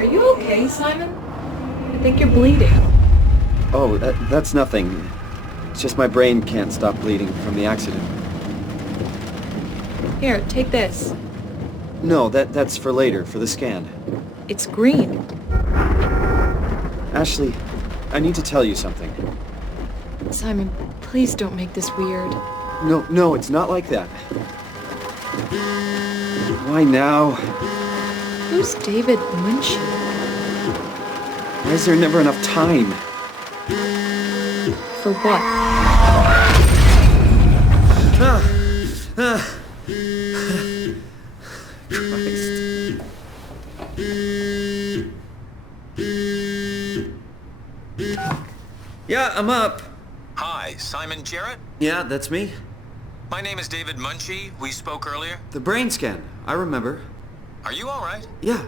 Are you okay, Simon? I think you're bleeding. Oh, that's nothing. It's just my brain can't stop bleeding from the accident. Here, take this. No, that's for later, for the scan. It's green. Ashley, I need to tell you something. Simon, please don't make this weird. No, it's not like that. Why now? Who's David Munchie? Why is there never enough time? For what? Christ. Yeah, I'm up. Hi, Simon Jarrett? Yeah, that's me. My name is David Munchie. We spoke earlier. The brain scan, I remember. Are you all right? Yeah,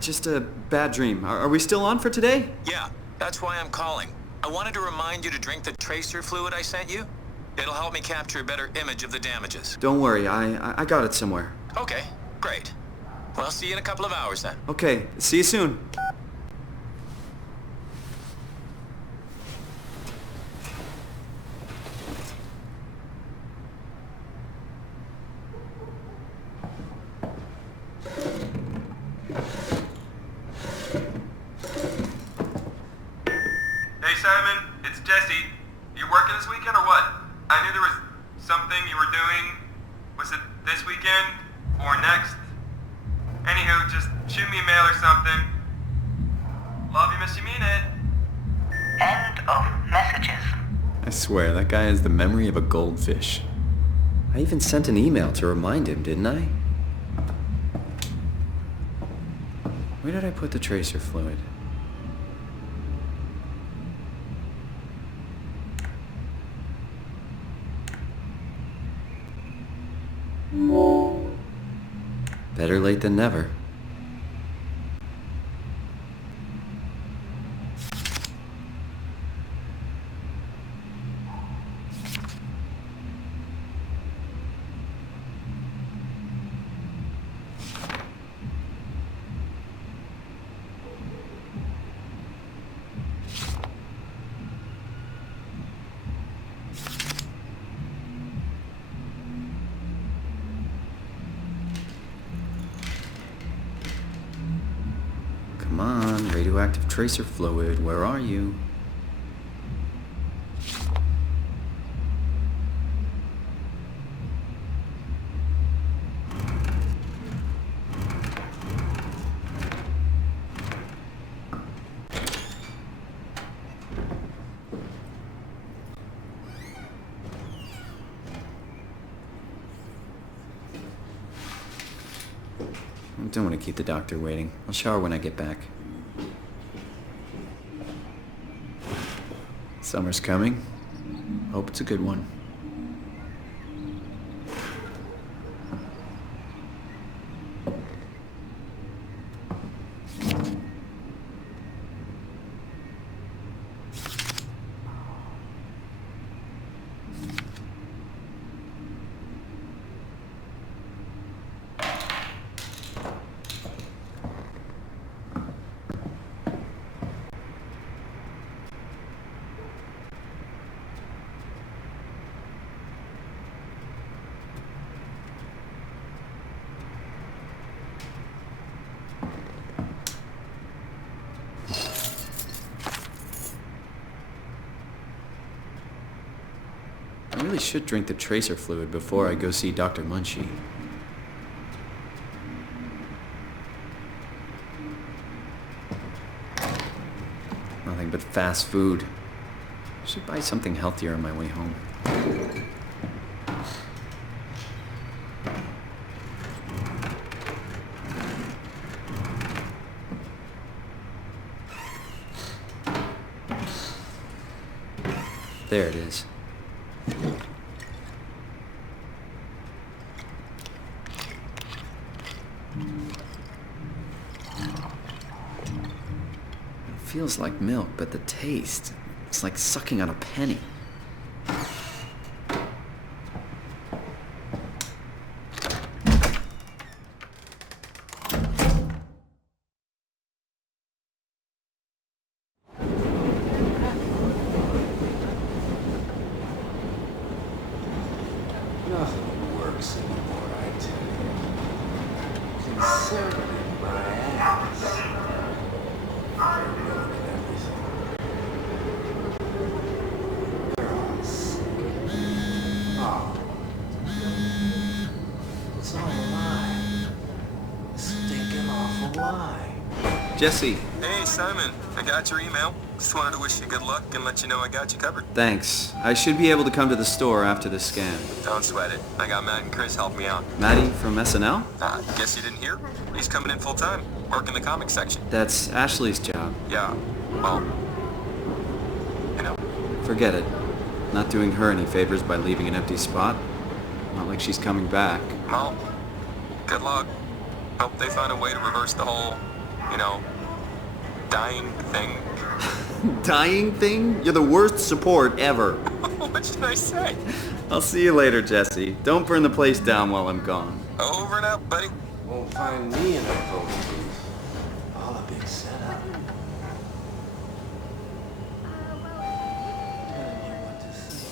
just a bad dream. Are we still on for today? Yeah, that's why I'm calling. I wanted to remind you to drink the tracer fluid I sent you. It'll help me capture a better image of the damages. Don't worry, I got it somewhere. Okay, great. Well, I'll see you in a couple of hours then. Okay, see you soon. Hey Simon, it's Jesse. You working this weekend or what? I knew there was something you were doing. Was it this weekend or next? Anywho, just shoot me a mail or something. Love you, miss you, mean it. End of messages. I swear, that guy has the memory of a goldfish. I even sent an email to remind him, didn't I? Where did I put the tracer fluid? Better late than never. Come on, radioactive tracer fluid, where are you? I don't want to keep the doctor waiting. I'll shower when I get back. Summer's coming. Hope it's a good one. I really should drink the tracer fluid before I go see Dr. Munchie. Nothing but fast food. I should buy something healthier on my way home. There it is. It feels like milk, but the taste, it's like sucking on a penny. circling my ass. They're all sick. Oh. It's all a lie. A stinking awful lie. Jesse, Hey, Simon. I got your email. Just wanted to wish you good luck and let you know I got you covered. thanks. I should be able to come to the store after the scan. Don't sweat it. I got Matt and Chris helping me out. Maddie from SNL? Guess you didn't hear? He's coming in full time, working the comics section. That's Ashley's job. Yeah, well, you know. Forget it. Not doing her any favors by leaving an empty spot. Not like she's coming back. Well, good luck. Hope they find a way to reverse the whole, dying thing. Dying thing? You're the worst support ever. What should I say? I'll see you later, Jesse. Don't burn the place down while I'm gone. Over and out, buddy. Won't find me in a photo booth. All a big setup. Telling you what to see.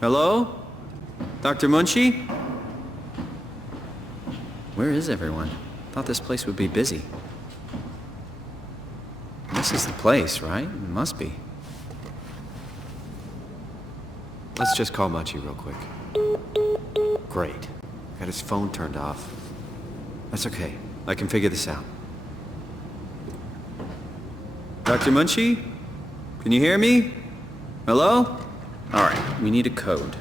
Hello? Dr. Munchie? Where is everyone? Thought this place would be busy. This is the place, right? It must be. Let's just call Munchie real quick. Great. Got his phone turned off. That's okay. I can figure this out. Dr. Munchie? Can you hear me? Hello? All right, we need a code.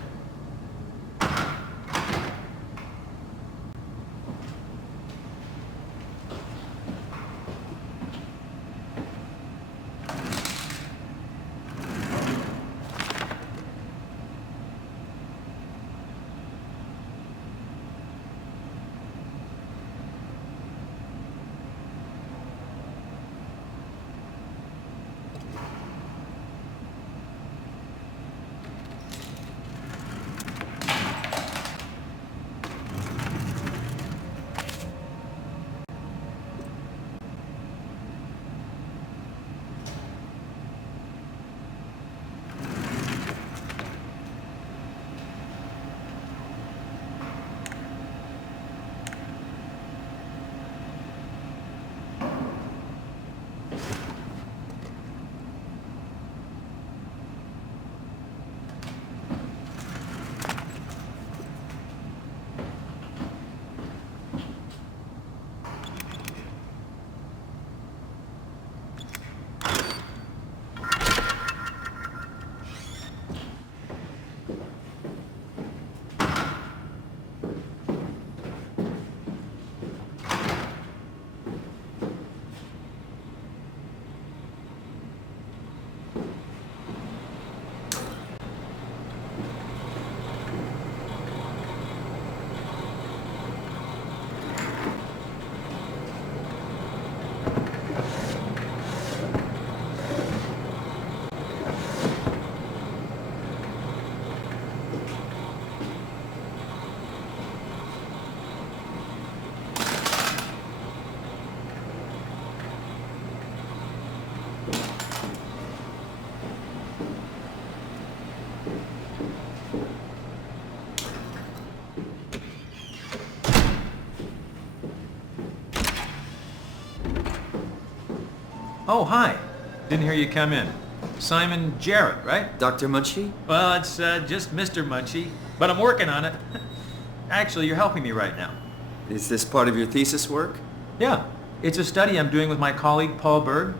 Oh, hi. Didn't hear you come in. Simon Jarrett, right? Dr. Munchie? Well, it's just Mr. Munchie, but I'm working on it. Actually, you're helping me right now. Is this part of your thesis work? Yeah, it's a study I'm doing with my colleague Paul Berg.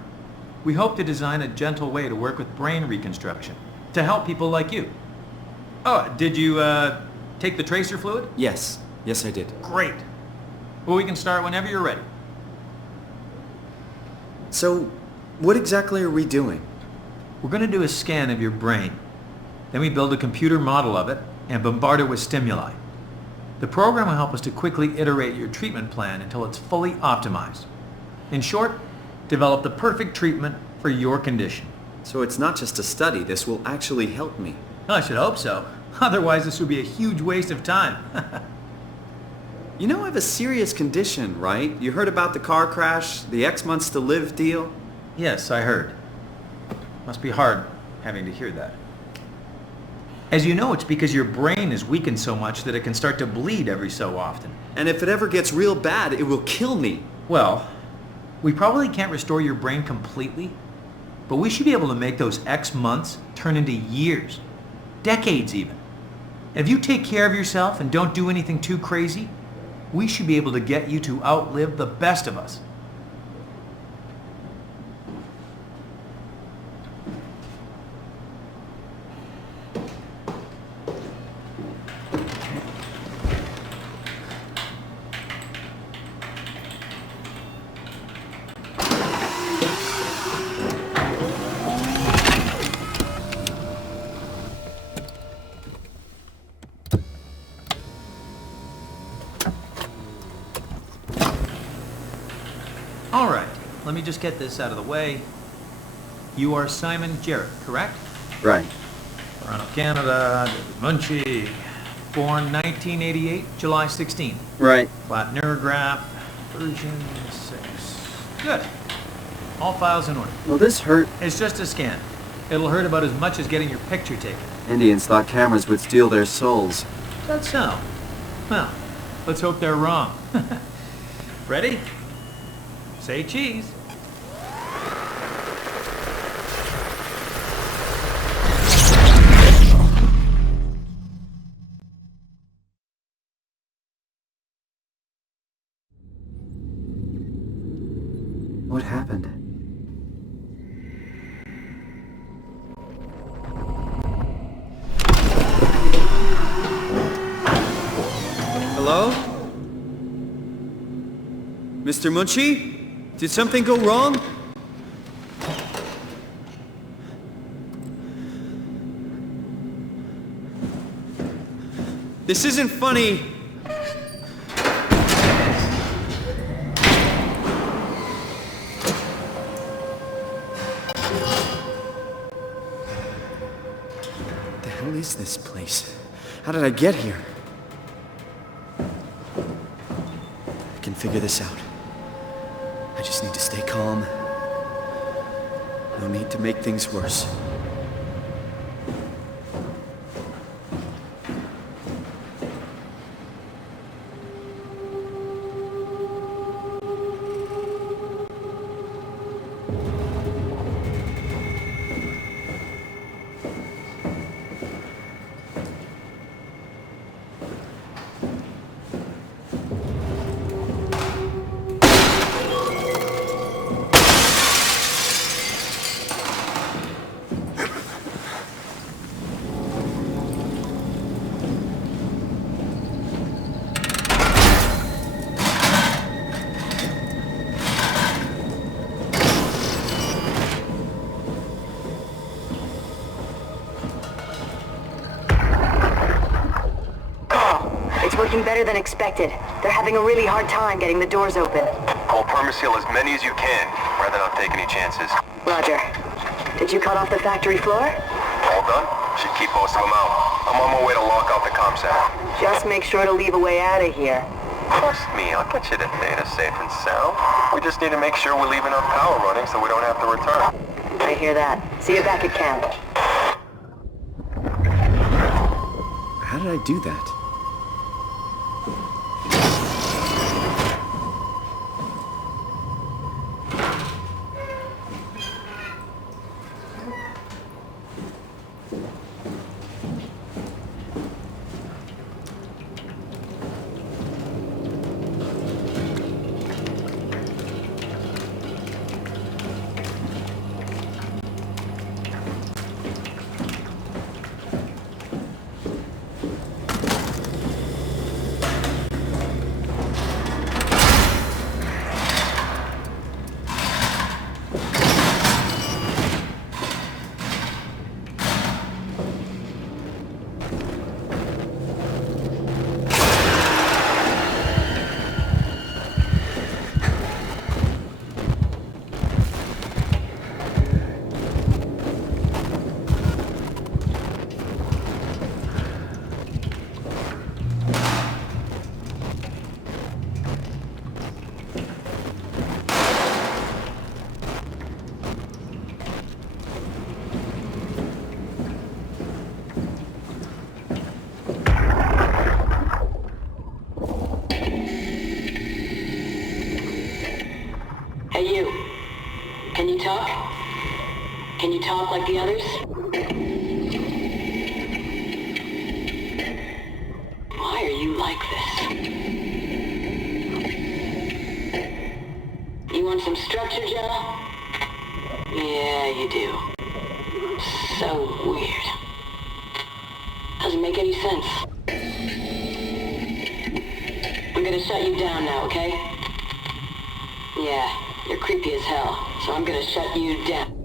We hope to design a gentle way to work with brain reconstruction, to help people like you. Oh, did you take the tracer fluid? Yes. Yes, I did. Great. Well, we can start whenever you're ready. So, what exactly are we doing? We're going to do a scan of your brain. Then we build a computer model of it and bombard it with stimuli. The program will help us to quickly iterate your treatment plan until it's fully optimized. In short, develop the perfect treatment for your condition. So it's not just a study, this will actually help me. I should hope so. Otherwise, this would be a huge waste of time. You know I have a serious condition, right? You heard about the car crash, the X months to live deal? Yes, I heard. Must be hard having to hear that. As you know, it's because your brain is weakened so much that it can start to bleed every so often. And if it ever gets real bad, it will kill me. Well, we probably can't restore your brain completely, but we should be able to make those X months turn into years, decades even. And if you take care of yourself and don't do anything too crazy, we should be able to get you to outlive the best of us. All right, let me just get this out of the way. You are Simon Jarrett, correct? Right. Toronto, Canada, David Munchie, born 1988, July 16. Right. Flat neurograph, version 6. Good. All files in order. Well, this hurt. It's just a scan. It'll hurt about as much as getting your picture taken. Indians thought cameras would steal their souls. That's so. Well, let's hope they're wrong. Ready? Say cheese. What happened? Hello? Mr. Munchie? Did something go wrong? This isn't funny. What the hell is this place? How did I get here? I can figure this out. I just need to stay calm. No need to make things worse. Working better than expected. They're having a really hard time getting the doors open. I'll permaseal as many as you can, rather not take any chances. Roger. Did you cut off the factory floor? All done? Should keep most of them out. I'm on my way to lock out the comm center. Just make sure to leave a way out of here. Trust me, I'll get you to Theta safe and sound. We just need to make sure we're leaving our power running so we don't have to return. I hear that. See you back at camp. How did I do that? off like the others? Why are you like this? You want some structure, Joe? Yeah, you do. So weird. Doesn't make any sense. I'm gonna shut you down now, okay? Yeah, you're creepy as hell, so I'm gonna shut you down.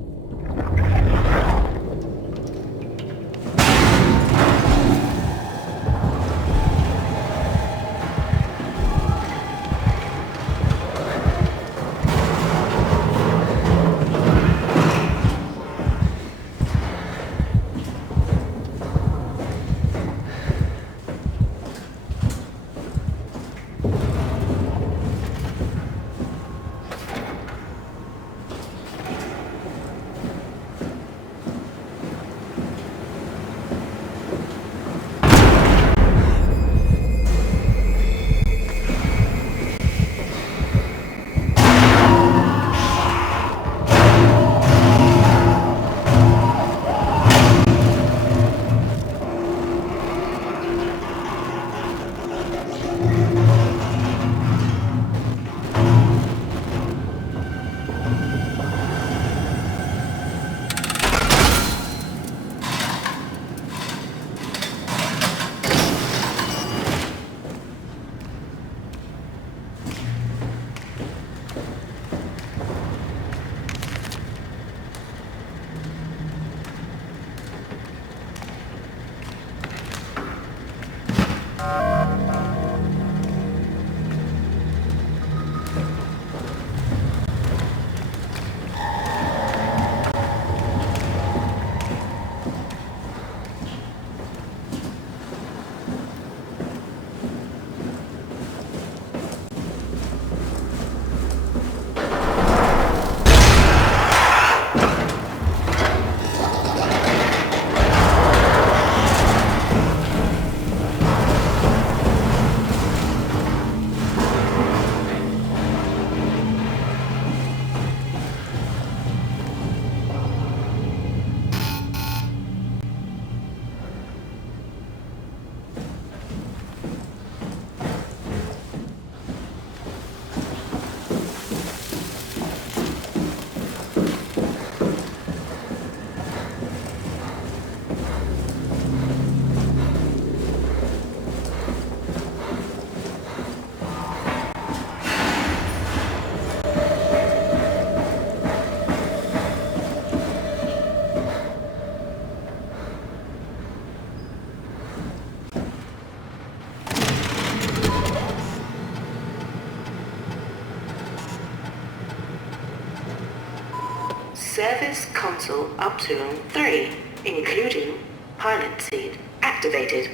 Service console Upsilon 3, including pilot seat, activated.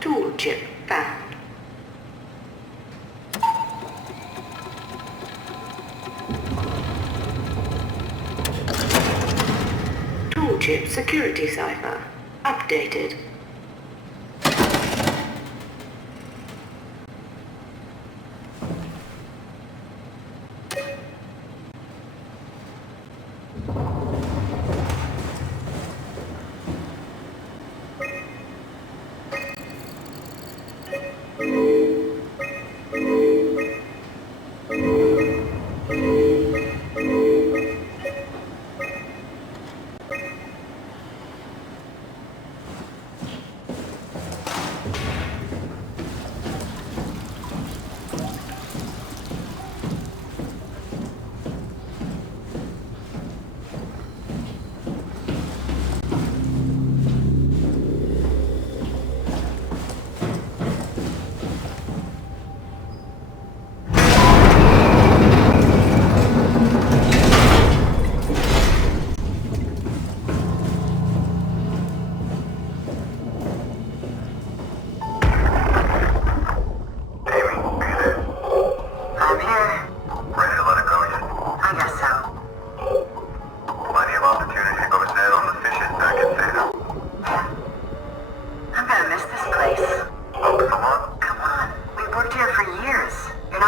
Tool chip found. Tool chip security cipher updated.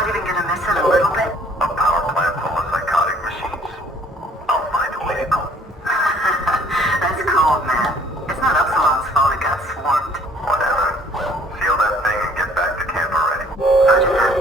not even gonna miss it a little bit? A power plant full of psychotic machines. I'll find a way to go. That's cold, man. It's not Upsilon's fault it got swarmed. Whatever. Seal that thing and get back to camp already. Roger that.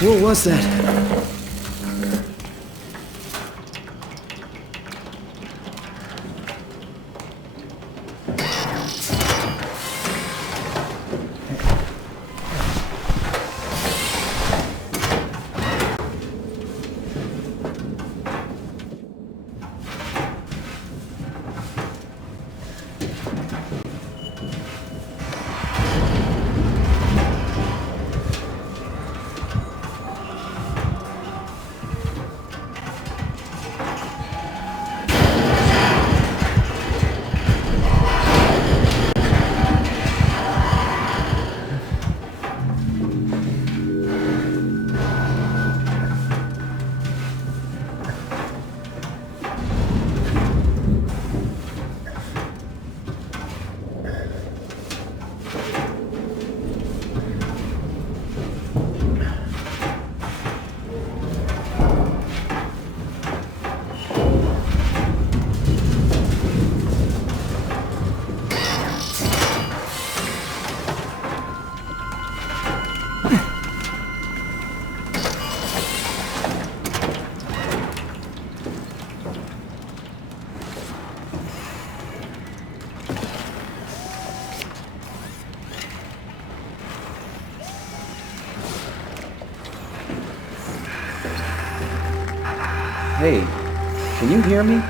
What was that? Hey, can you hear me?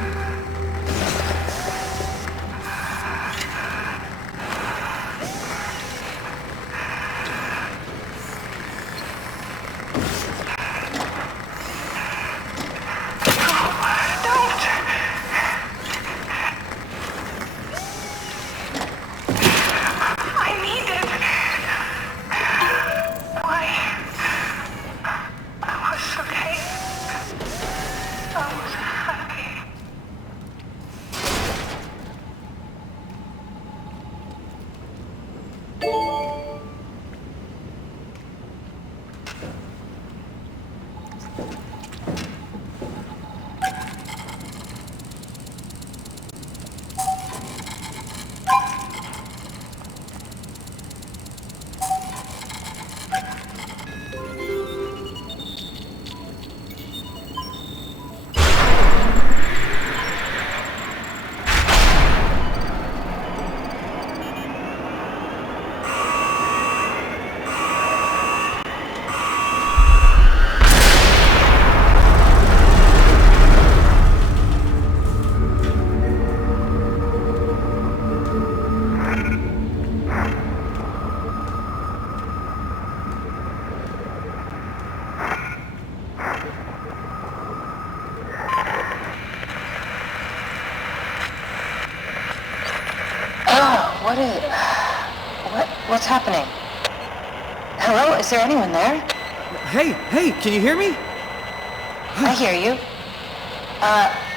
What's happening? Hello? Is there anyone there? Hey, can you hear me? I hear you.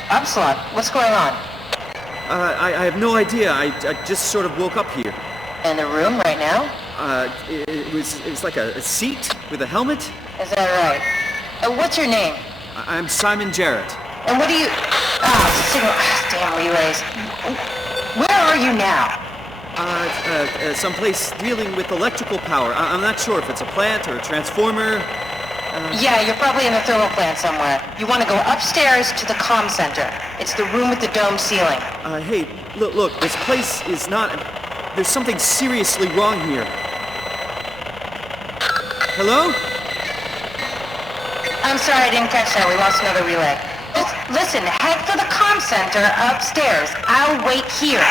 Upsilon, what's going on? I have no idea. I just sort of woke up here. In the room right now? It was like a seat with a helmet. Is that right? What's your name? I'm Simon Jarrett. And what do you... signal... damn relays. Where are you now? Someplace dealing with electrical power. I'm not sure if it's a plant or a transformer. Yeah, you're probably in a thermal plant somewhere. You want to go upstairs to the comm center. It's the room with the dome ceiling. Hey, look, this place is not... There's something seriously wrong here. Hello? I'm sorry I didn't catch that. We lost another relay. Just listen, head for the comm center upstairs. I'll wait here.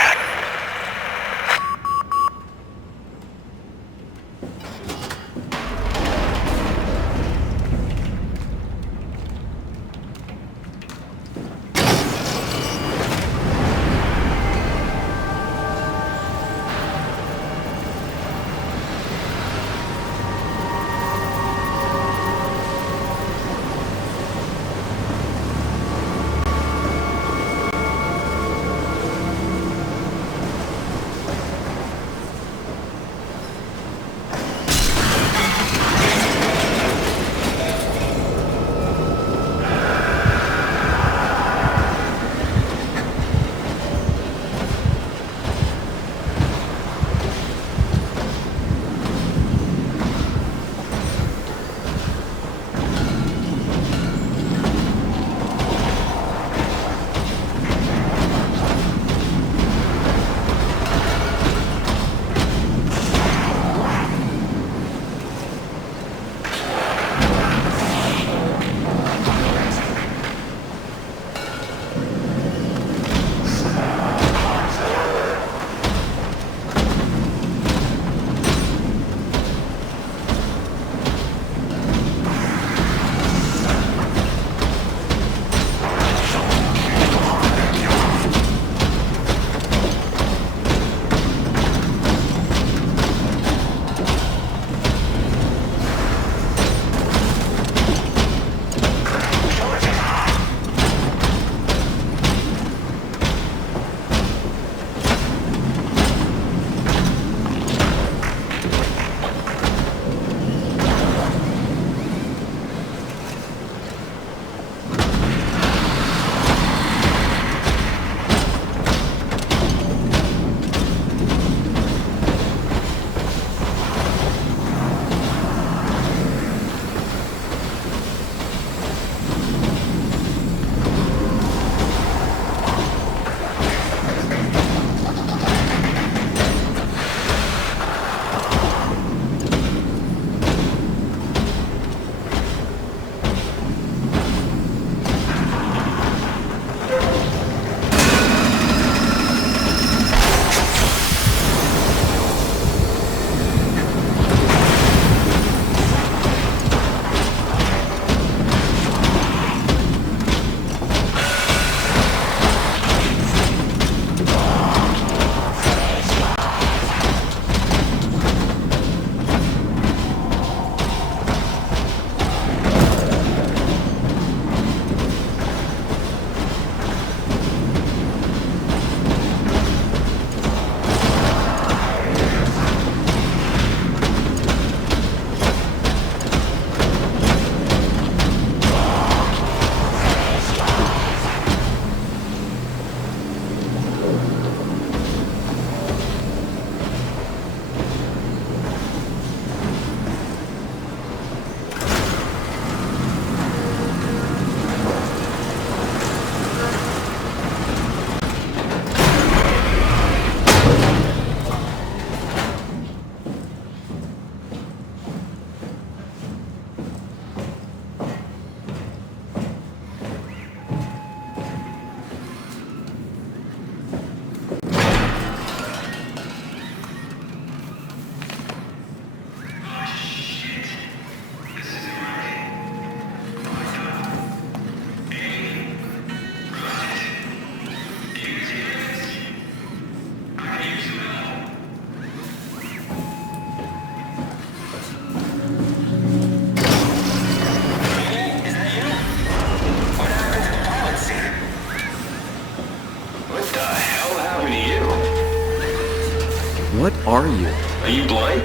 What are you? Are you blind?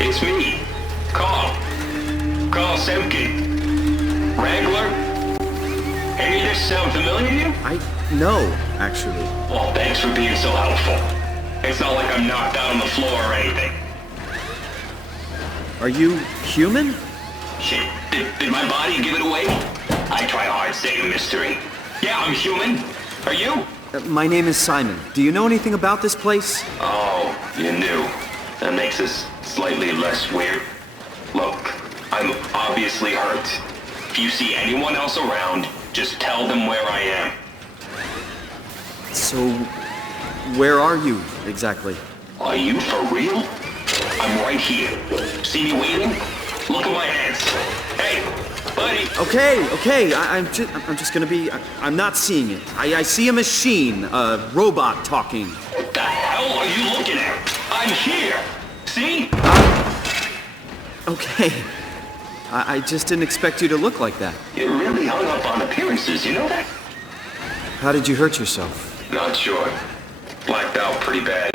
It's me. Carl Semke. Wrangler? Any of this sound familiar to you? No, actually. Well, thanks for being so helpful. It's not like I'm knocked out on the floor or anything. Are you human? Shit, did my body give it away? I try hard staying a mystery. Yeah, I'm human. Are you? My name is Simon. Do you know anything about this place? Oh, you knew. That makes this slightly less weird. Look, I'm obviously hurt. If you see anyone else around, just tell them where I am. So, where are you, exactly? Are you for real? I'm right here. See me waiting? Look at my hands. Hey, buddy. Okay, I'm just gonna be... I'm not seeing it. I see a machine, a robot talking. What the hell are you looking at? I'm here. See? Okay. I just didn't expect you to look like that. You're really hung up on appearances, you know that? How did you hurt yourself? Not sure. Blacked out pretty bad.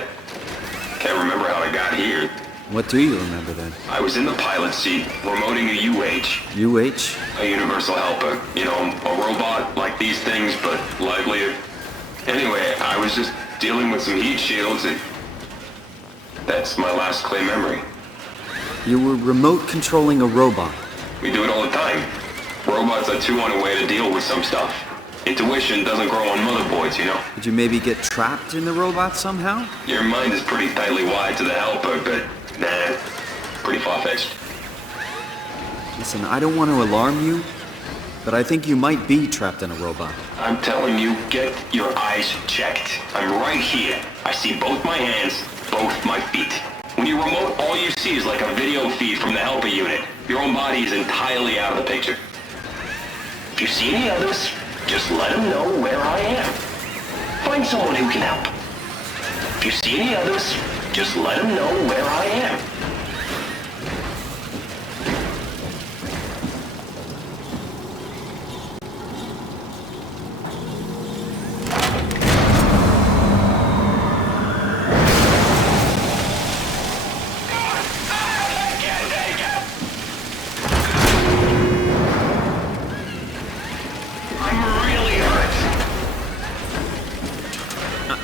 Can't remember how I got here. What do you remember then? I was in the pilot seat, remoting a UH. UH? A universal helper. You know, a robot like these things, but livelier. Anyway, I was just dealing with some heat shields and... That's my last clear memory. You were remote controlling a robot. We do it all the time. Robots are too on a way to deal with some stuff. Intuition doesn't grow on motherboards, you know? Did you maybe get trapped in the robot somehow? Your mind is pretty tightly wired to the helper, but nah, pretty far-fetched. Listen, I don't want to alarm you, but I think you might be trapped in a robot. I'm telling you, get your eyes checked. I'm right here. I see both my hands, both my feet. When you remote, all you see is like a video feed from the helper unit. Your own body is entirely out of the picture. If you see any others, just let them know where I am. Find someone who can help. If you see any others, just let them know where I am.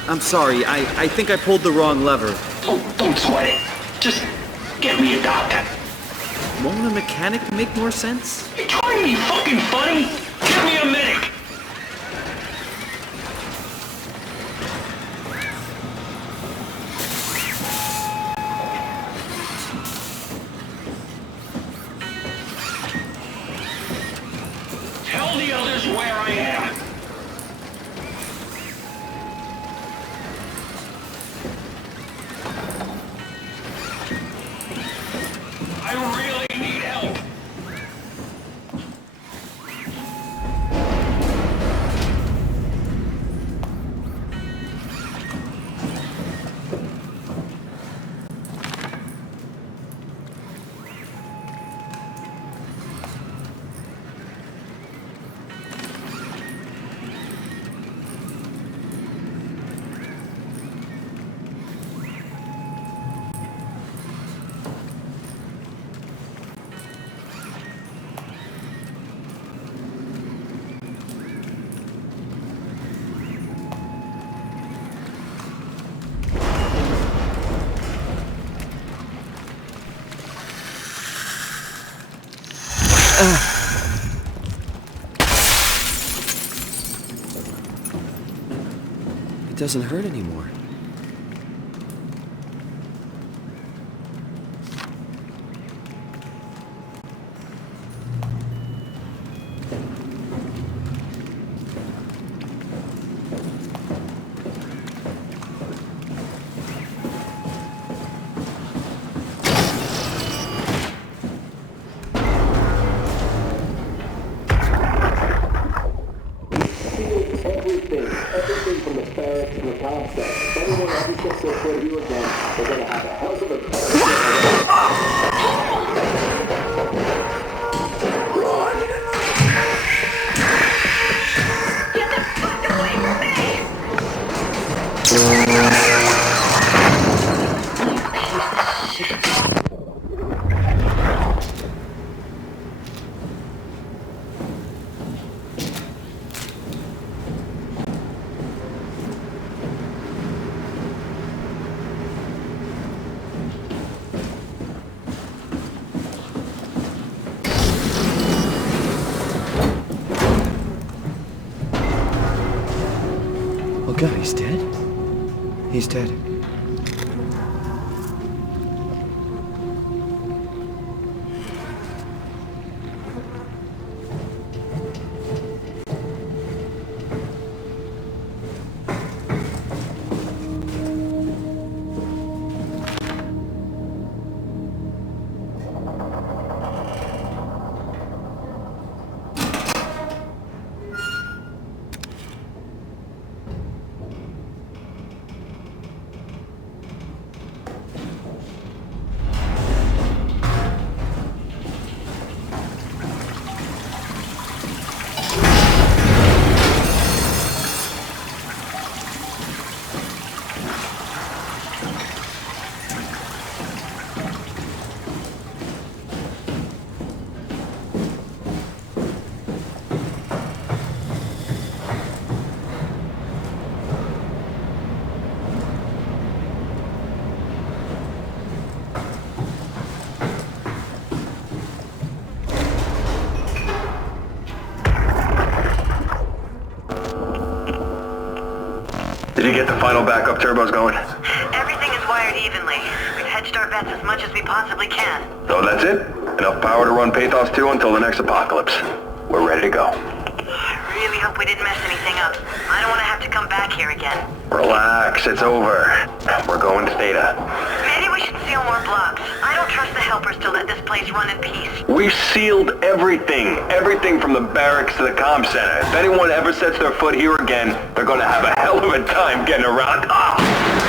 I'm sorry, I think I pulled the wrong lever. Don't sweat it. Just get me a doctor. Won't a mechanic make more sense? You trying to be fucking funny? Give me a medic. Tell the others where I am. I really need help. It doesn't hurt anymore. Everything from the ferret to the pasta. If anyone ever gets their foot you again, they're gonna have a hell of a Run! Get the fuck away from me! He's dead. Did you get the final backup turbos going? Everything is wired evenly. We've hedged our bets as much as we possibly can. So that's it? Enough power to run Pathos 2 until the next apocalypse. We're ready to go. I really hope we didn't mess anything up. I don't want to have to come back here again. Relax, it's over. We're going to Theta. Maybe we should seal more blocks. I don't trust the helpers to let this place run in peace. We've sealed everything. Everything from the barracks to the comm center. If anyone ever sets their foot here again, they're gonna have a hell of a time getting around. Ah!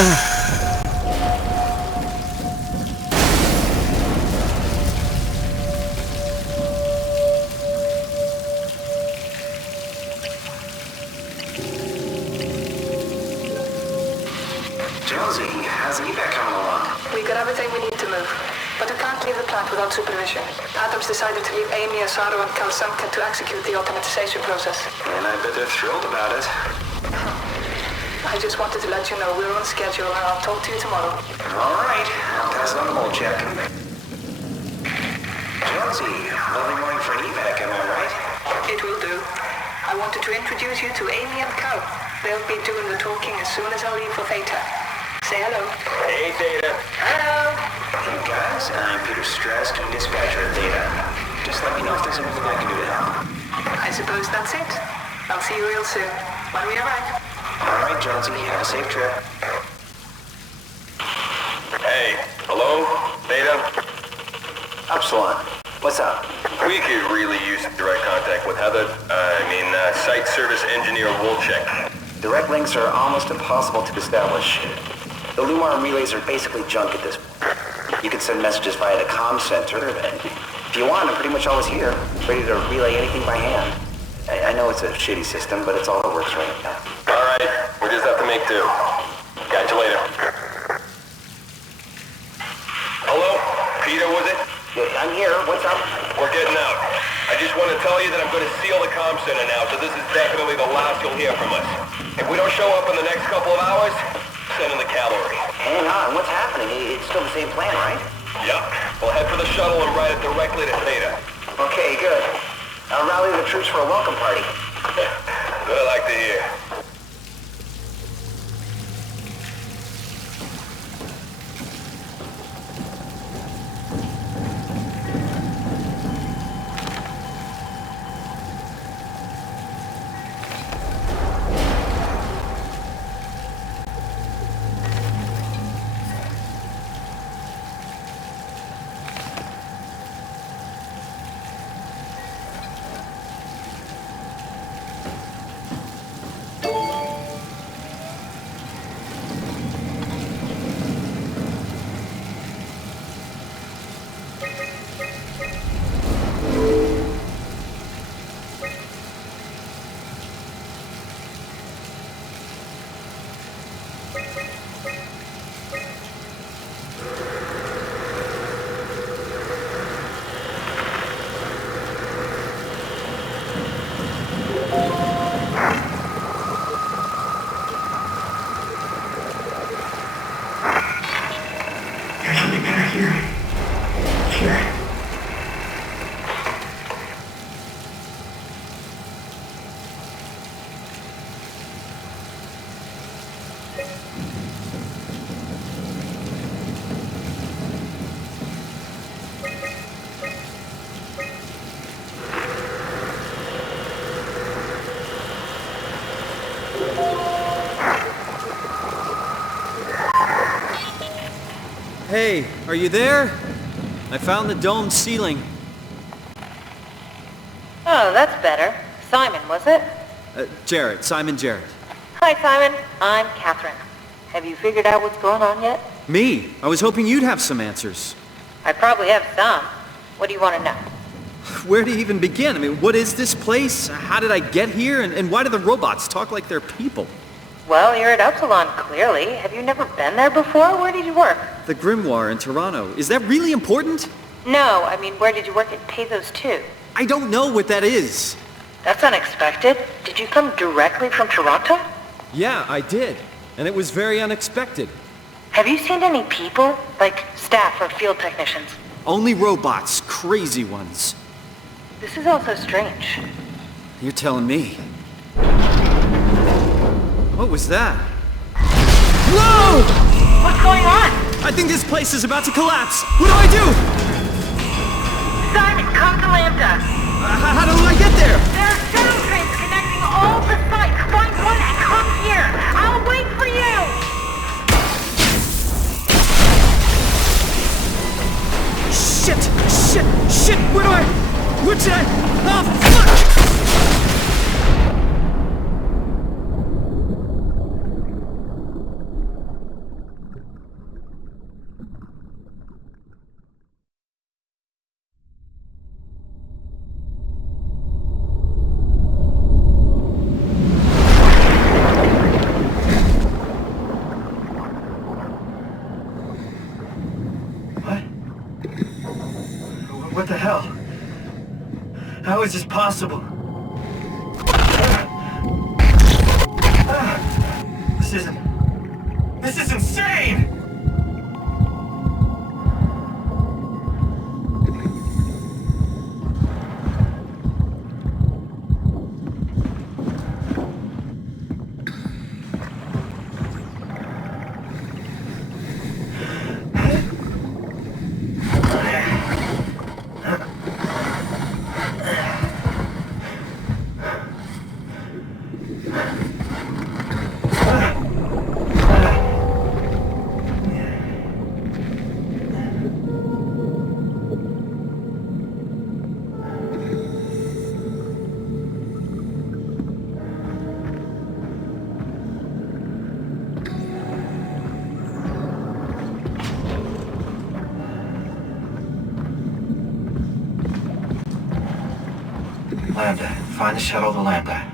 Jonesy, how's the evac coming along? We got everything we need to move, but we can't leave the plant without supervision. Adams decided to leave Amy, Asaro, and Kalsamka to execute the automatization process. And I bet they're thrilled about it. I just wanted to let you know we're on schedule, and I'll talk to you tomorrow. All right, I'll pass it on the whole check. Jonesy, lovely morning for an evac, am I right? It will do. I wanted to introduce you to Amy and Cal. They'll be doing the talking as soon as I leave for Theta. Say hello. Hey, Theta. Hello. Hey guys, I'm Peter Strask, dispatcher at Theta. Just let me know if there's anything I can do to help. I suppose that's it. I'll see you real soon, when we arrive. All right, Jonesy, have a safe trip. Hey, hello? Theta? Upsilon, what's up? We could really use direct contact with Heather. Site service engineer Wolchek. Direct links are almost impossible to establish. The Lumar relays are basically junk at this point. You can send messages via the comm center, and if you want, I'm pretty much always here, ready to relay anything by hand. I know it's a shitty system, but it's all that works right now. All right, we just have to make do. Catch you later. Hello? Peter, was it? Yeah, I'm here. What's up? We're getting out. I just want to tell you that I'm going to seal the comm center now, so this is definitely the last you'll hear from us. If we don't show up in the next couple of hours, send in the cavalry. Hang on, what's happening? It's still the same plan, right? Yup. We'll head for the shuttle and ride it directly to Theta. Okay, good. I'll rally the troops for a welcome party. Good, I like to hear. Hey, are you there? I found the dome ceiling. Oh, that's better. Simon, was it? Jarrett, Simon Jarrett. Hi, Simon. I'm Catherine. Have you figured out what's going on yet? Me? I was hoping you'd have some answers. I probably have some. What do you want to know? Where to even begin? I mean, what is this place? How did I get here? And why do the robots talk like they're people? Well, you're at Upsilon, clearly. Have you never been there before? Where did you work? The Grimoire in Toronto. Is that really important? No, I mean, where did you work at Pezos 2? I don't know what that is. That's unexpected. Did you come directly from Toronto? Yeah, I did. And it was very unexpected. Have you seen any people? Like staff or field technicians? Only robots. Crazy ones. This is all so strange. You're telling me. What was that? Whoa! What's going on? I think this place is about to collapse. What do I do? Simon, come to Lambda. How do I get there? There are shuttle trains connecting all the sites. Find one and come here. I'll wait for you. Shit! Where should I? Oh, fuck! is this possible? This is insane! Lambda. Find the shuttle to Lambda.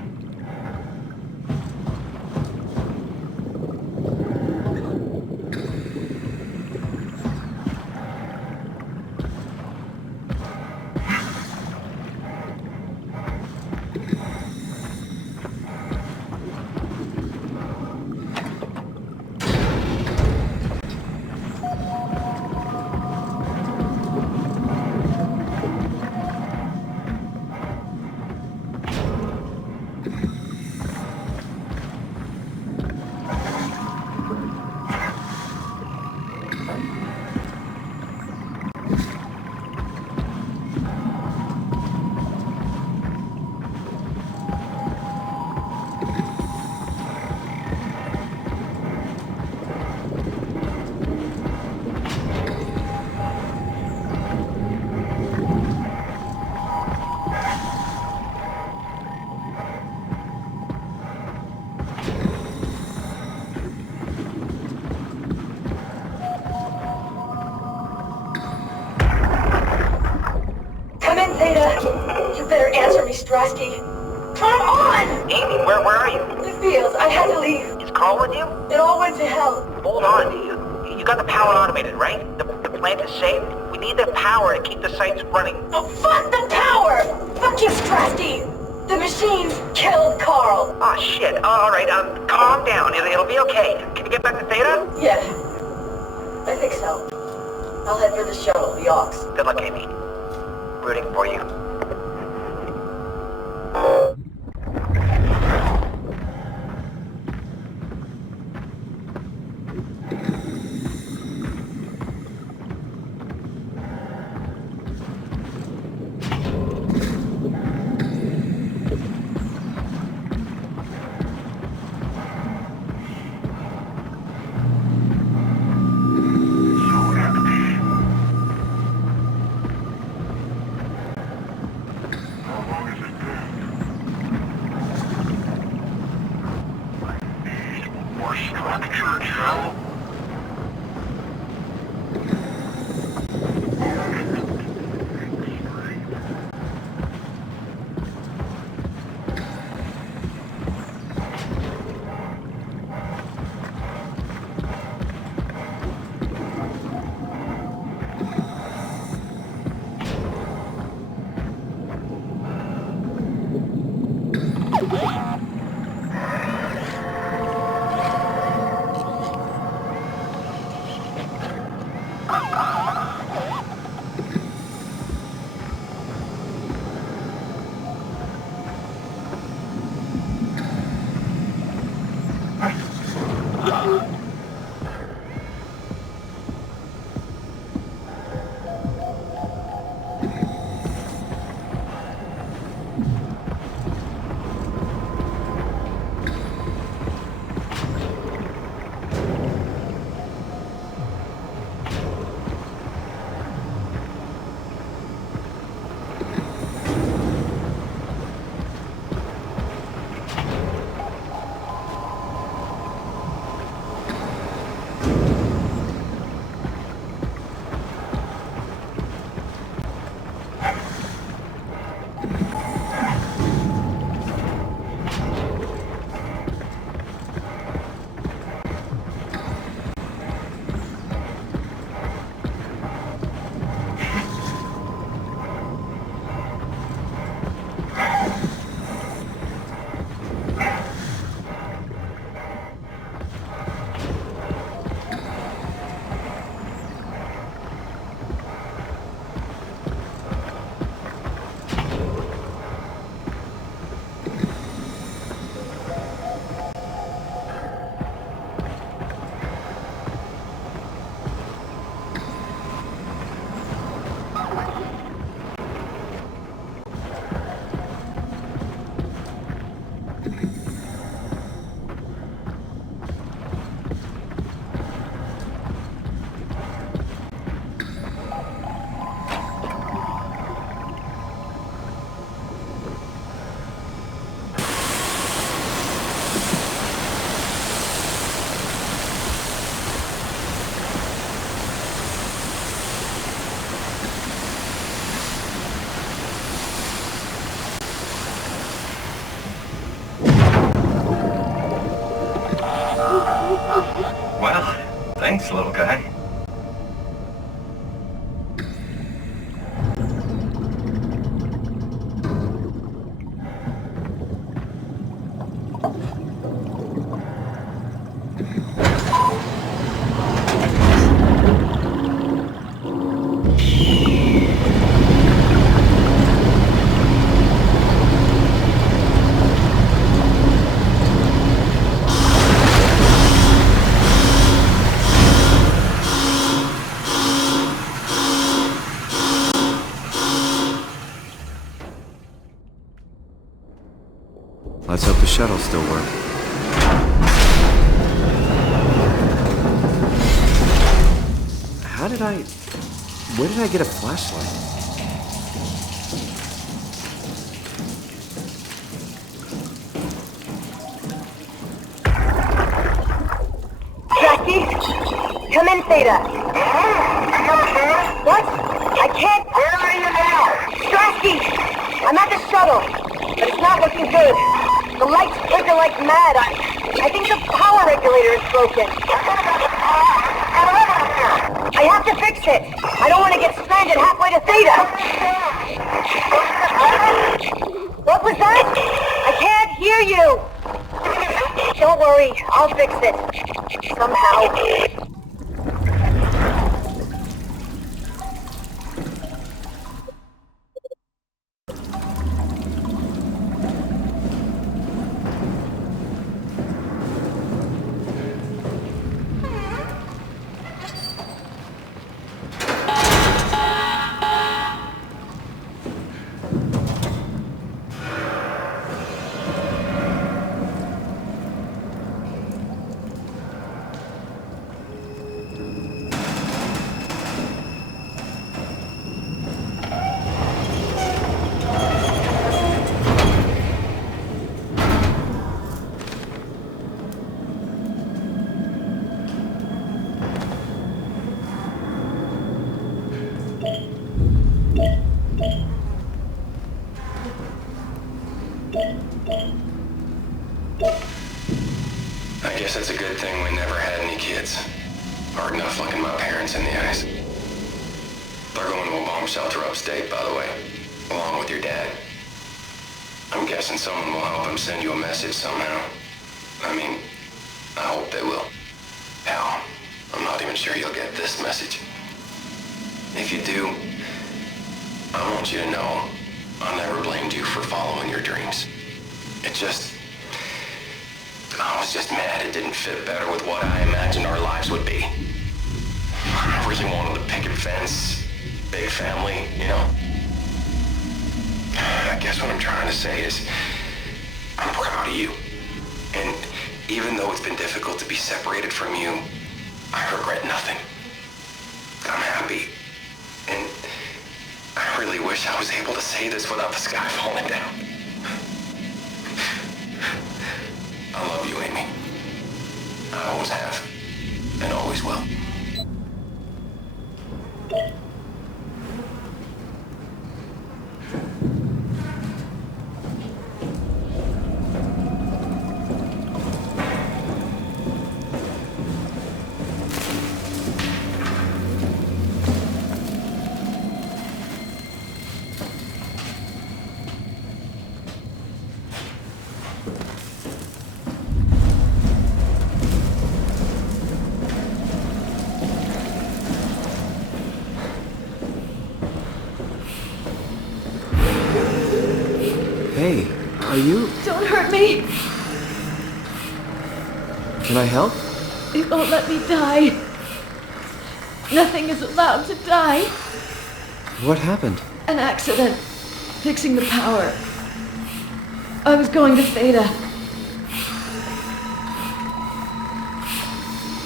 Theta, you better answer me, Strasky. Come on! Amy, where are you? The fields. I had to leave. Is Carl with you? It all went to hell. Hold on. You got the power automated, right? The plant is safe? We need the power to keep the sites running. Oh, fuck the power! Fuck you, Strasky! The machines killed Carl. Ah, shit. All right, calm down. It'll be okay. Can you get back to Theta? Yeah. I think so. I'll head for the shuttle, the Aux. Good luck, Amy. Rooting for you. Well, thanks, little guy. Let's hope the shuttles still work. Where did I get a flashlight? Jackie? Come in, Theta. What? I can't... Where are you now? Strasky! I'm at the shuttle, but it's not looking good. The lights flicker like mad. I think the power regulator is broken. I have to fix it. I don't want to get stranded halfway to Theta. What was that? I can't hear you. Don't worry, I'll fix it. Somehow. I guess it's a good thing we never had any kids. Hard enough looking my parents in the eyes. They're going to a bomb shelter upstate, by the way, along with your dad. I'm guessing someone will help them send you a message somehow. I mean, I hope they will. Hell, I'm not even sure you'll get this message. If you do, I want you to know I never blamed you for following your dreams. I was just mad it didn't fit better with what I imagined our lives would be. I really wanted a picket fence, big family, you know? I guess what I'm trying to say is, I'm proud of you. And even though it's been difficult to be separated from you, I regret nothing. I'm happy. And I really wish I was able to say this without the sky falling down. I love you, Amy. I always have, and always will. Hey, are you... Don't hurt me! Can I help? It won't let me die. Nothing is allowed to die. What happened? An accident. Fixing the power. I was going to Theta.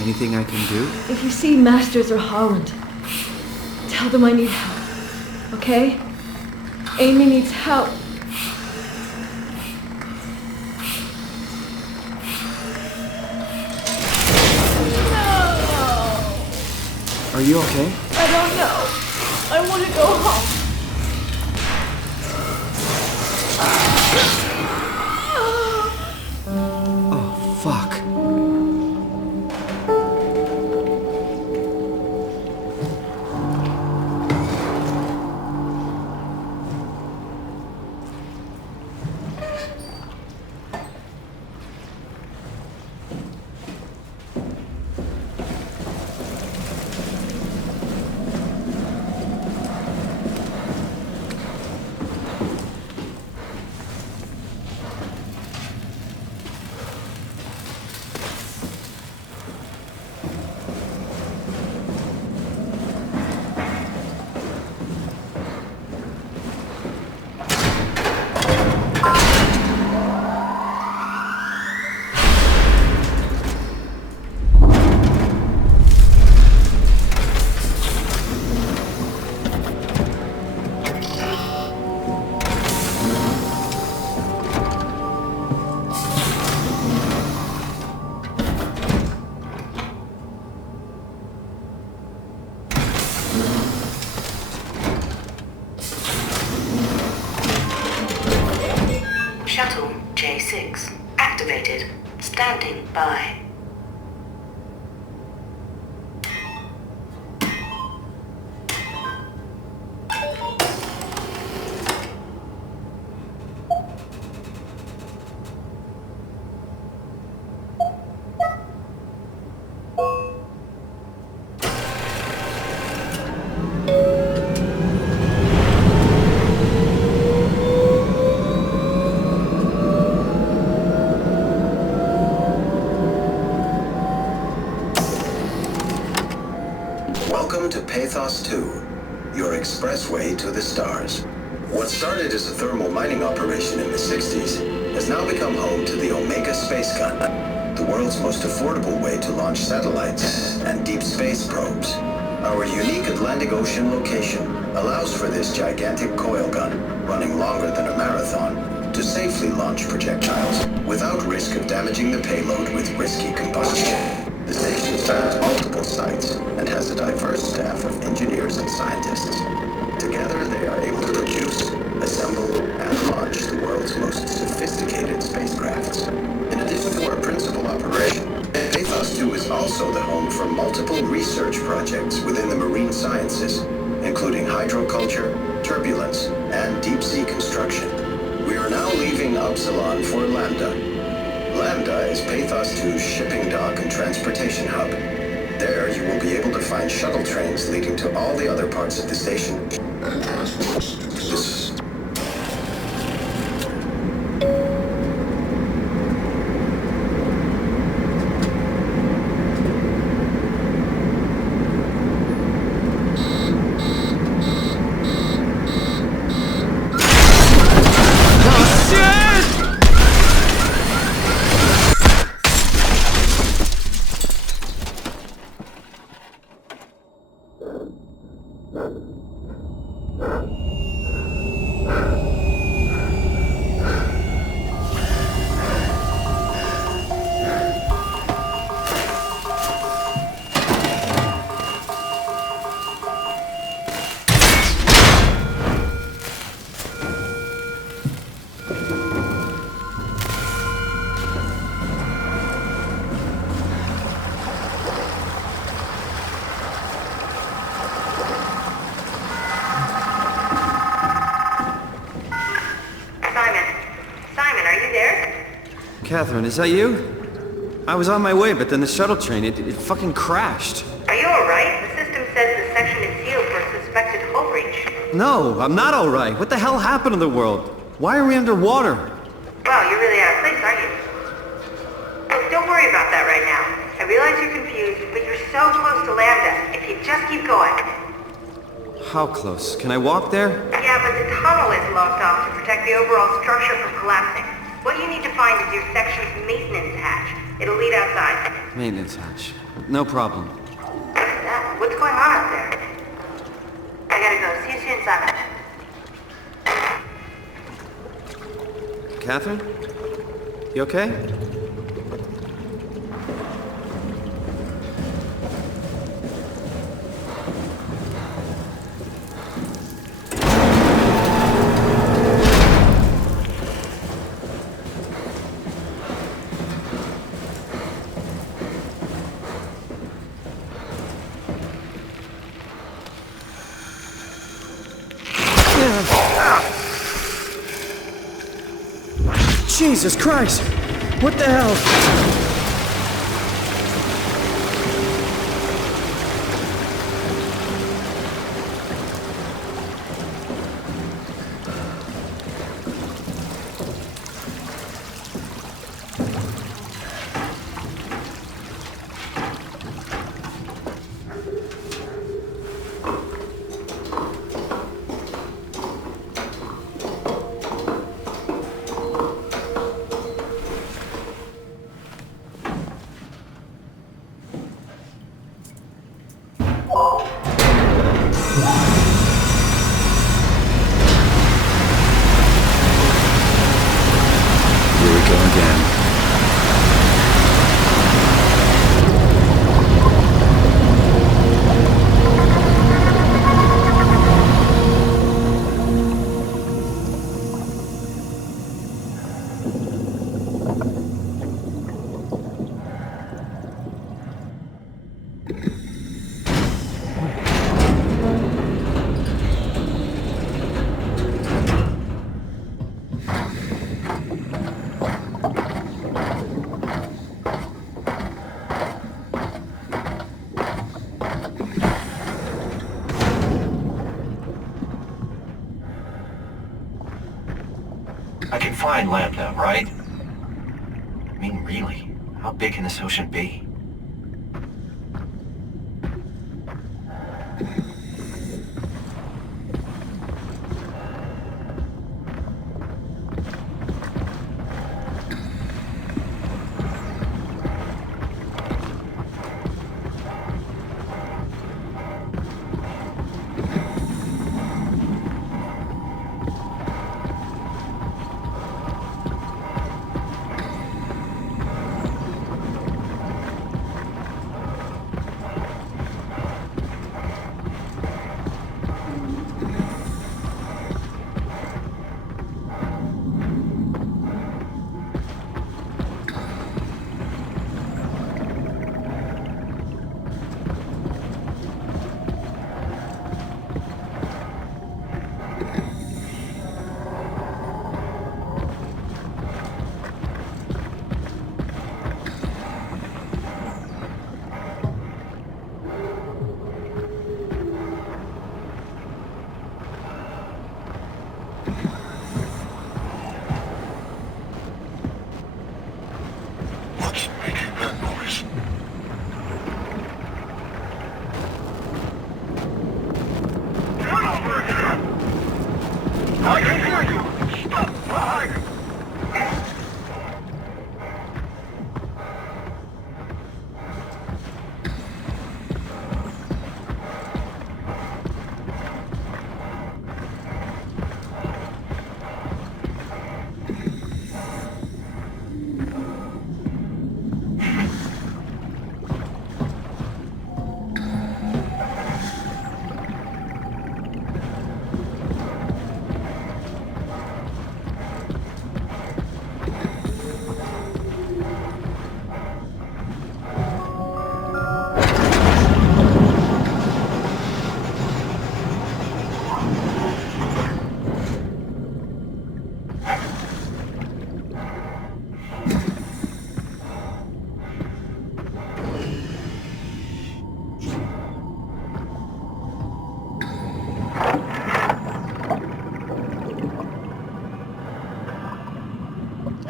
Anything I can do? If you see Masters or Holland, tell them I need help. Okay? Amy needs help. Are you okay? I don't know. I want to go home. Oh, fuck. Shuttle J6 activated. Standing by. Your expressway to the stars. What started as a thermal mining operation in the 60s has now become home to the Omega Space Gun, the world's most affordable way to launch satellites and deep space probes. Our unique Atlantic Ocean location allows for this gigantic coil gun, running longer than a marathon, to safely launch projectiles without risk of damaging the payload with risky combustion. The station spans multiple sites and has a diverse staff of engineers and scientists. Together, they are able to produce, assemble, and launch the world's most sophisticated spacecrafts. In addition to our principal operation, Pathos 2 is also the home for multiple research projects within the marine sciences, including hydroculture, turbulence, and deep-sea construction. We are now leaving Upsilon for Lambda. Lambda is Pathos 2's shipping dock and transportation hub. There, you will be able to find shuttle trains leading to all the other parts of the station. Catherine, is that you? I was on my way, but then the shuttle train, it fucking crashed. Are you alright? The system says the section is sealed for a suspected hull breach. No, I'm not alright. What the hell happened to the world? Why are we underwater? Wow, you're really out of place, aren't you? Look, don't worry about that right now. I realize you're confused, but you're so close to Lambda. If you just keep going. How close? Can I walk there? Yeah, but the tunnel is locked off to protect the overall structure from collapsing. What you need to find is your section's maintenance hatch. It'll lead outside. Maintenance hatch. No problem. What's that? What's going on out there? I gotta go. See you soon, Simon. Catherine? You okay? Jesus Christ! What the hell? I can find Lambda, right? I mean, really, how big can this ocean be?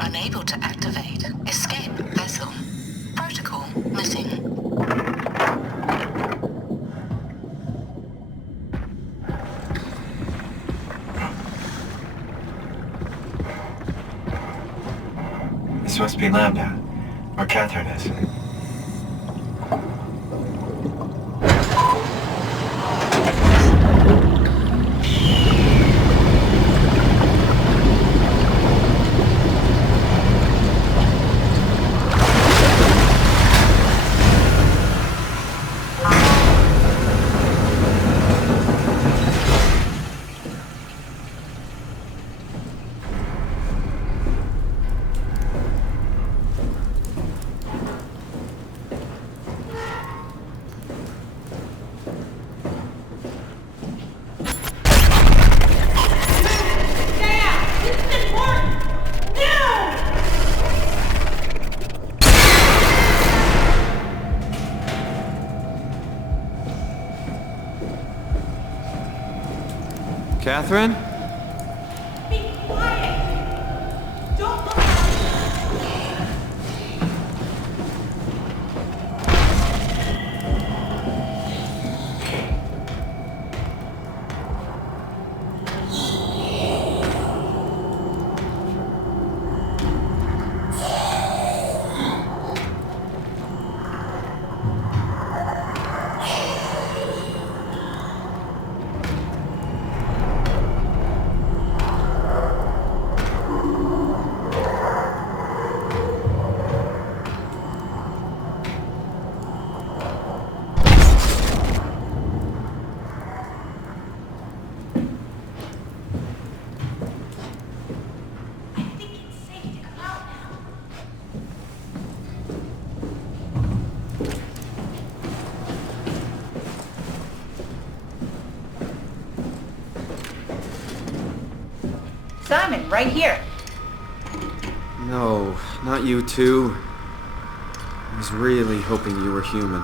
Unable to activate. Escape vessel. Protocol missing. This must be Lambda, where Catherine is. Catherine? Be quiet! Don't look Simon, right here. No, not you too. I was really hoping you were human.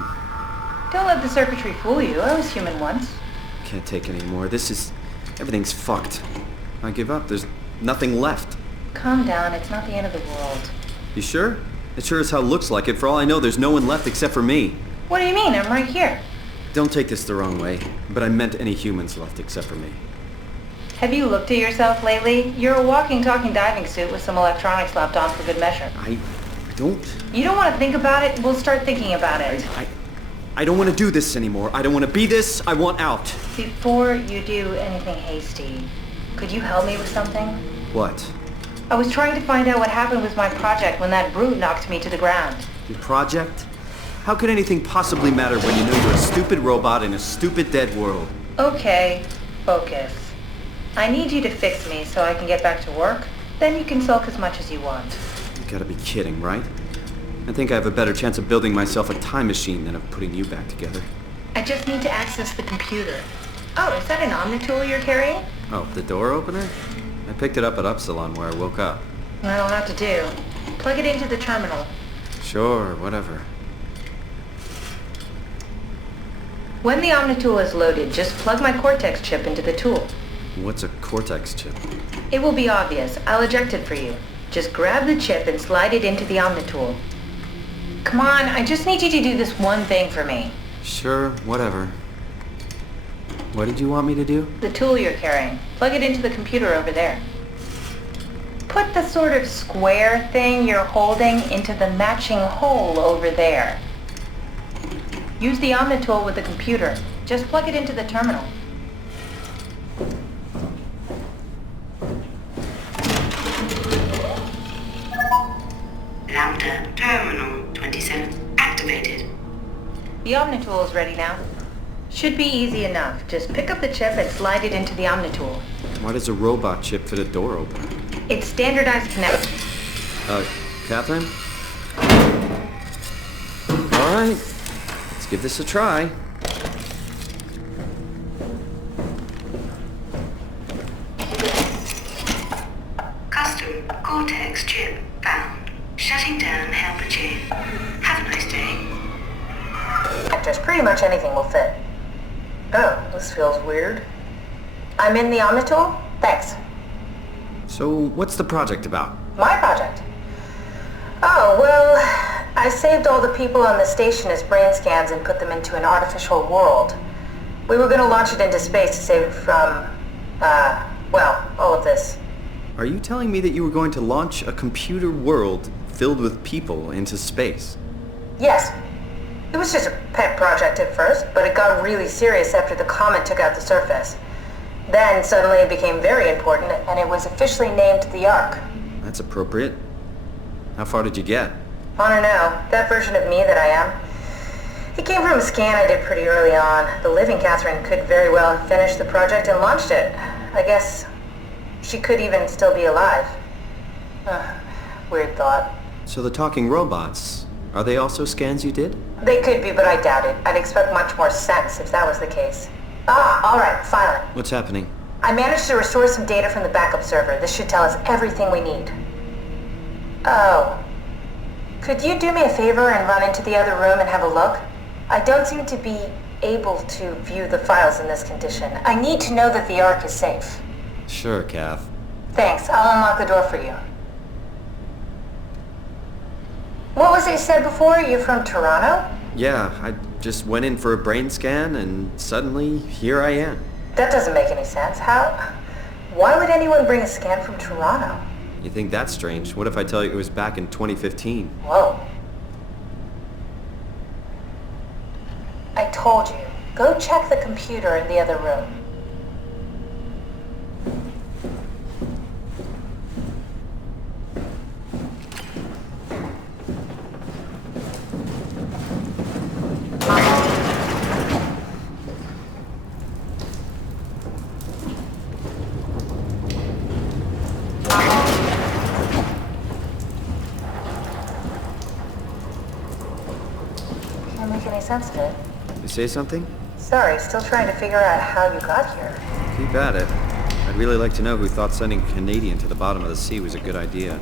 Don't let the circuitry fool you. I was human once. Can't take any more. Everything's fucked. I give up. There's nothing left. Calm down, it's not the end of the world. You sure? It sure as hell looks like it. For all I know, there's no one left except for me. What do you mean? I'm right here. Don't take this the wrong way, but I meant any humans left except for me. Have you looked at yourself lately? You're a walking, talking diving suit with some electronics slapped on for good measure. I don't... You don't want to think about it? We'll start thinking about it. I don't want to do this anymore. I don't want to be this. I want out. Before you do anything hasty, could you help me with something? What? I was trying to find out what happened with my project when that brute knocked me to the ground. Your project? How could anything possibly matter when you know you're a stupid robot in a stupid dead world? Okay, focus. I need you to fix me so I can get back to work. Then you can sulk as much as you want. You gotta be kidding, right? I think I have a better chance of building myself a time machine than of putting you back together. I just need to access the computer. Oh, is that an Omnitool you're carrying? Oh, the door opener? I picked it up at Upsilon where I woke up. That'll have to do. Plug it into the terminal. Sure, whatever. When the Omnitool is loaded, just plug my Cortex chip into the tool. What's a Cortex chip? It will be obvious. I'll eject it for you. Just grab the chip and slide it into the Omnitool. Come on, I just need you to do this one thing for me. Sure, whatever. What did you want me to do? The tool you're carrying. Plug it into the computer over there. Put the sort of square thing you're holding into the matching hole over there. Use the Omnitool with the computer. Just plug it into the terminal. Lambda Terminal 27 activated. The Omnitool is ready now. Should be easy enough. Just pick up the chip and slide it into the Omnitool. Why does a robot chip fit a door opener? It's standardized connection. Catherine? Alright, let's give this a try. Custom Cortex chip found. Shutting down helper chain. Have a nice day. Just pretty much anything will fit. Oh, this feels weird. I'm in the Omnitool? Thanks. So, what's the project about? My project? Oh, well, I saved all the people on the station as brain scans and put them into an artificial world. We were going to launch it into space to save it from, well, all of this. Are you telling me that you were going to launch a computer world filled with people into space? Yes. It was just a pet project at first, but it got really serious after the comet took out the surface. Then suddenly it became very important, and it was officially named the Ark. That's appropriate. How far did you get? I don't know. That version of me that I am. It came from a scan I did pretty early on. The living Catherine could very well have finished the project and launched it. I guess she could even still be alive. Weird thought. So the talking robots, are they also scans you did? They could be, but I doubt it. I'd expect much more sense if that was the case. All right, finally. What's happening? I managed to restore some data from the backup server. This should tell us everything we need. Oh. Could you do me a favor and run into the other room and have a look? I don't seem to be able to view the files in this condition. I need to know that the Ark is safe. Sure, Kath. Thanks. I'll unlock the door for you. What was it you said before? You're from Toronto? Yeah, I just went in for a brain scan and suddenly here I am. That doesn't make any sense. How? Why would anyone bring a scan from Toronto? You think that's strange? What if I tell you it was back in 2015? Whoa. I told you. Go check the computer in the other room. Can't make any sense of it. You say something? Sorry, still trying to figure out how you got here. Keep at it. I'd really like to know who thought sending a Canadian to the bottom of the sea was a good idea.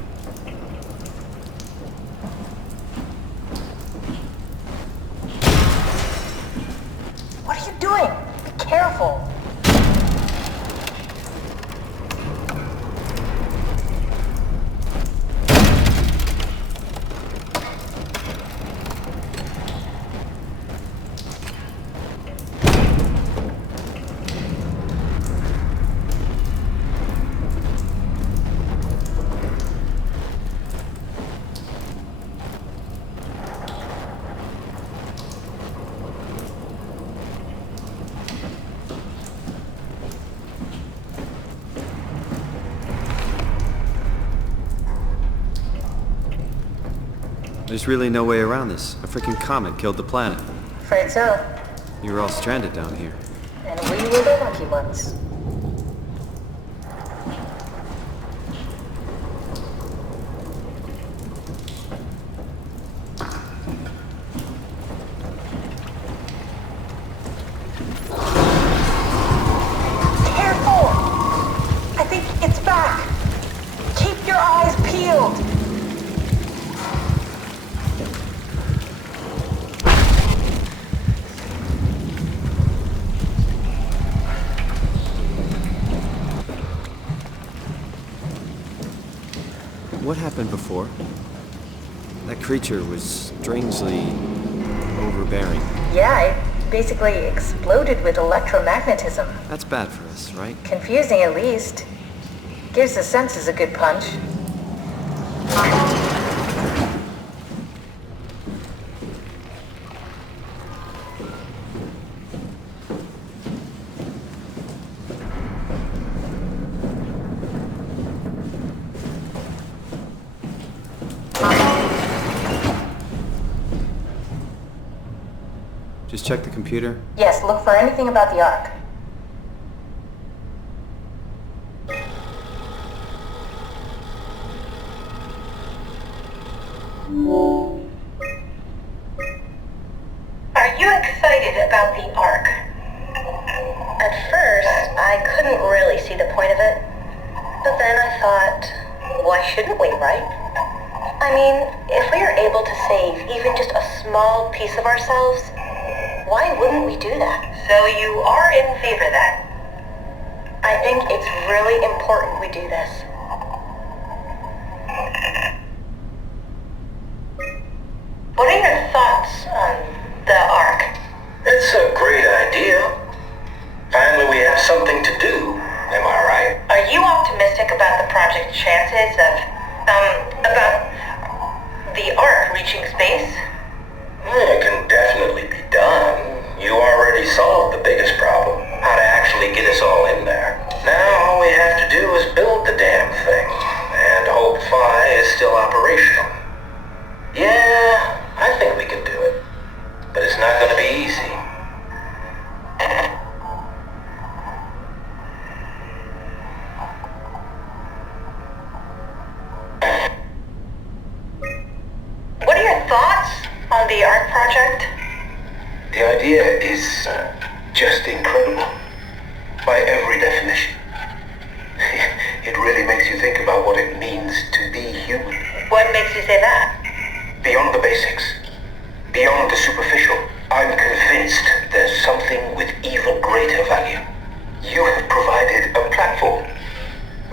What are you doing? Be careful. There's really no way around this. A freaking comet killed the planet. Afraid so. You were all stranded down here. And we were the lucky ones. Careful! I think it's back. Keep your eyes peeled. What happened before? That creature was strangely overbearing. Yeah, it basically exploded with electromagnetism. That's bad for us, right? Confusing at least. Gives the senses a good punch. Just check the computer. Yes, look for anything about the Ark. Are you excited about the Ark? At first, I couldn't really see the point of it. But then I thought, why shouldn't we, right? I mean, if we are able to save even just a small piece of ourselves, why wouldn't we do that? So you are in favor then? I think it's really important we do this. What are your thoughts on the Ark? It's a great idea. Finally we have something to do, am I right? Are you optimistic about the project's chances of, about the Ark reaching space? It can definitely be done. You already solved the biggest problem, how to actually get us all in there. Now all we have to do is build the damn thing, and hope Phi is still operational. Yeah, I think we can do it, but it's not going to be easy. What are your thoughts on the Ark Project? The idea is just incredible, by every definition. It really makes you think about what it means to be human. What makes you say that? Beyond the basics, beyond the superficial, I'm convinced there's something with even greater value. You have provided a platform,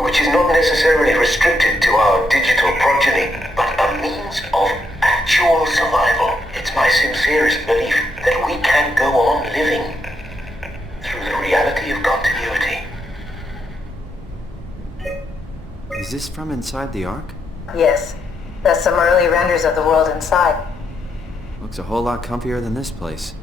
which is not necessarily restricted to our digital progeny, but a means of actual survival. It's my sincerest belief that we can go on living through the reality of continuity. Is this from inside the Ark? Yes. That's some early renders of the world inside. Looks a whole lot comfier than this place.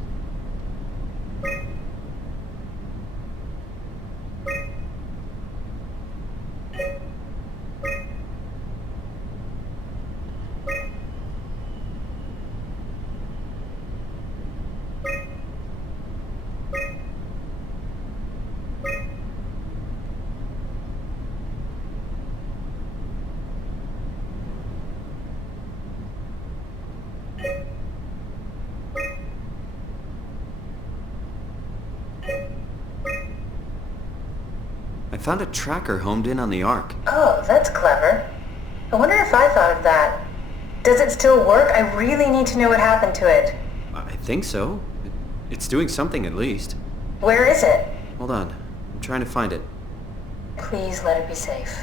I found a tracker homed in on the Ark. Oh, that's clever. I wonder if I thought of that. Does it still work? I really need to know what happened to it. I think so. It's doing something at least. Where is it? Hold on. I'm trying to find it. Please let it be safe.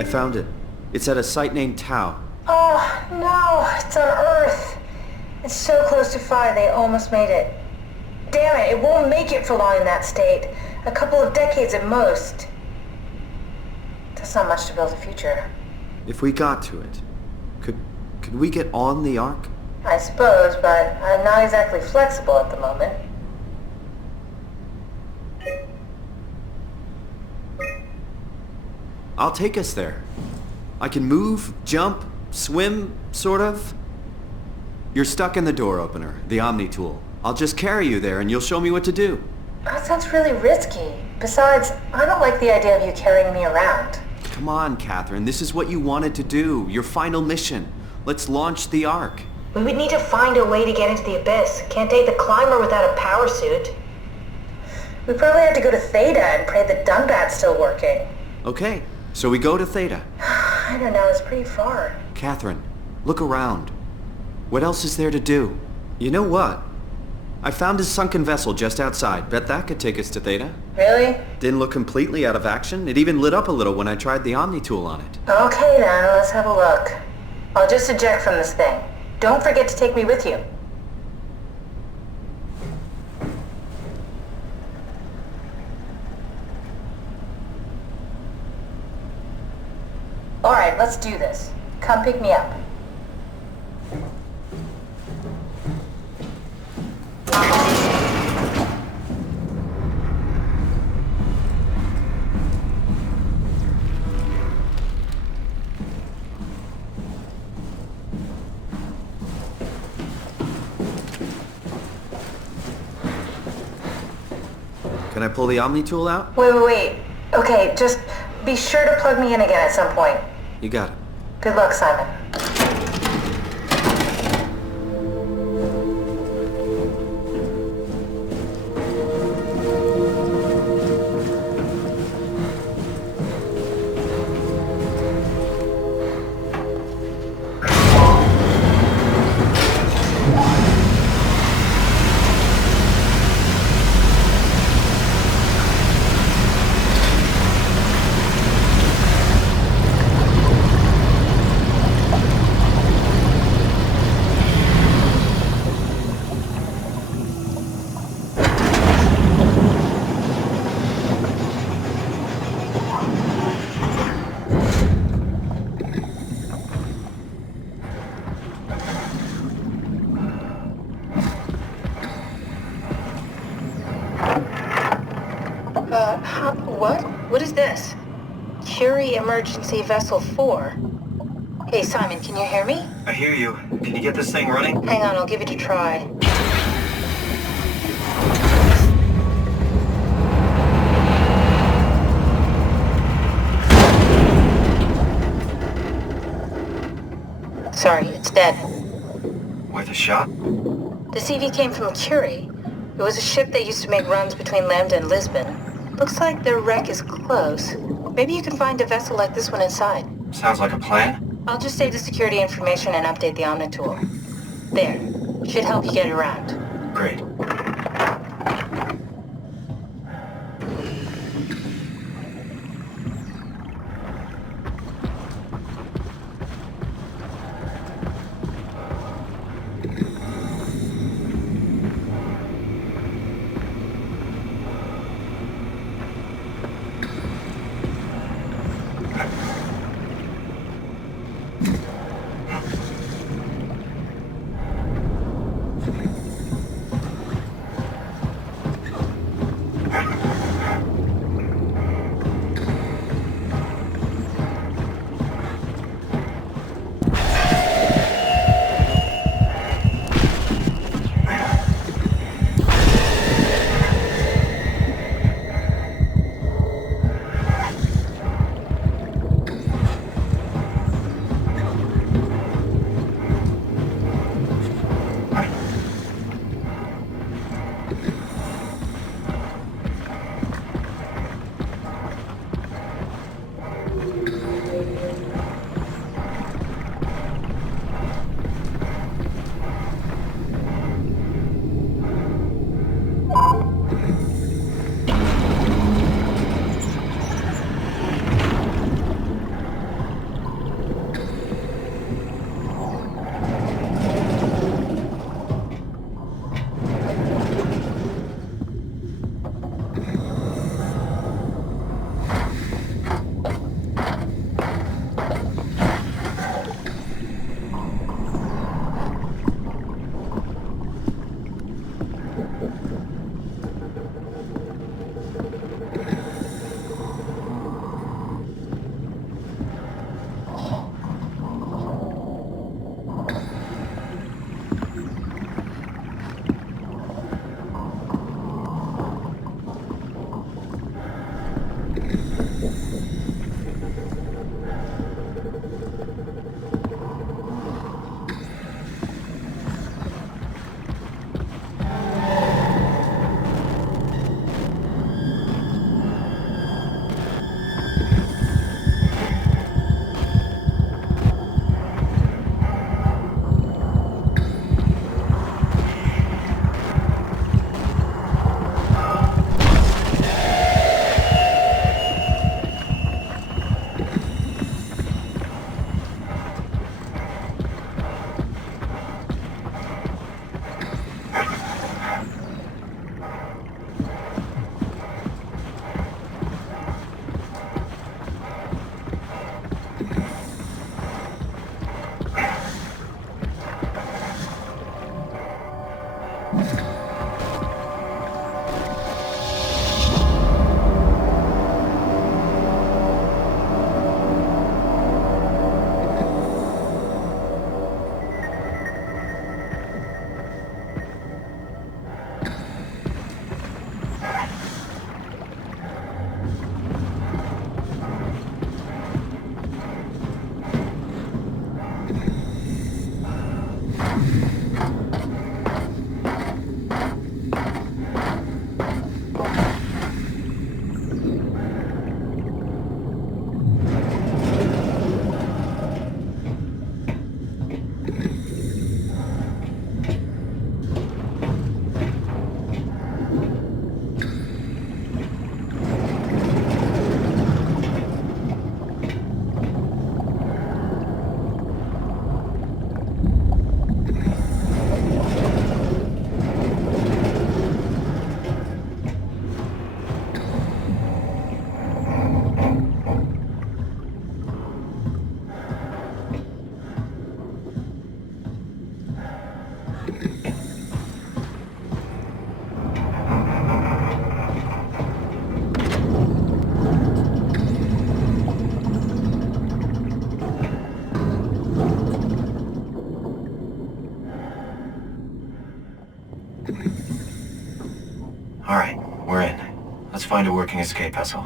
I found it. It's at a site named Tau. Oh, no, it's on Earth. It's so close to Phi, they almost made it. Damn it, it won't make it for long in that state. A couple of decades at most. That's not much to build a future. If we got to it, could we get on the Ark? I suppose, but I'm not exactly flexible at the moment. I'll take us there. I can move, jump, swim, sort of. You're stuck in the door opener, the Omnitool. I'll just carry you there and you'll show me what to do. That sounds really risky. Besides, I don't like the idea of you carrying me around. Come on, Catherine. This is what you wanted to do. Your final mission. Let's launch the Ark. We would need to find a way to get into the Abyss. Can't take the climber without a power suit. We probably have to go to Theta and pray that Dunbat's still working. Okay, so we go to Theta. I don't know, it's pretty far. Catherine, look around. What else is there to do? You know what? I found a sunken vessel just outside. Bet that could take us to Theta. Really? Didn't look completely out of action. It even lit up a little when I tried the Omnitool on it. Okay then, let's have a look. I'll just eject from this thing. Don't forget to take me with you. Alright, let's do this. Come pick me up. Can I pull the Omnitool out? Wait. Okay, just be sure to plug me in again at some point. You got it. Good luck, Simon. What is this? Curie Emergency Vessel 4. Hey, Simon, can you hear me? I hear you. Can you get this thing running? Hang on, I'll give it a try. Sorry, it's dead. Worth a shot? The CV came from Curie. It was a ship that used to make runs between Lambda and Lisbon. Looks like their wreck is close. Maybe you can find a vessel like this one inside. Sounds like a plan. I'll just save the security information and update the Omnitool. There. Should help you get around. Great. find a working escape vessel.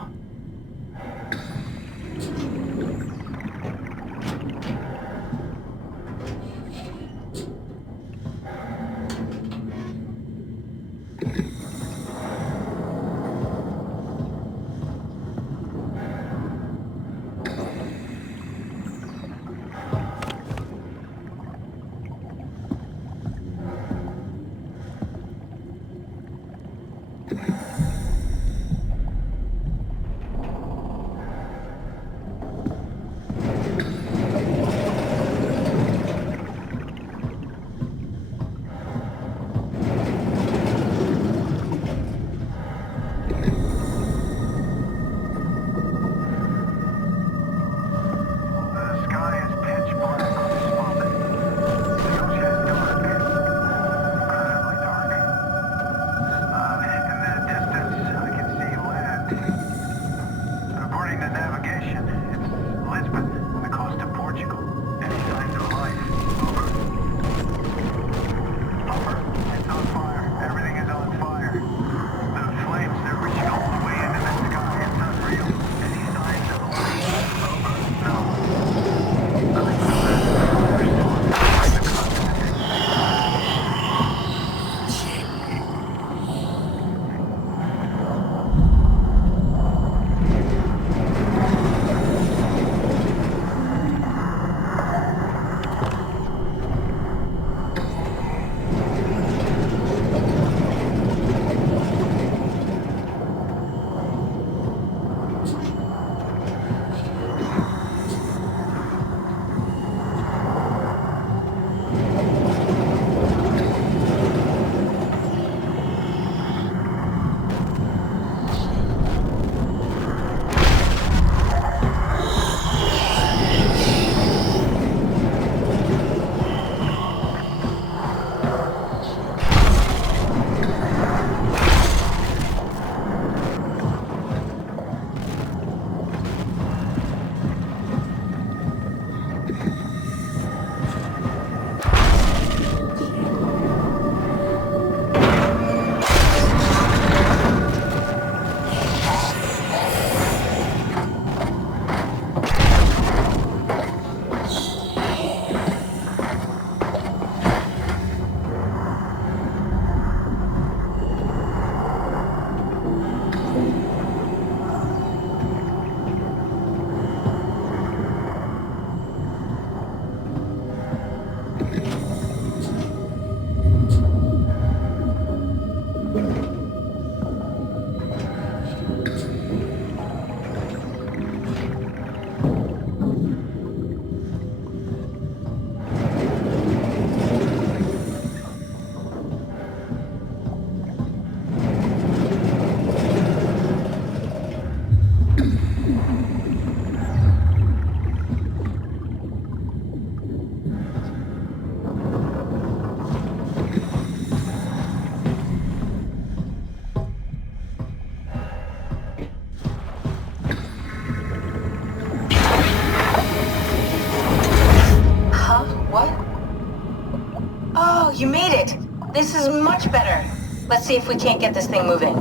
You made it! This is much better. Let's see if we can't get this thing moving.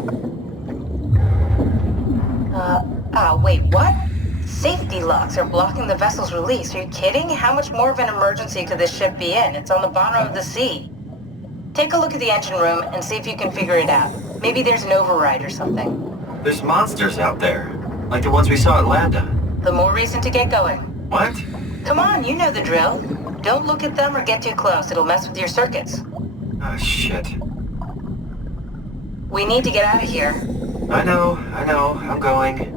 Wait, what? Safety locks are blocking the vessel's release. Are you kidding? How much more of an emergency could this ship be in? It's on the bottom of the sea. Take a look at the engine room and see if you can figure it out. Maybe there's an override or something. There's monsters out there, like the ones we saw at Lambda. The more reason to get going. What? Come on, you know the drill. Don't look at them or get too close. It'll mess with your circuits. Oh, shit. We need to get out of here. I know. I'm going.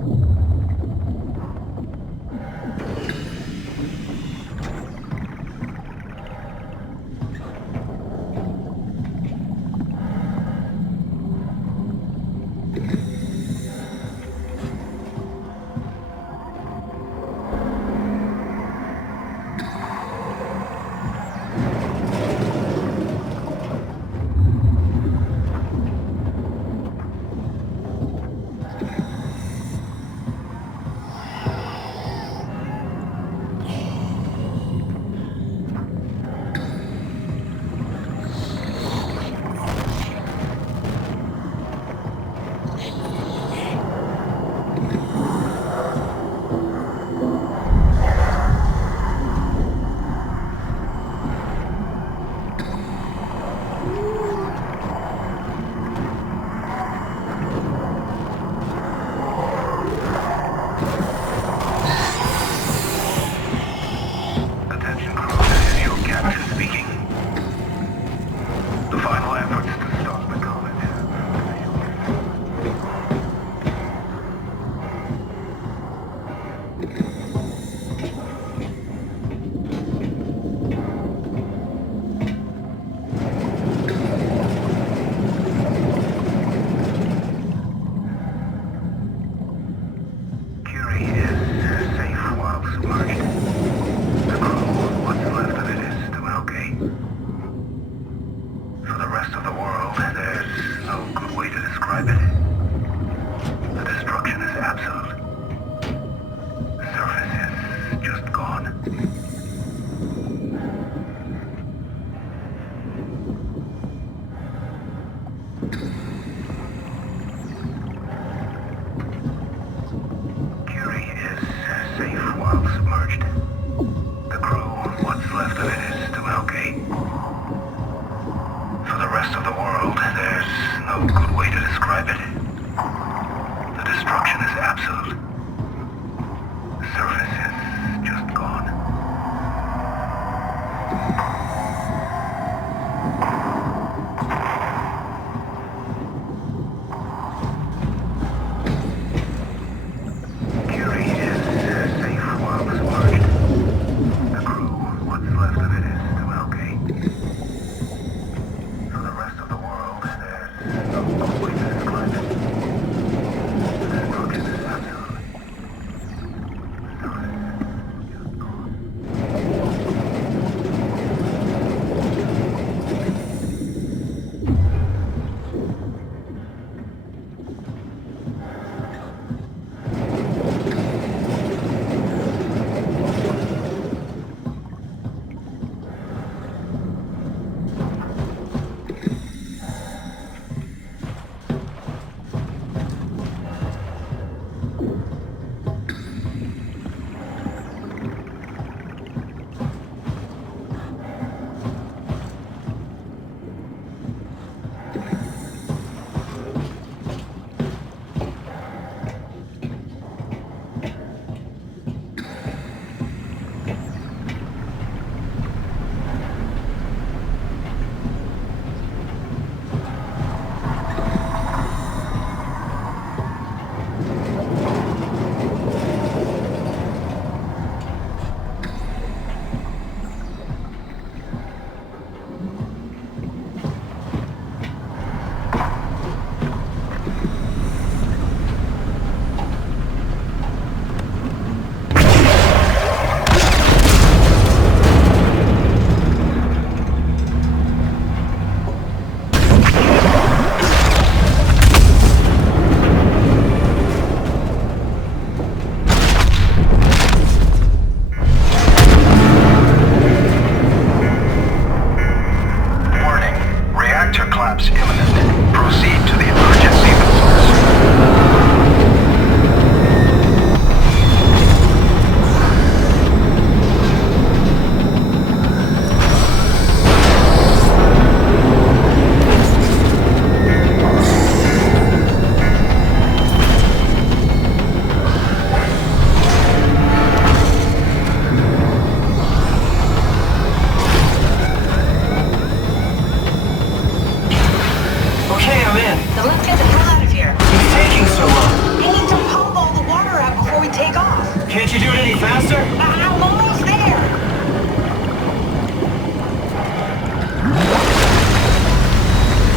Can't you do it any faster? I'm almost there!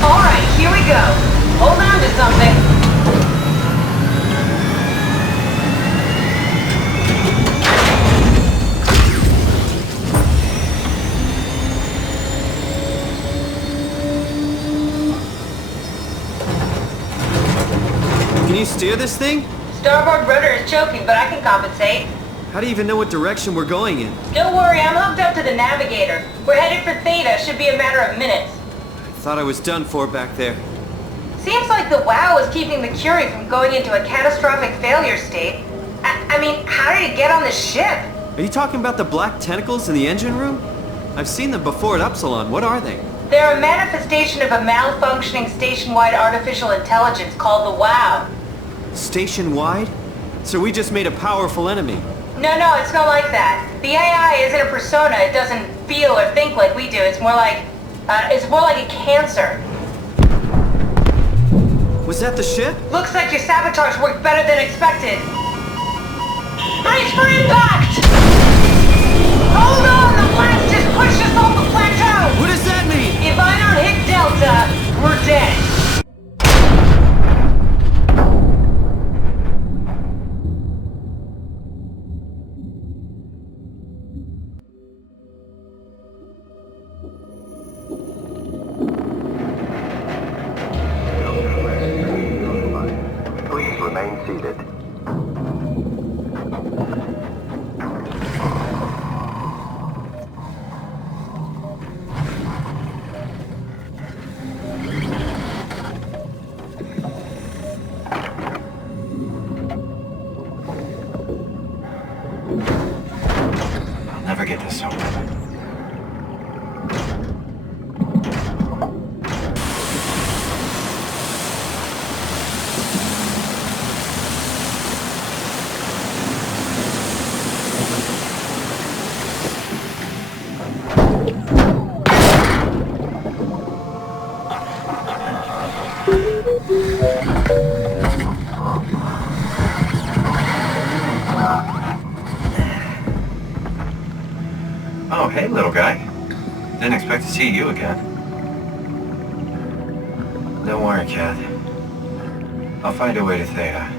Alright, here we go. Hold on to something. Can you steer this thing? Starboard rudder is choking, but I can compensate. How do you even know what direction we're going in? Don't worry, I'm hooked up to the navigator. We're headed for Theta. Should be a matter of minutes. I thought I was done for back there. Seems like the WOW is keeping the Curie from going into a catastrophic failure state. I mean, how did it get on the ship? Are you talking about the black tentacles in the engine room? I've seen them before at Upsilon. What are they? They're a manifestation of a malfunctioning station-wide artificial intelligence called the WOW. Station-wide? So we just made a powerful enemy. No, it's not like that. The AI isn't a persona. It doesn't feel or think like we do. It's more like a cancer. Was that the ship? Looks like your sabotage worked better than expected. Brace for impact! Hold on! The blast just pushed us off the plateau! What does that mean? If I don't hit Delta, we're dead. Please remain seated. I'll never get this over. Oh, hey, little guy. Didn't expect to see you again. Don't worry, Cat. I'll find a way to Theta.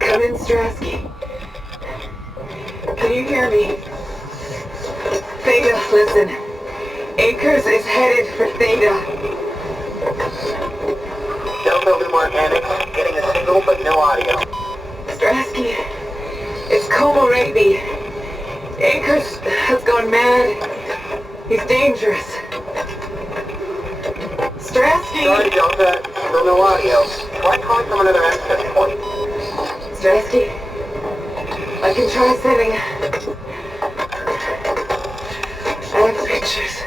Come in, Strasky. Can you hear me? Theta, listen. AORUS is headed for Theta. Delta Lumar Panic, getting a signal but no audio. Strasky, it's Como Rigby. AORUS has gone mad. He's dangerous. Strasky! Sorry, Delta. Still no audio. Try calling from another access point. Strasky, I can try setting. I have pictures.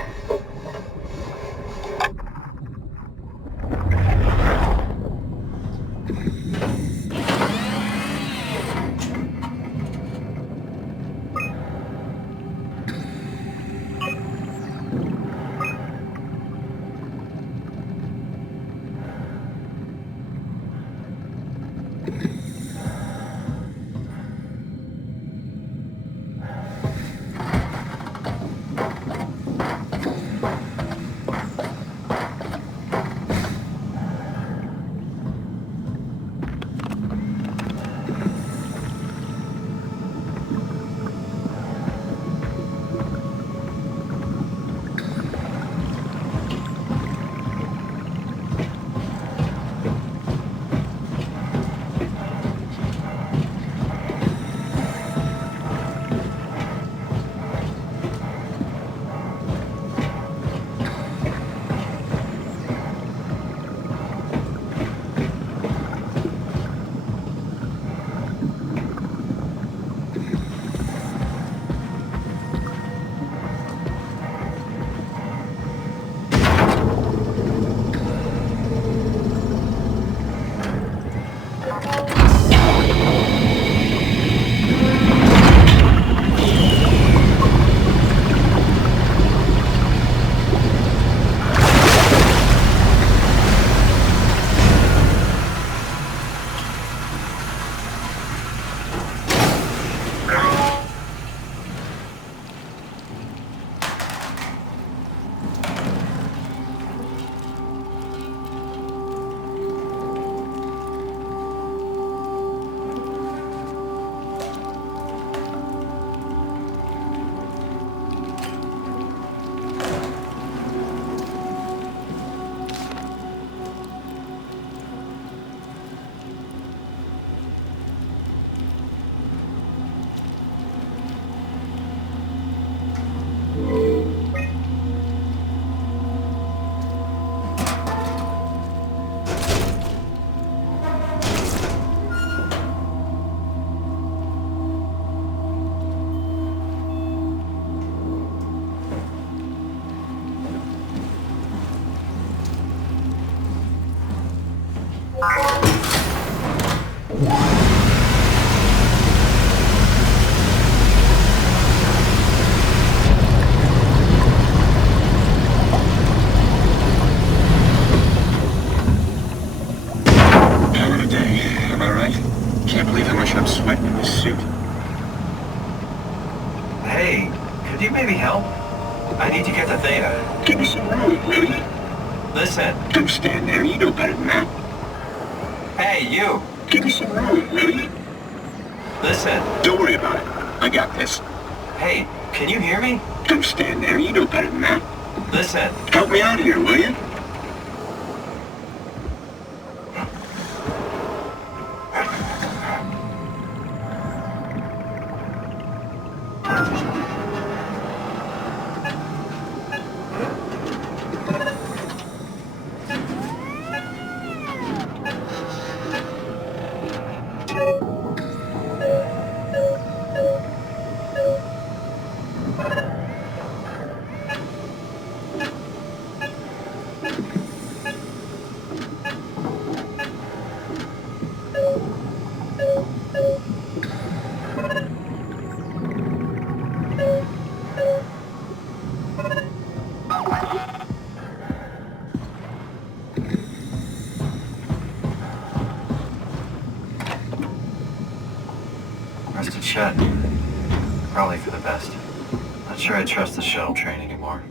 Hell of a day, am I right? Can't believe how much I'm sweating in this suit. Hey, could you maybe help? I need to get to Theta. Give me some room, will you? Listen. Don't stand there, you know better than that. Hey, you! Give me some room, will you? Listen. Don't worry about it. I got this. Hey, can you hear me? Don't stand there, you know better than that. Listen. Help me out here, will you? Arrested Chet. Probably for the best. Not sure I trust the shuttle train anymore.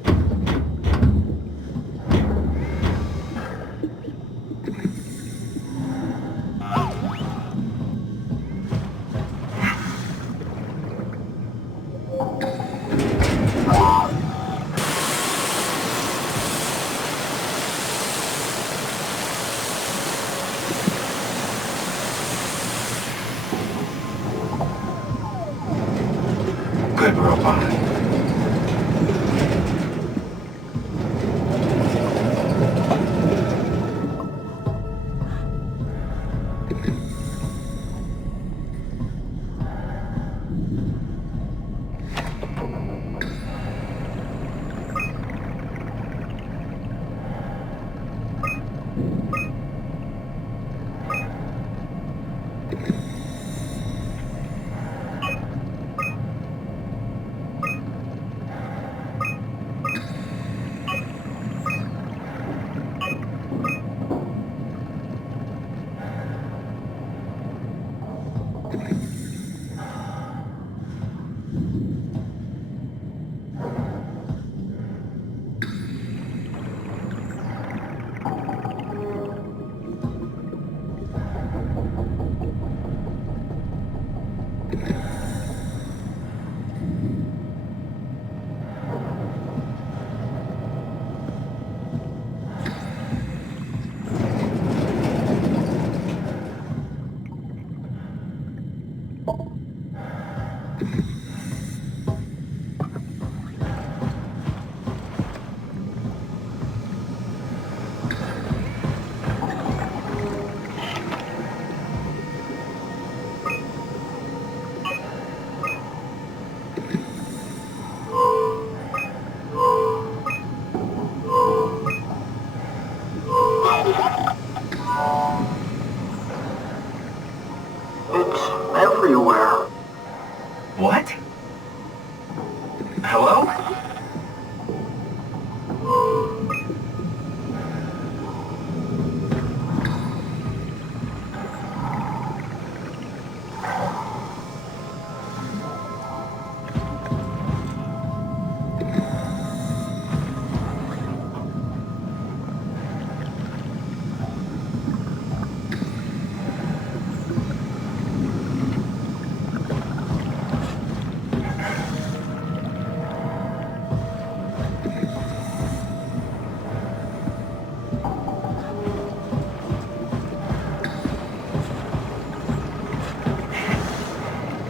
Good robot. Everywhere. What? Hello?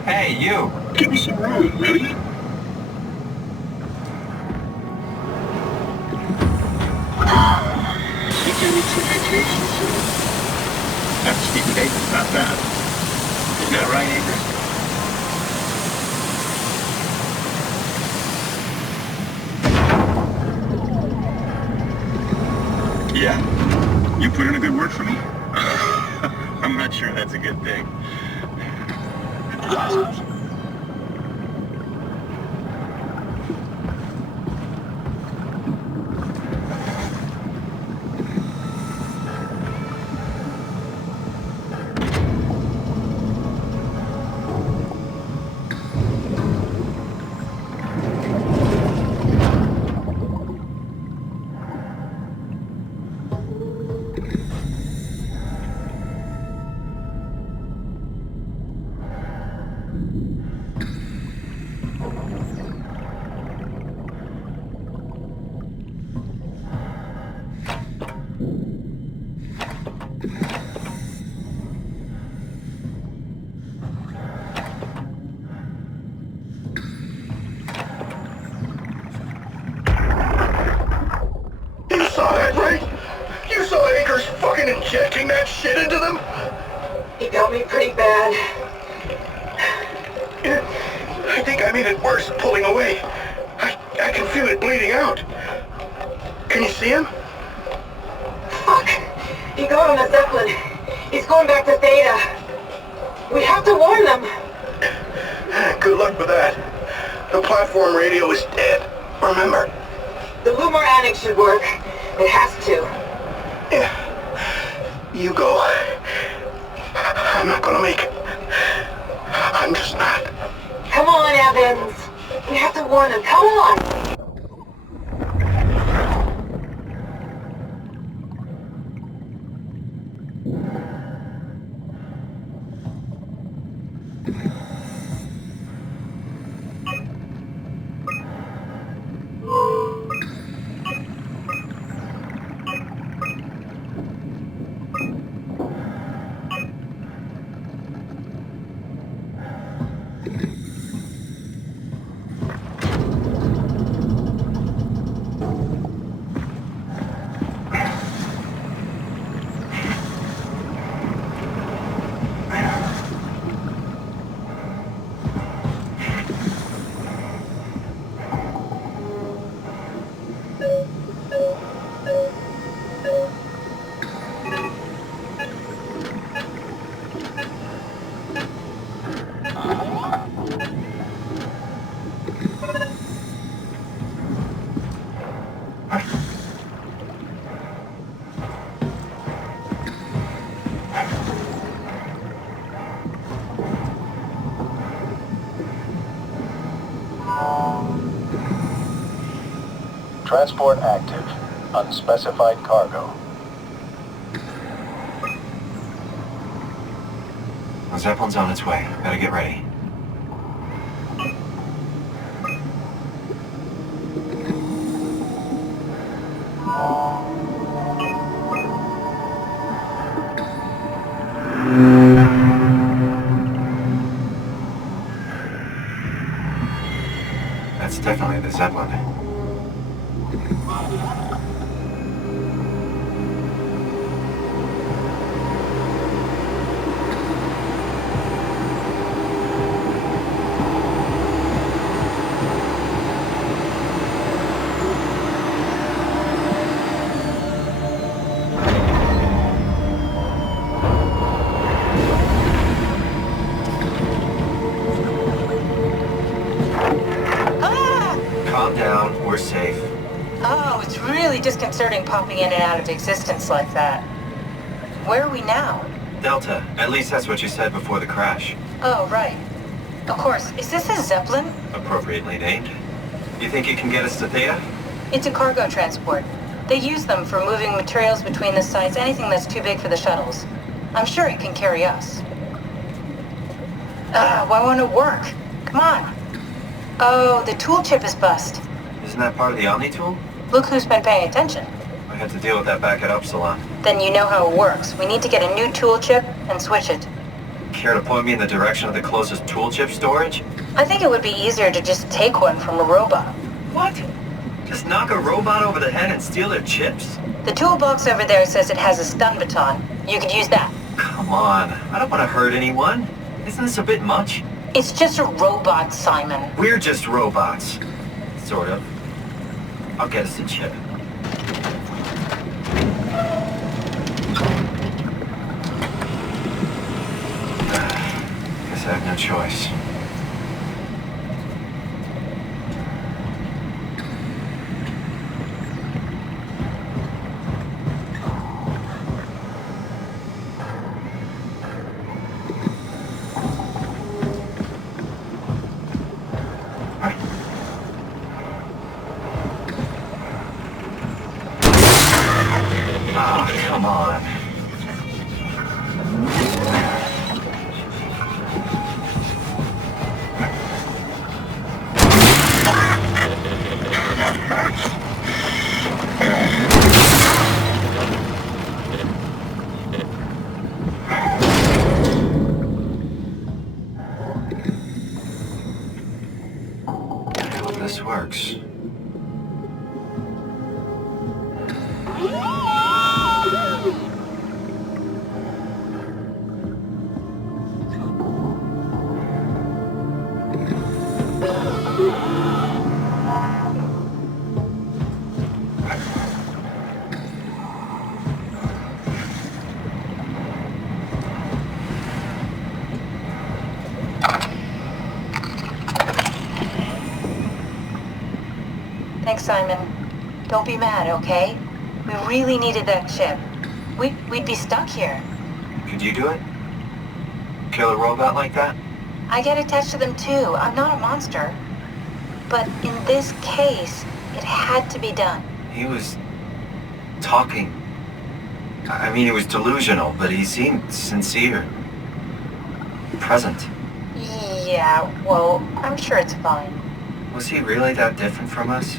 Hey, you! Give me some room, will you? Think I need some vacation soon. That's Stephen Davis, not bad. Isn't that right, Avery? Yeah. You put in a good word for me. I'm not sure that's a good thing. Injecting that shit into them? He got me pretty bad. I think I made it worse pulling away. I can feel it bleeding out. Can you see him? Fuck. He got on a Zeppelin. He's going back to Theta. We have to warn them. Good luck with that. The platform radio is dead. Remember? The Lumar annex should work. It has to. Yeah. You go. I'm not gonna make it. I'm just not. Come on, Evans. We have to warn them. Come on. Transport active. Unspecified cargo. The Zeppelin's on its way. Better get ready. That's definitely the Zeppelin. We're safe. Oh, it's really disconcerting popping in and out of existence like that. Where are we now? Delta. At least that's what you said before the crash. Oh, right. Of course. Is this a Zeppelin? Appropriately named. You think it can get us to Theta? It's a cargo transport. They use them for moving materials between the sites, anything that's too big for the shuttles. I'm sure it can carry us. Why won't it work? Come on. Oh, the tool chip is bust. Isn't that part of the Omnitool? Look who's been paying attention. I had to deal with that back at Upsilon. Then you know how it works. We need to get a new tool chip and switch it. Care to point me in the direction of the closest tool chip storage? I think it would be easier to just take one from a robot. What? Just knock a robot over the head and steal their chips? The toolbox over there says it has a stun baton. You could use that. Come on. I don't want to hurt anyone. Isn't this a bit much? It's just a robot, Simon. We're just robots. Sort of. I'll get us a chip. no choice. Come on. I hope this works. Thanks, Simon. Don't be mad, okay? We really needed that chip. We'd be stuck here. Could you do it? Kill a robot like that? I get attached to them too. I'm not a monster. But in this case, it had to be done. He was talking. I mean, he was delusional, but he seemed sincere. Present. Yeah, well, I'm sure it's fine. Was he really that different from us?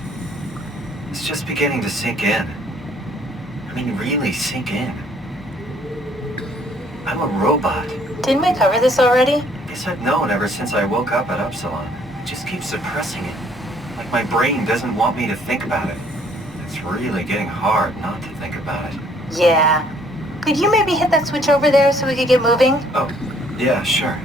It's just beginning to sink in. I mean, really sink in. I'm a robot. Didn't we cover this already? Guess I've known ever since I woke up at Upsilon. I just keep suppressing it. Like my brain doesn't want me to think about it. It's really getting hard not to think about it. Yeah. Could you maybe hit that switch over there so we could get moving? Oh, yeah, sure.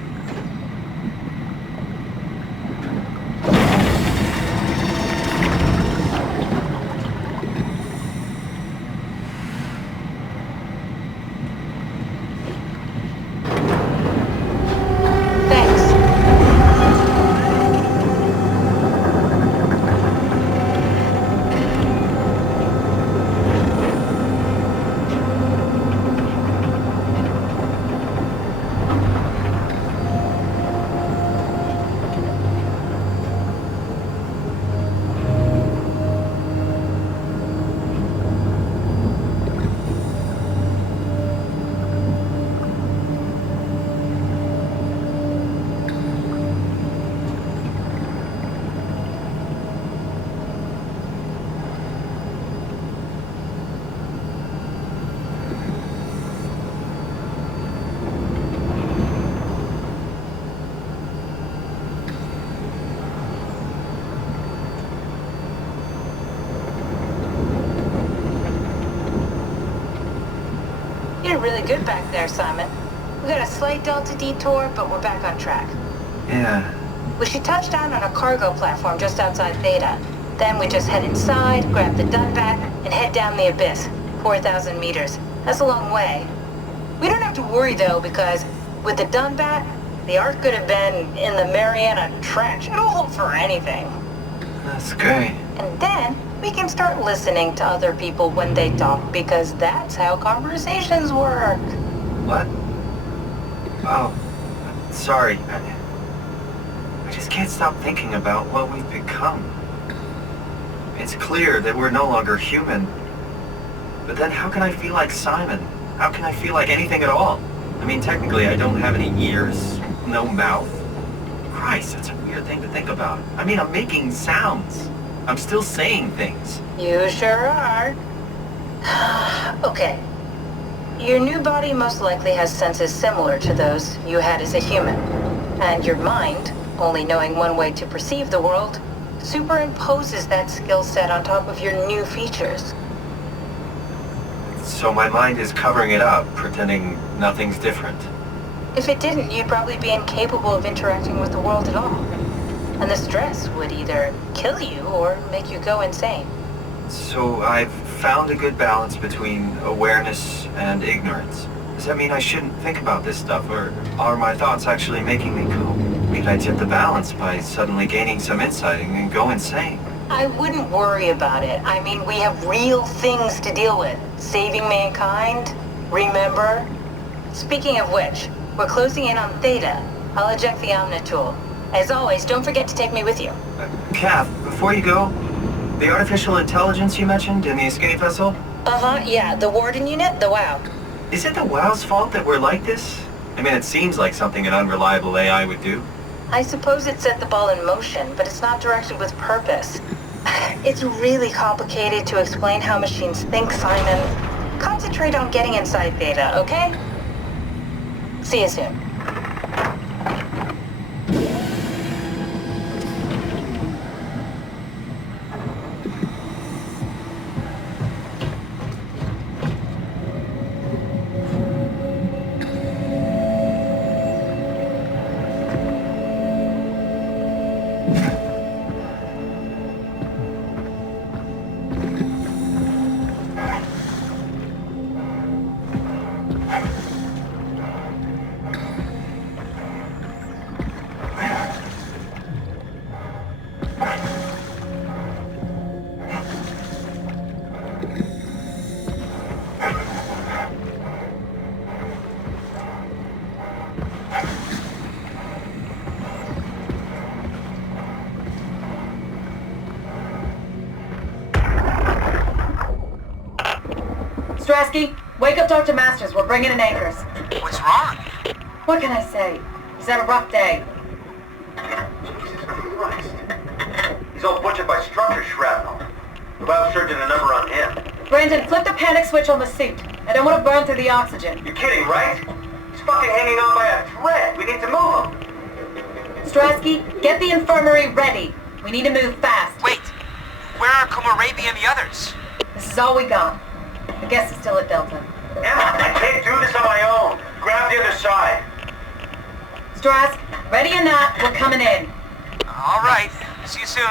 Really good back there, Simon. We got a slight delta detour, but we're back on track. Yeah. We should touch down on a cargo platform just outside Theta. Then we just head inside, grab the Dunbat, and head down the abyss. 4,000 meters. That's a long way. We don't have to worry, though, because with the Dunbat, the Ark could have been in the Mariana Trench. It'll hold for anything. That's great. And then we can start listening to other people when they talk, because that's how conversations work. What? Oh, sorry. I just can't stop thinking about what we've become. It's clear that we're no longer human. But then how can I feel like Simon? How can I feel like anything at all? I mean, technically I don't have any ears, no mouth. Christ, that's a weird thing to think about. I mean, I'm making sounds. I'm still saying things. You sure are. Okay. Your new body most likely has senses similar to those you had as a human. And your mind, only knowing one way to perceive the world, superimposes that skill set on top of your new features. So my mind is covering it up, pretending nothing's different. If it didn't, you'd probably be incapable of interacting with the world at all. And the stress would either kill you or make you go insane. So I've found a good balance between awareness and ignorance. Does that mean I shouldn't think about this stuff, or are my thoughts actually making me go? mean, I tip the balance by suddenly gaining some insight and go insane. I wouldn't worry about it. I mean, we have real things to deal with. Saving mankind, remember? Speaking of which, we're closing in on Theta. I'll eject the Omnitool. As always, don't forget to take me with you. Kath, before you go, the artificial intelligence you mentioned in the escape vessel? Uh-huh, yeah, the Warden unit, the WOW. Is it the WOW's fault that we're like this? I mean, it seems like something an unreliable AI would do. I suppose it set the ball in motion, but it's not directed with purpose. It's really complicated to explain how machines think, Simon. Concentrate on getting inside Theta, okay? See you soon. Strasky, wake up Dr. Masters. We're bringing in anchors. What's wrong? What can I say? He's had a rough day. Jesus Christ. He's all butchered by structure shrapnel. The biosurgeon a number on him. Brandon, flip the panic switch on the suit. I don't want to burn through the oxygen. You're kidding, right? He's fucking hanging on by a thread. We need to move him. Strasky, get the infirmary ready. We need to move fast. Wait, where are Komorabi and the others? This is all we got. The guest is still at Delta. Emma, I can't do this on my own. Grab the other side. Strask, ready or not, we're coming in. All right. See you soon.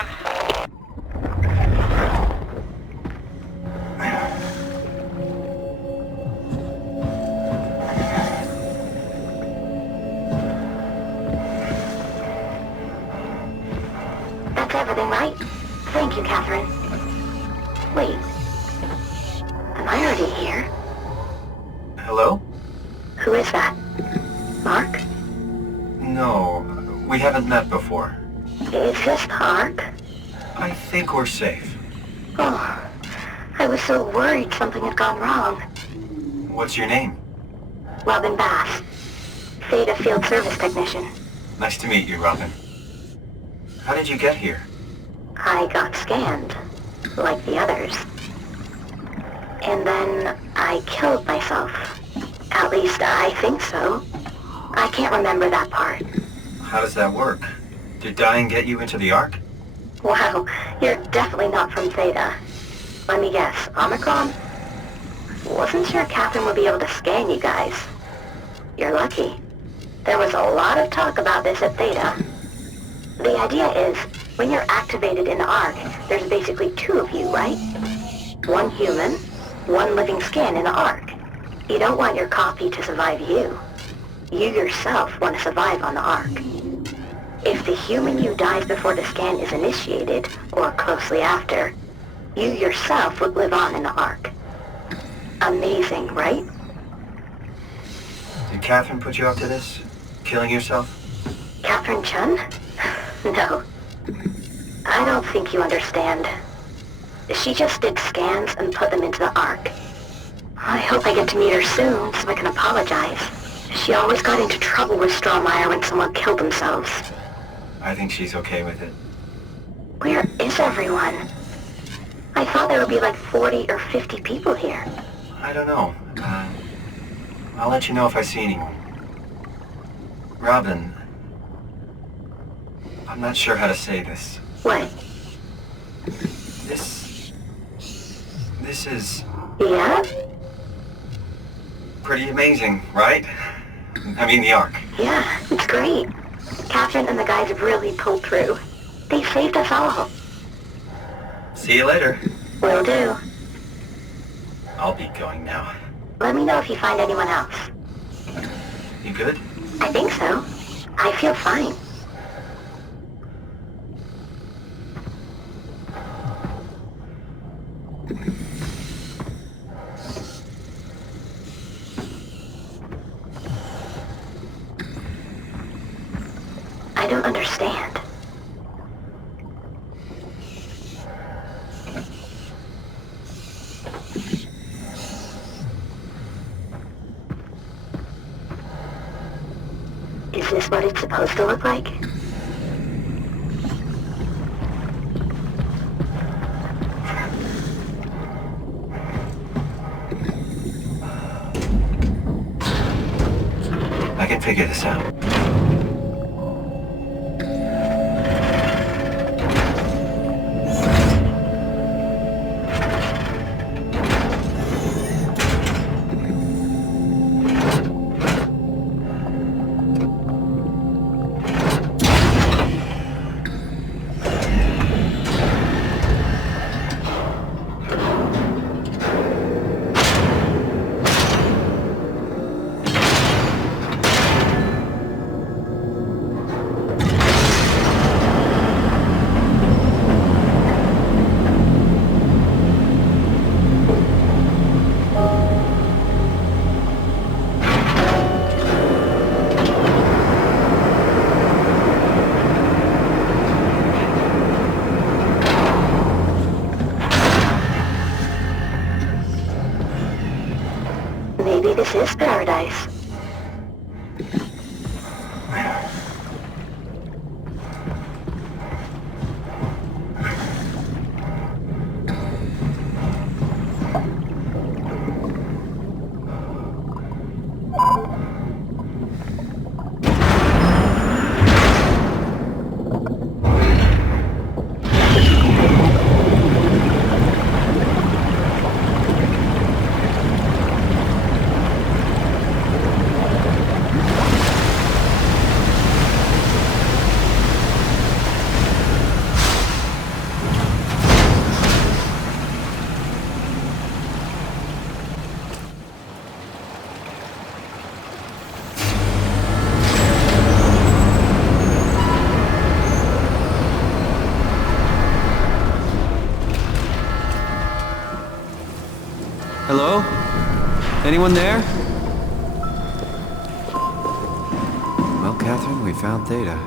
That's everything, right? Thank you, Catherine. Wait. Am I already here? Hello? Who is that? Mark? No, we haven't met before. Is this the Ark? I think we're safe. Oh, I was so worried something had gone wrong. What's your name? Robin Bass. Theta Field Service Technician. Nice to meet you, Robin. How did you get here? I got scanned, like the others. And then I killed myself. At least I think so. I can't remember that part. How does that work? Did dying get you into the Ark? Wow, you're definitely not from Theta. Let me guess, Omicron? Wasn't sure Captain would be able to scan you guys. You're lucky. There was a lot of talk about this at Theta. The idea is, when you're activated in the Ark, there's basically two of you, right? One human, one living skin in the Ark. You don't want your copy to survive you. You yourself want to survive on the Ark. If the human you dies before the scan is initiated, or closely after, you yourself would live on in the Ark. Amazing, right? Did Catherine put you up to this? Killing yourself? Catherine Chun? No. I don't think you understand. She just did scans and put them into the Ark. I hope I get to meet her soon so I can apologize. She always got into trouble with Strohmeyer when someone killed themselves. I think she's okay with it. Where is everyone? I thought there would be like 40 or 50 people here. I don't know. I'll let you know if I see anyone. Robin, I'm not sure how to say this. What? This is... Yeah? Pretty amazing, right? I mean, the Ark. Yeah, it's great. Catherine and the guys have really pulled through. They saved us all. See you later. Will do. I'll be going now. Let me know if you find anyone else. You good? I think so. I feel fine. understand. Is this what it's supposed to look like? I can figure this out. Maybe this is paradise. Hello? Anyone there? Well, Catherine, we found Theta.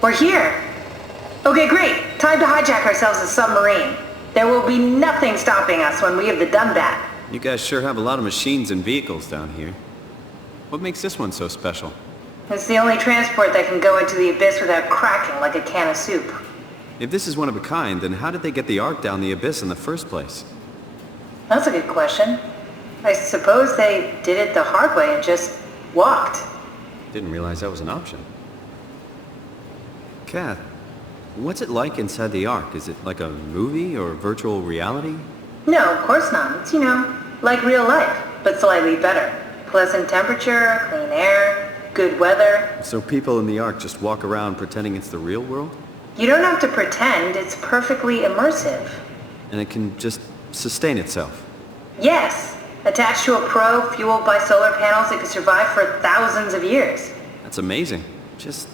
We're here! Okay, great. Time to hijack ourselves a submarine. There will be nothing stopping us when we have done that. You guys sure have a lot of machines and vehicles down here. What makes this one so special? It's the only transport that can go into the abyss without cracking like a can of soup. If this is one of a kind, then how did they get the Ark down the abyss in the first place? That's a good question. I suppose they did it the hard way and just walked. Didn't realize that was an option. Kath, what's it like inside the Ark? Is it like a movie or virtual reality? No, of course not. It's, like real life, but slightly better. Pleasant temperature, clean air, good weather. So people in the Ark just walk around pretending it's the real world? You don't have to pretend, it's perfectly immersive. And it can just sustain itself? Yes. Attached to a probe fueled by solar panels, it could survive for thousands of years. That's amazing. Just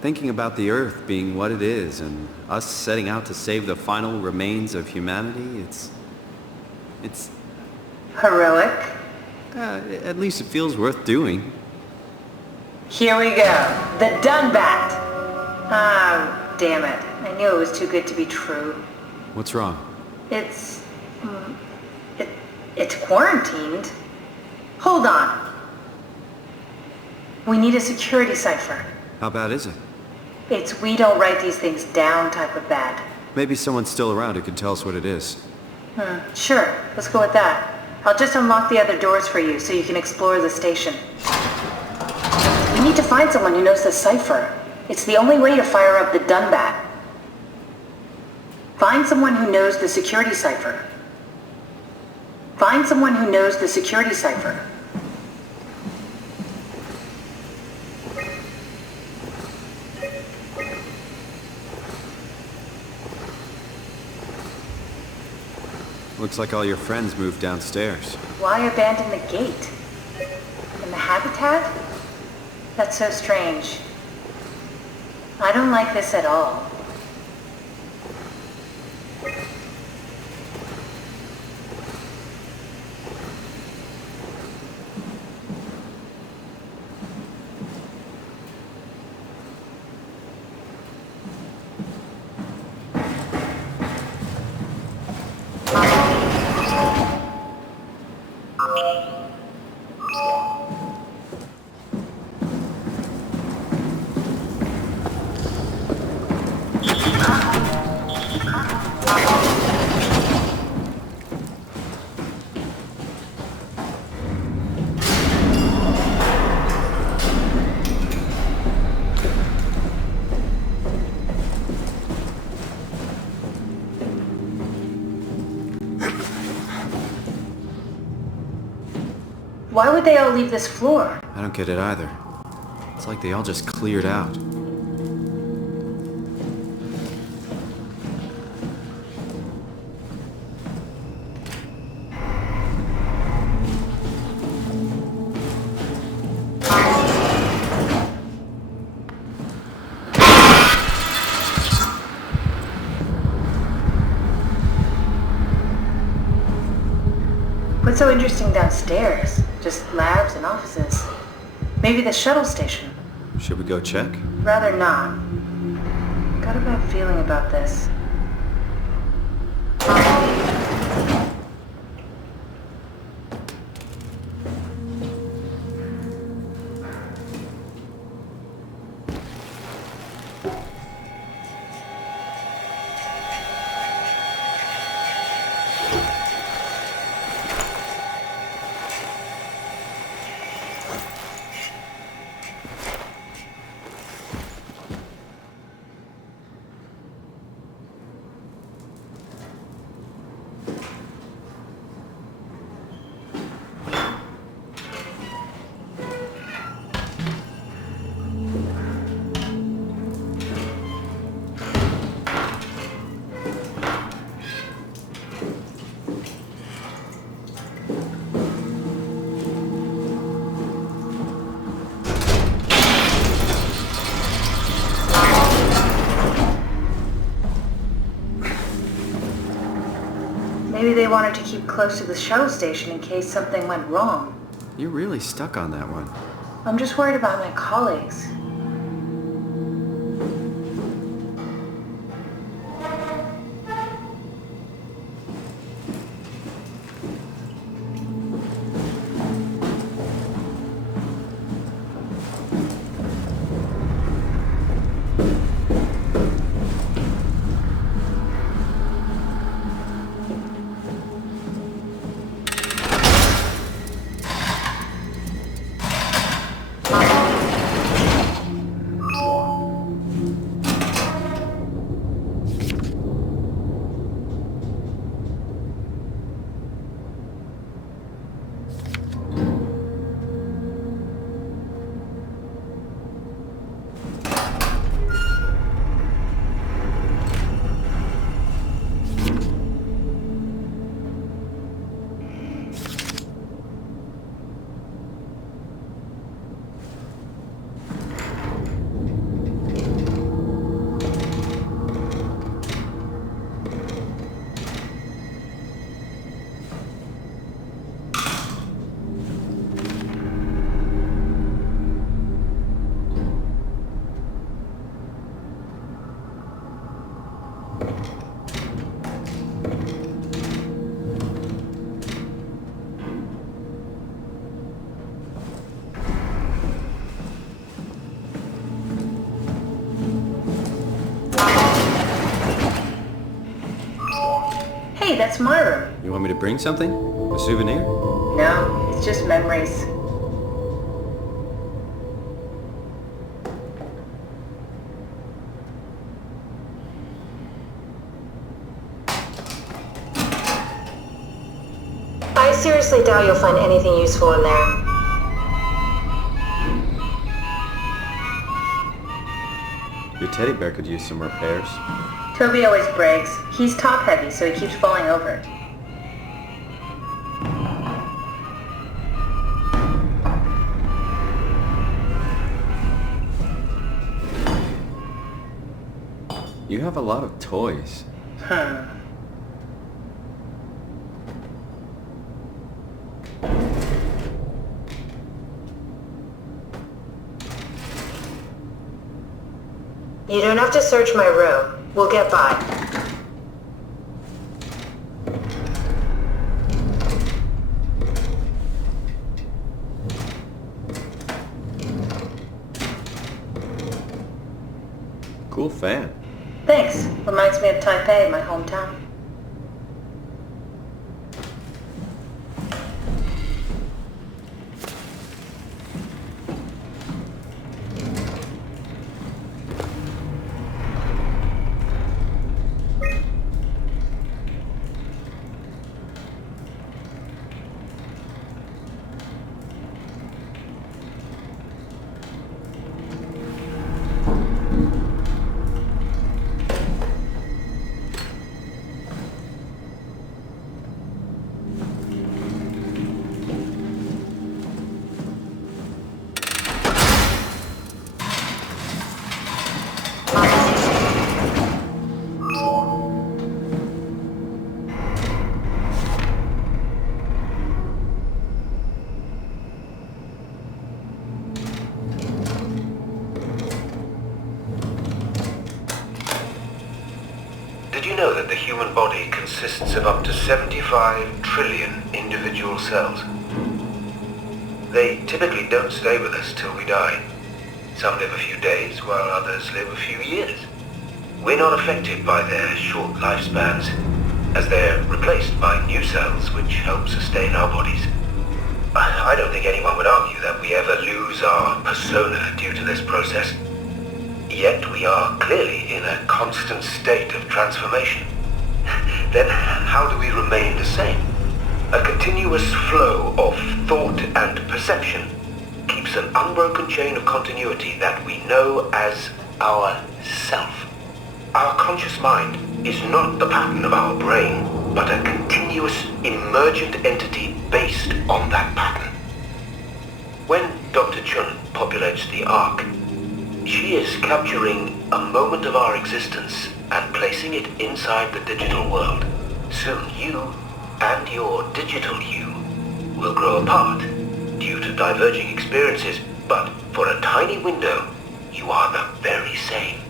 thinking about the Earth being what it is and us setting out to save the final remains of humanity, it's... heroic? At least it feels worth doing. Here we go. The Dunbat! Ah, damn it. I knew it was too good to be true. What's wrong? It's quarantined. Hold on. We need a security cipher. How bad is it? It's we don't write these things down type of bad. Maybe someone's still around who can tell us what it is. Sure. Let's go with that. I'll just unlock the other doors for you so you can explore the station. We need to find someone who knows the cipher. It's the only way to fire up the Dunbat. Find someone who knows the security cipher. Find someone who knows the security cipher. Looks like all your friends moved downstairs. Why abandon the gate? And the habitat? That's so strange. I don't like this at all. Why would they all leave this floor? I don't get it either. It's like they all just cleared out. What's so interesting downstairs? Just labs and offices. Maybe the shuttle station. Should we go check? Rather not. Got a bad feeling about this. Maybe they wanted to keep close to the shuttle station in case something went wrong. You're really stuck on that one. I'm just worried about my colleagues. Hey, that's my room. You want me to bring something? A souvenir? No, it's just memories. I seriously doubt you'll find anything useful in there. Your teddy bear could use some repairs. Toby always breaks. He's top heavy, so he keeps falling over. You have a lot of toys. Huh. You don't have to search my room. We'll get by. Cool fan. Thanks. Reminds me of Taipei, my hometown. Did you know that the human body consists of up to 75 trillion individual cells? They typically don't stay with us till we die. Some live a few days, while others live a few years. We're not affected by their short lifespans, as they're replaced by new cells which help sustain our bodies. I don't think anyone would argue that we ever lose our persona due to this process. Yet we are clearly in a constant state of transformation. Then how do we remain the same? A continuous flow of thought and perception keeps an unbroken chain of continuity that we know as our self. Our conscious mind is not the pattern of our brain, but a continuous emergent entity based on that pattern. When Dr. Chun populates the Ark, she is capturing a moment of our existence and placing it inside the digital world. Soon you and your digital you will grow apart due to diverging experiences, but for a tiny window, you are the very same.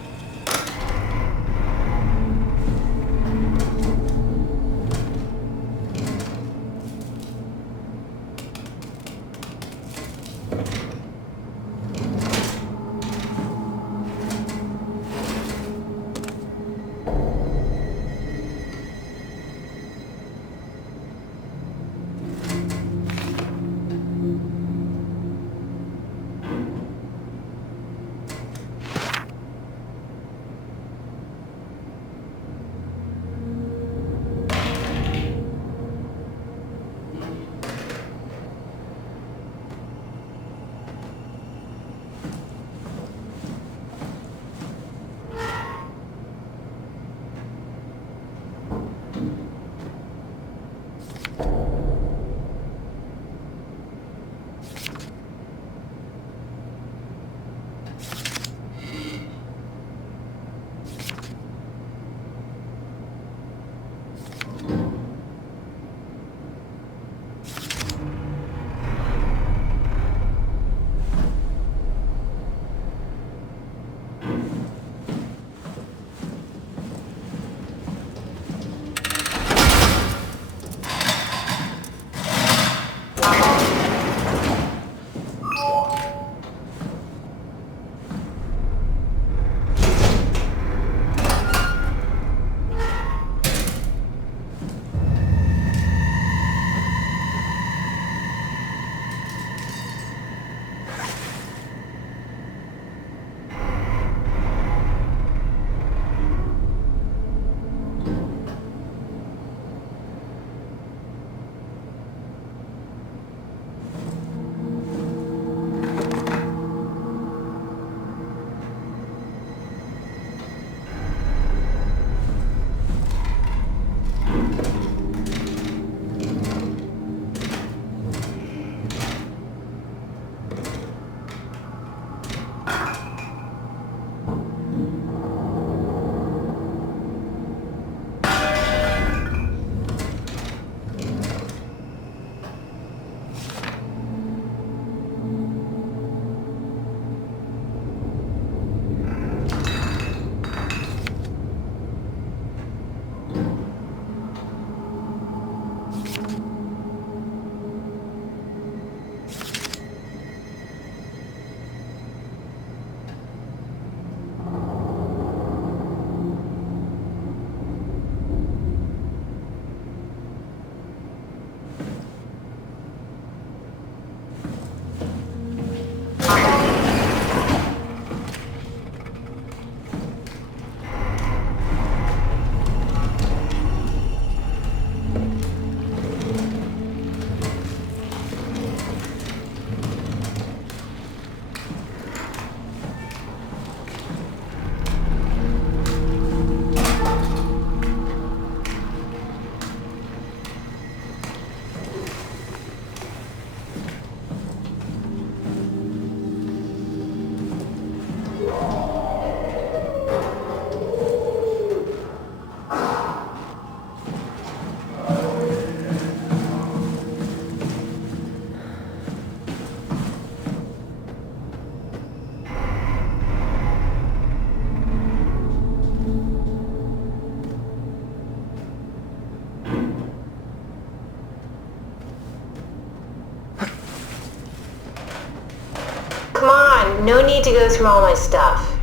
Come on, no need to go through all my stuff.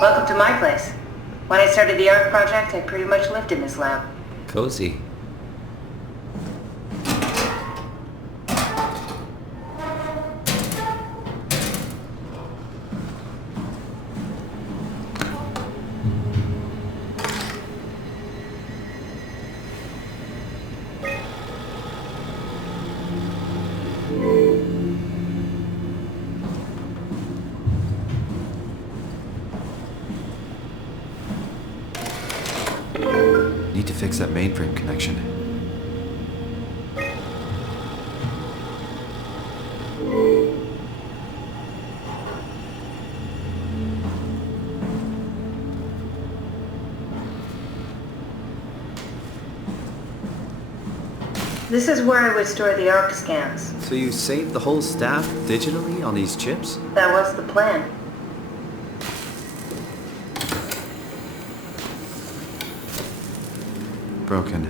Welcome to my place. When I started the Ark Project, I pretty much lived in this lab. Cozy. Need to fix that mainframe connection. This is where I would store the Ark scans. So you saved the whole staff digitally on these chips? That was the plan. Broken.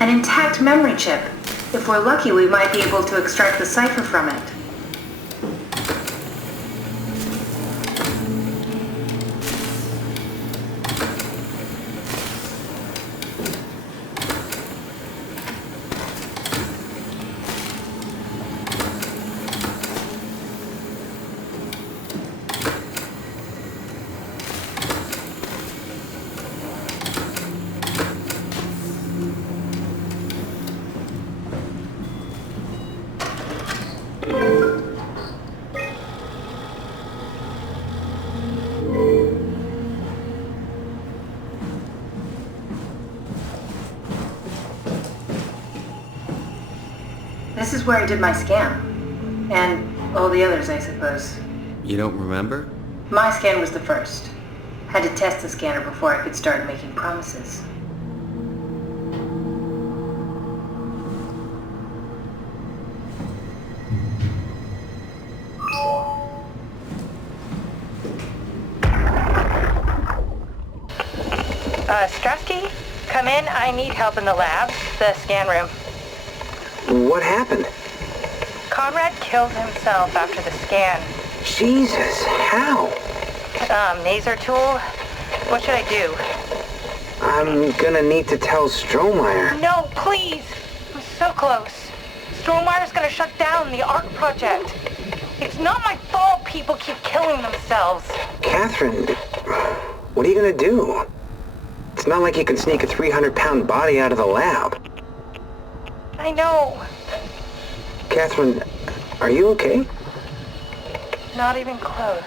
An intact memory chip. If we're lucky, we might be able to extract the cipher from it. This is where I did my scan. And all the others, I suppose. You don't remember? My scan was the first. Had to test the scanner before I could start making promises. Strasky, come in. I need help in the lab, the scan room. What happened? Conrad killed himself after the scan. Jesus, how? Laser tool? What should I do? I'm gonna need to tell Strohmeyer. No, please! I'm so close. Strohmeyer's gonna shut down the Ark Project. It's not my fault people keep killing themselves. Catherine, what are you gonna do? It's not like you can sneak a 300-pound body out of the lab. I know. Catherine, are you okay? Not even close.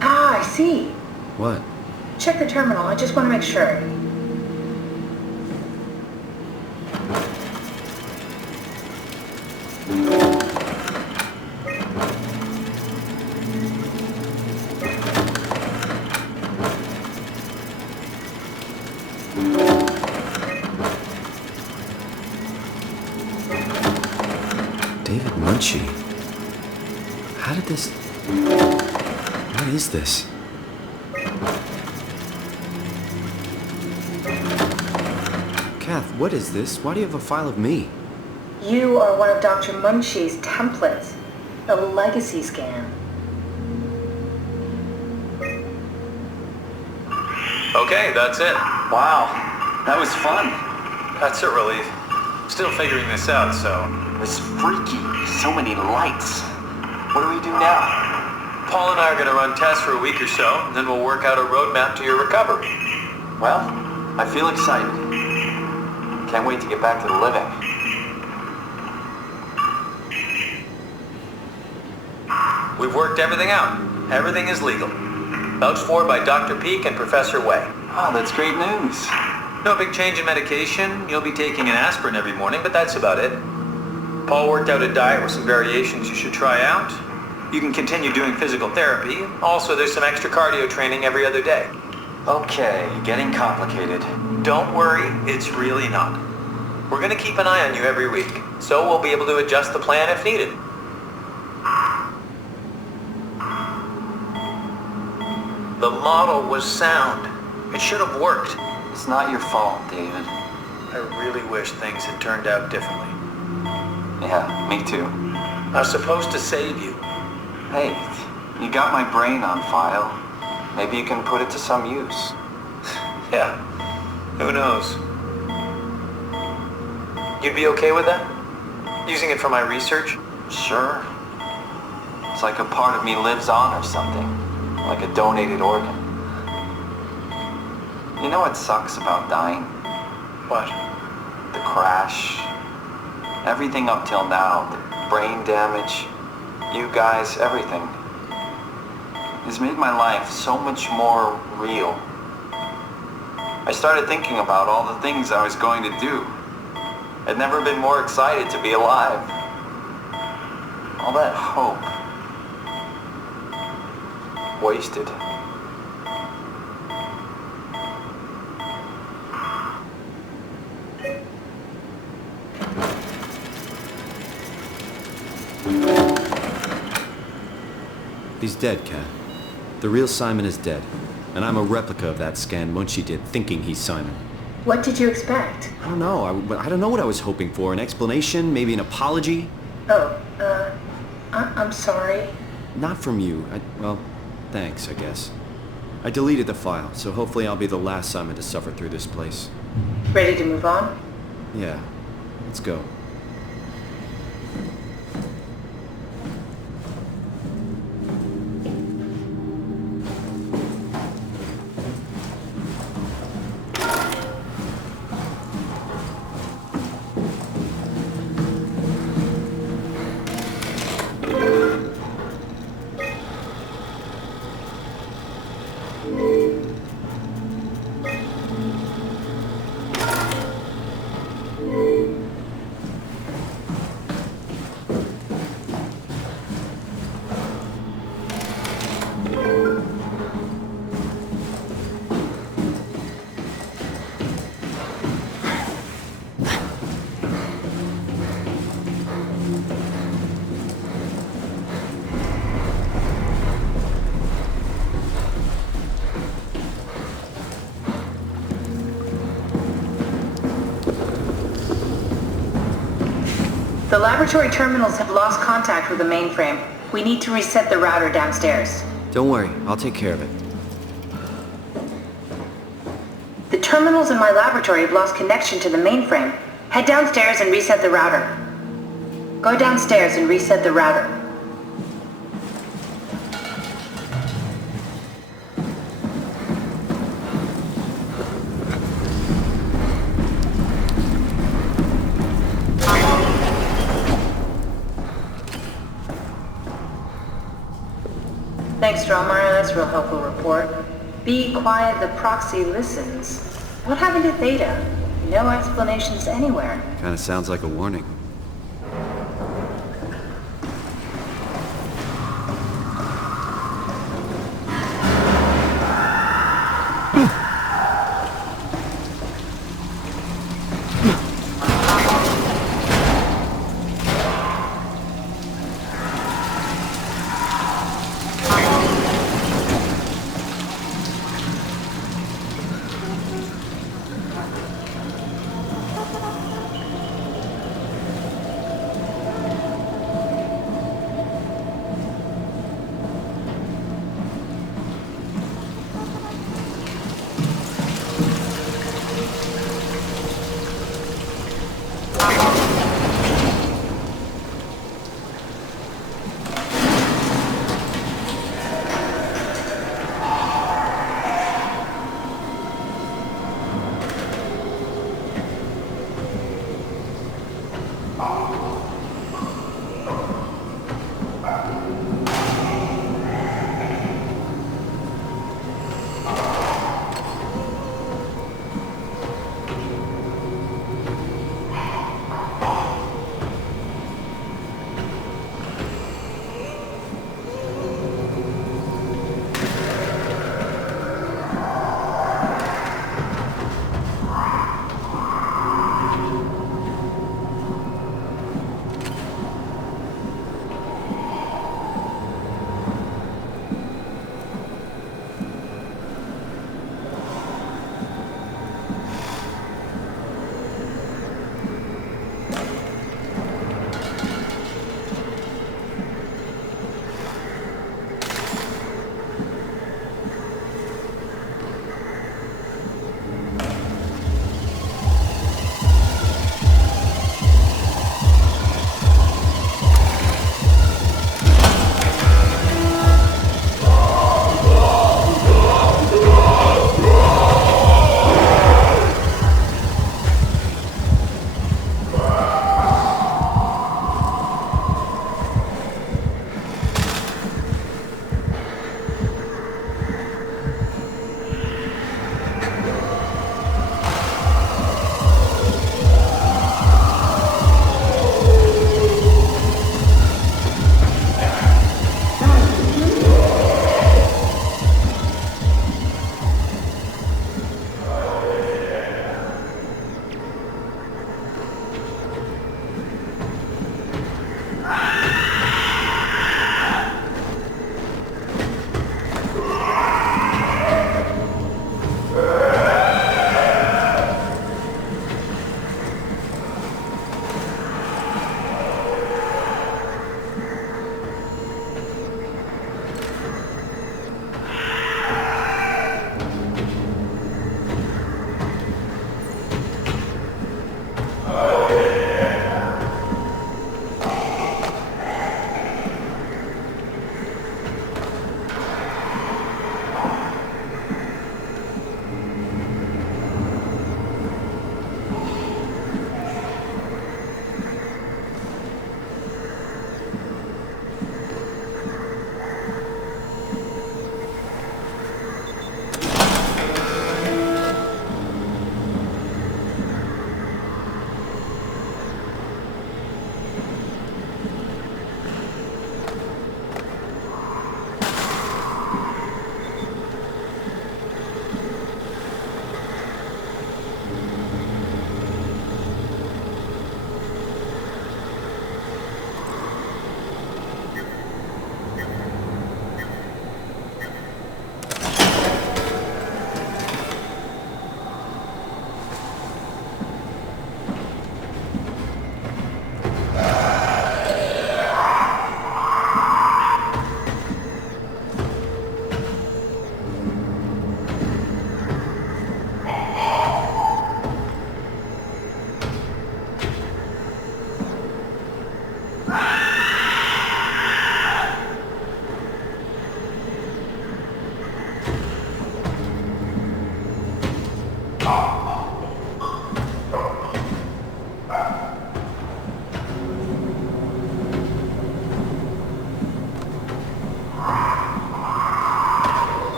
Ah, I see. What? Check the terminal. I just want to make sure. David Munchie. How did this... What is this? Kath, what is this? Why do you have a file of me? You are one of Dr. Munchie's templates. A legacy scan. Okay, that's it. Wow, that was fun. That's a relief. Still figuring this out, so It was freaky. So many lights. What do we do now? Paul and I are going to run tests for a week or so, and then we'll work out a roadmap to your recovery. Well, I feel excited. Can't wait to get back to the living. We've worked everything out. Everything is legal. Vouched for by Dr. Peak and Professor Way. Oh, that's great news. No big change in medication. You'll be taking an aspirin every morning, but that's about it. Paul worked out a diet with some variations you should try out. You can continue doing physical therapy. Also, there's some extra cardio training every other day. Okay, getting complicated. Don't worry, it's really not. We're going to keep an eye on you every week, so we'll be able to adjust the plan if needed. The model was sound. It should have worked. It's not your fault, David. I really wish things had turned out differently. Yeah, me too. I was supposed to save you. Hey, you got my brain on file. Maybe you can put it to some use. Yeah, who knows? You'd be okay with that? Using it for my research? Sure. It's like a part of me lives on or something. Like a donated organ. You know what sucks about dying? What? The crash. Everything up till now. The brain damage. You guys, everything. Has made my life so much more real. I started thinking about all the things I was going to do. I'd never been more excited to be alive. All that hope. Wasted. He's dead, Kat. The real Simon is dead. And I'm a replica of that scan Munchie did, thinking he's Simon. What did you expect? I don't know. I don't know what I was hoping for. An explanation? Maybe an apology? Oh, I'm sorry. Not from you. Well, thanks, I guess. I deleted the file, so hopefully I'll be the last Simon to suffer through this place. Ready to move on? Yeah. Let's go. The laboratory terminals have lost contact with the mainframe. We need to reset the router downstairs. Don't worry, I'll take care of it. The terminals in my laboratory have lost connection to the mainframe. Head downstairs and reset the router. Go downstairs and reset the router. Thanks, Dromar. That's a real helpful report. Be quiet, the proxy listens. What happened to Theta? No explanations anywhere. Kinda sounds like a warning.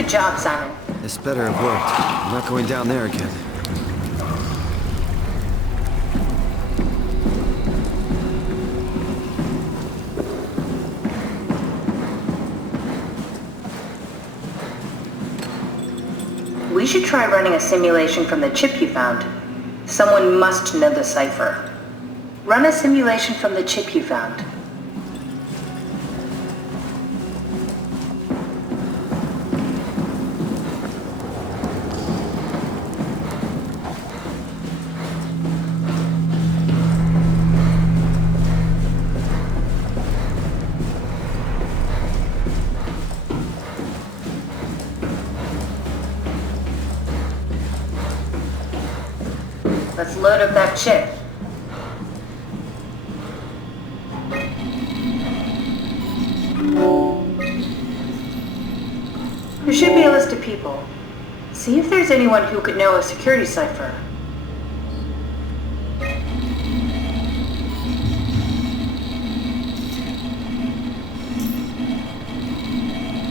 Good job, Simon. This better have worked. I'm not going down there again. We should try running a simulation from the chip you found. Someone must know the cipher. Run a simulation from the chip you found. load up that chip. There should be a list of people. See if there's anyone who could know a security cipher.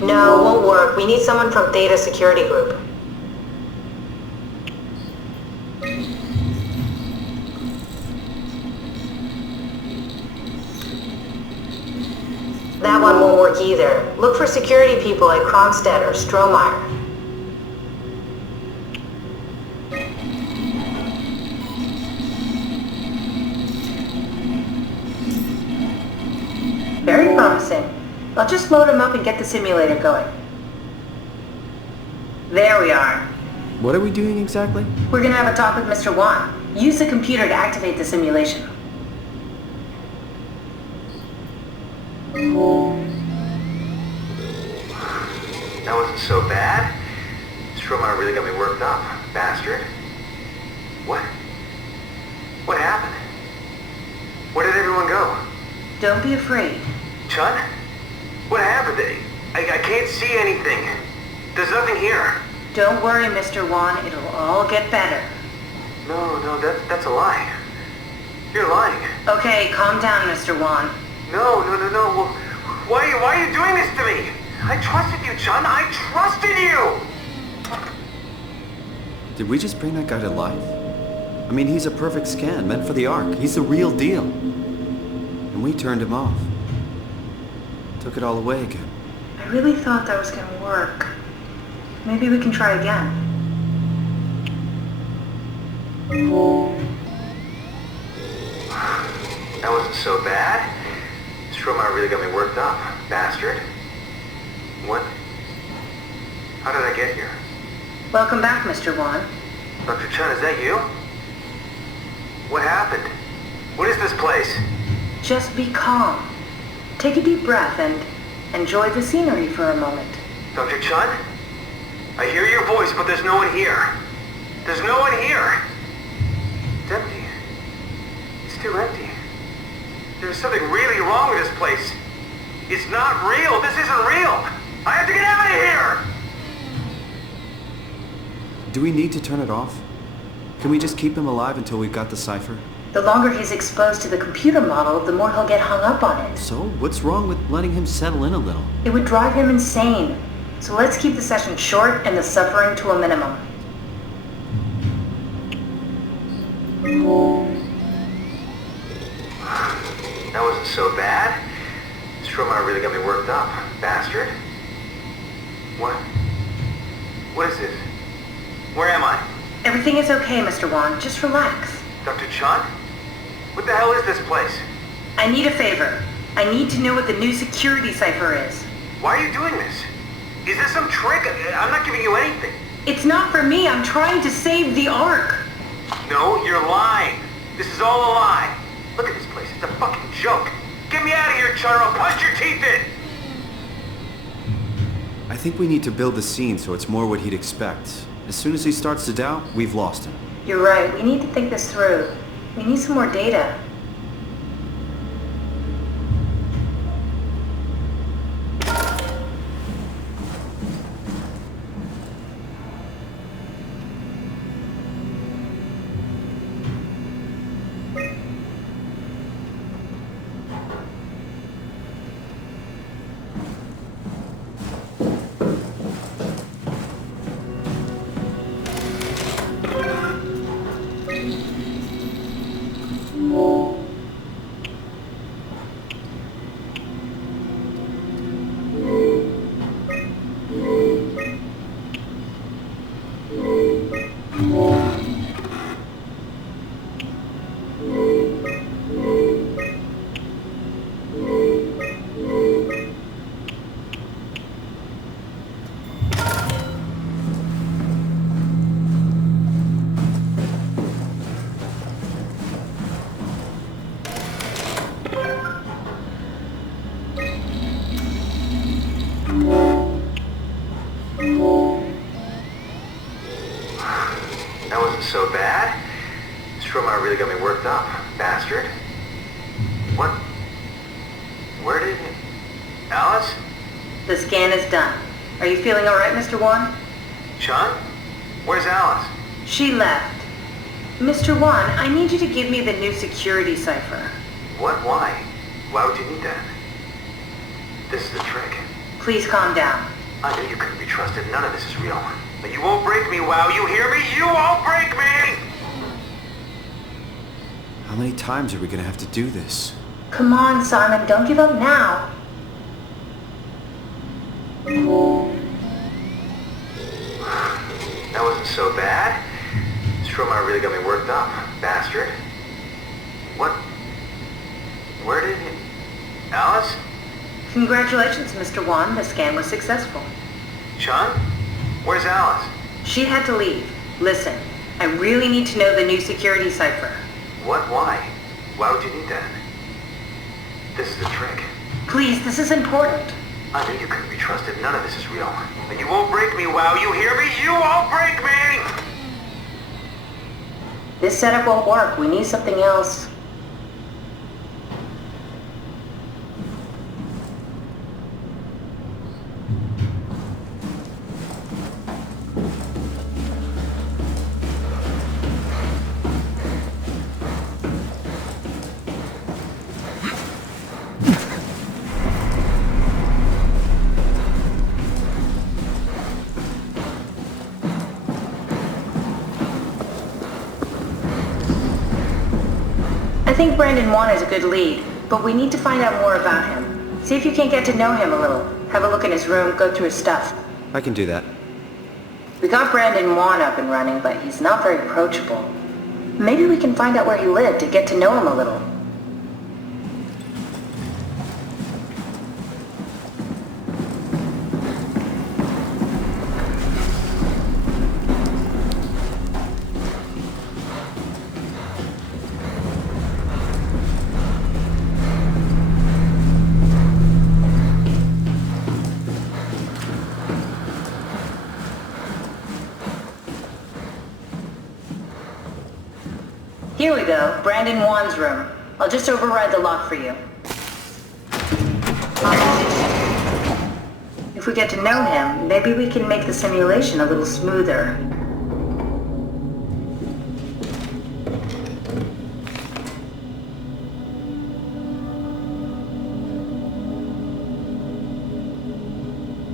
No, won't work. We need someone from Theta Security Group. That one won't work either. Look for security people at Kronstadt or Strohmeyer. Very promising. I'll just load him up and get the simulator going. There we are. What are we doing exactly? We're gonna have a talk with Mr. Wan. Use the computer to activate the simulation. That wasn't so bad. Strohmeyer really got me worked up, bastard. What? What happened? Where did everyone go? Don't be afraid. Chun? What happened? I can't see anything. There's nothing here. Don't worry, Mr. Wan. It'll all get better. No, that's a lie. You're lying. Okay, calm down, Mr. Wan. No. Well, why are you doing this to me? I trusted you, Chun. I trusted you! Did we just bring that guy to life? I mean, he's a perfect scan, meant for the Ark. He's the real deal. And we turned him off. Took it all away again. I really thought that was gonna work. Maybe we can try again. That wasn't so bad. Strohmeyer really got me worked up, bastard. What? How did I get here? Welcome back, Mr. Wan. Dr. Chun, is that you? What happened? What is this place? Just be calm. Take a deep breath and enjoy the scenery for a moment. Dr. Chun? I hear your voice, but there's no one here. There's no one here. It's empty. It's too empty. There's something really wrong with this place. It's not real. This isn't real. I have to get out of here! Do we need to turn it off? Can we just keep him alive until we've got the cipher? The longer he's exposed to the computer model, the more he'll get hung up on it. So, what's wrong with letting him settle in a little? It would drive him insane. So let's keep the session short and the suffering to a minimum. That wasn't so bad. Strohmeyer really got me worked up, bastard. What? What is this? Where am I? Everything is okay, Mr. Wan. Just relax. Dr. Chun? What the hell is this place? I need a favor. I need to know what the new security cipher is. Why are you doing this? Is this some trick? I'm not giving you anything. It's not for me. I'm trying to save the Ark. No, you're lying. This is all a lie. Look at this place. It's a fucking joke. Get me out of here, Chun, or I'll punch your teeth in! I think we need to build the scene so it's more what he'd expect. As soon as he starts to doubt, we've lost him. You're right. We need to think this through. We need some more data. really got me worked up, bastard. What? Where did... Alice? The scan is done. Are you feeling alright, Mr. Wan? Sean? Where's Alice? She left. Mr. Wan, I need you to give me the new security cipher. What? Why? Why would you need that? This is the trick. Please calm down. I knew you couldn't be trusted. None of this is real. But you won't break me, WoW. You hear me? You won't break me! How many times are we gonna have to do this? Come on, Simon, don't give up now. That wasn't so bad. Strohmeyer really got me worked up, bastard. What? Where did you... Alice? Congratulations, Mr. Wan. The scan was successful. Sean? Where's Alice? She had to leave. Listen, I really need to know the new security cipher. What? Why? Why would you need that? This is the trick. Please, this is important. I knew you couldn't be trusted. None of this is real. But you won't break me, WoW. You hear me? You won't break me! This setup won't work. We need something else. I think Brandon Wan is a good lead, but we need to find out more about him. See if you can't get to know him a little. Have a look in his room, go through his stuff. I can do that. We got Brandon Wan up and running, but he's not very approachable. Maybe we can find out where he lived to get to know him a little. Here we go, Brandon Wan's room. I'll just override the lock for you. If we get to know him, maybe we can make the simulation a little smoother.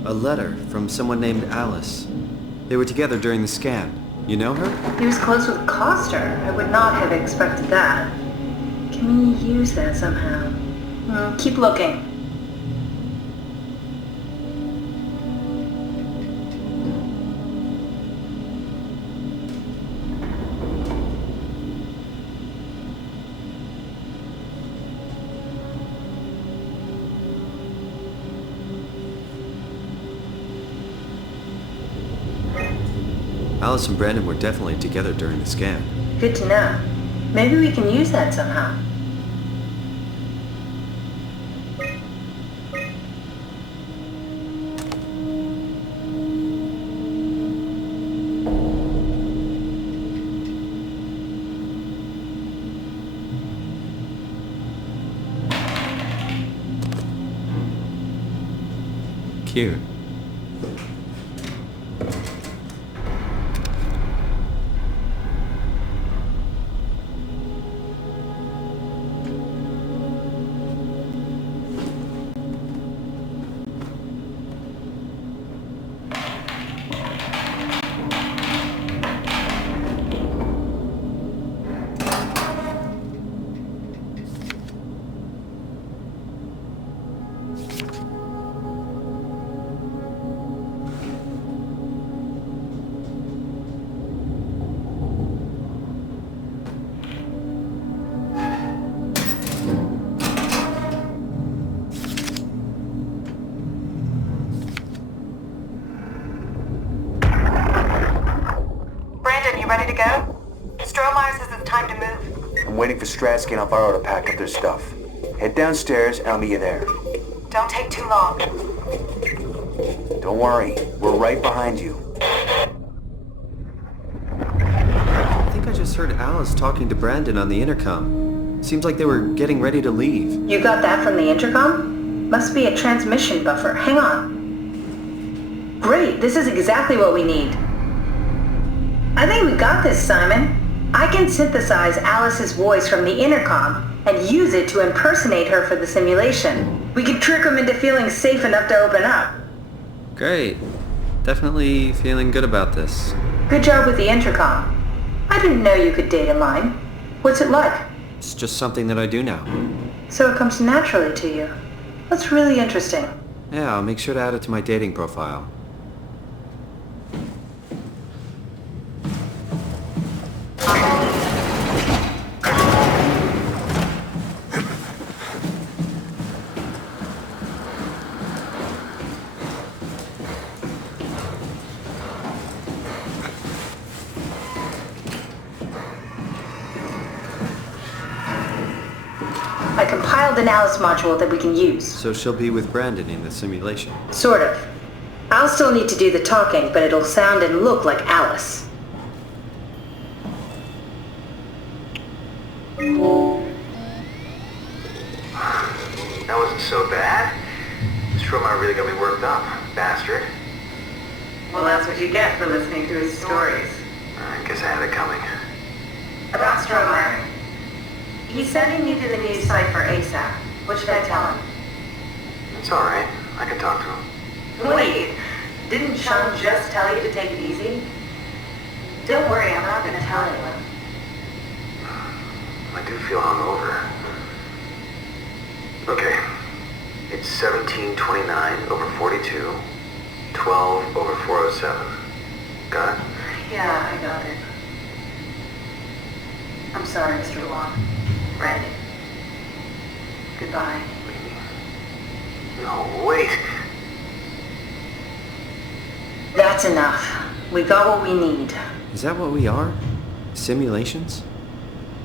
A letter from someone named Alice. They were together during the scan. You know her? He was close with Coster. I would not have expected that. Can we use that somehow? Keep looking. Alice and Brandon were definitely together during the scan. Good to know. Maybe we can use that somehow. Cute. Ready to go? Strohmeyer says it's time to move. I'm waiting for Stratsky and Alvaro to pack up their stuff. Head downstairs and I'll meet you there. Don't take too long. Don't worry, we're right behind you. I think I just just heard Alice talking to Brandon on the intercom. Seems like they were getting ready to leave. You got that from the intercom? Must be a transmission buffer. Hang on. Great, this is exactly what we need. I think we got this, Simon. I can synthesize Alice's voice from the intercom and use it to impersonate her for the simulation. We can trick them into feeling safe enough to open up. Great. Definitely feeling good about this. Good job with the intercom. I didn't know you could data mine. What's it like? It's just something that I do now. So it comes naturally to you. That's really interesting. Yeah, I'll make sure to add it to my dating profile. I compiled an Alice module that we can use. So she'll be with Brandon in the simulation? Sort of. I'll still need to do the talking, but it'll sound and look like Alice. That wasn't so bad. This Stromar really got me worked up, bastard. Well, that's what you get for listening to his stories. I guess I had it coming. About Stromar. He said he needed a new site for ASAP. What should I tell him? It's alright. I can talk to him. Wait, didn't Sean just tell you to take it easy? Don't worry, I'm not going to tell anyone. I do feel hungover. Okay. It's 1729 over 42, 12 over 407. Got it? Yeah, I got it. I'm sorry, Mr. Long. Brandon. Goodbye. No, wait. That's enough. We got what we need. Is that what we are? Simulations?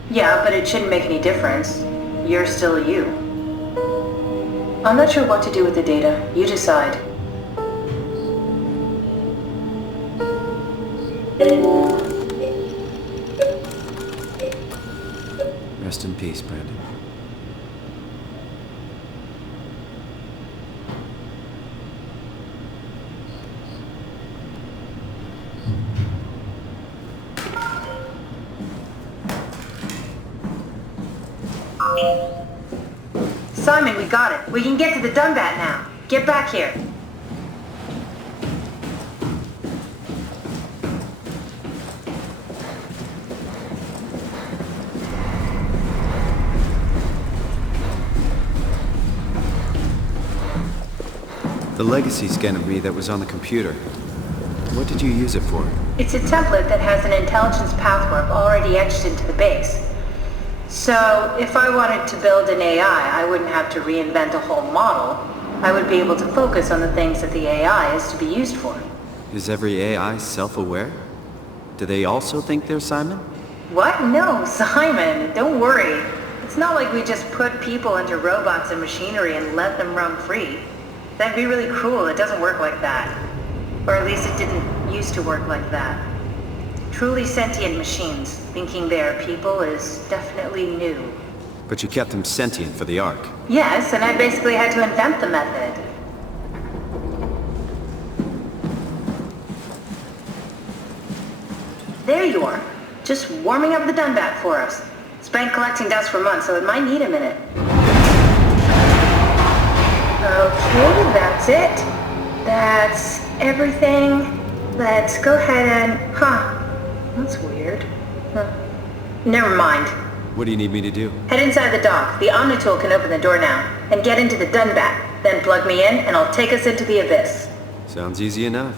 Yeah, but it shouldn't make any difference. You're still you. I'm not sure what to do with the data. You decide. Rest in peace, Brandon. Simon, we got it. We can get to the Dunbat now. Get back here. The legacy scanner that was on the computer. What did you use it for? It's a template that has an intelligence pathwork already etched into the base. So, if I wanted to build an AI, I wouldn't have to reinvent a whole model. I would be able to focus on the things that the AI is to be used for. Is every AI self-aware? Do they also think they're Simon? What? No, Simon, don't worry. It's not like we just put people into robots and machinery and let them roam free. That'd be really cruel. It doesn't work like that. Or at least it didn't used to work like that. Truly sentient machines, thinking they are people, is definitely new. But you kept them sentient for the Ark. Yes, and I basically had to invent the method. There you are. Just warming up the Dunbat for us. It's been collecting dust for months, so it might need a minute. Okay, that's it. That's everything. Let's go ahead and... That's weird. Never mind. What do you need me to do? Head inside the dock. The Omnitool can open the door now. And get into the Dunbat. Then plug me in, and I'll take us into the abyss. Sounds easy enough.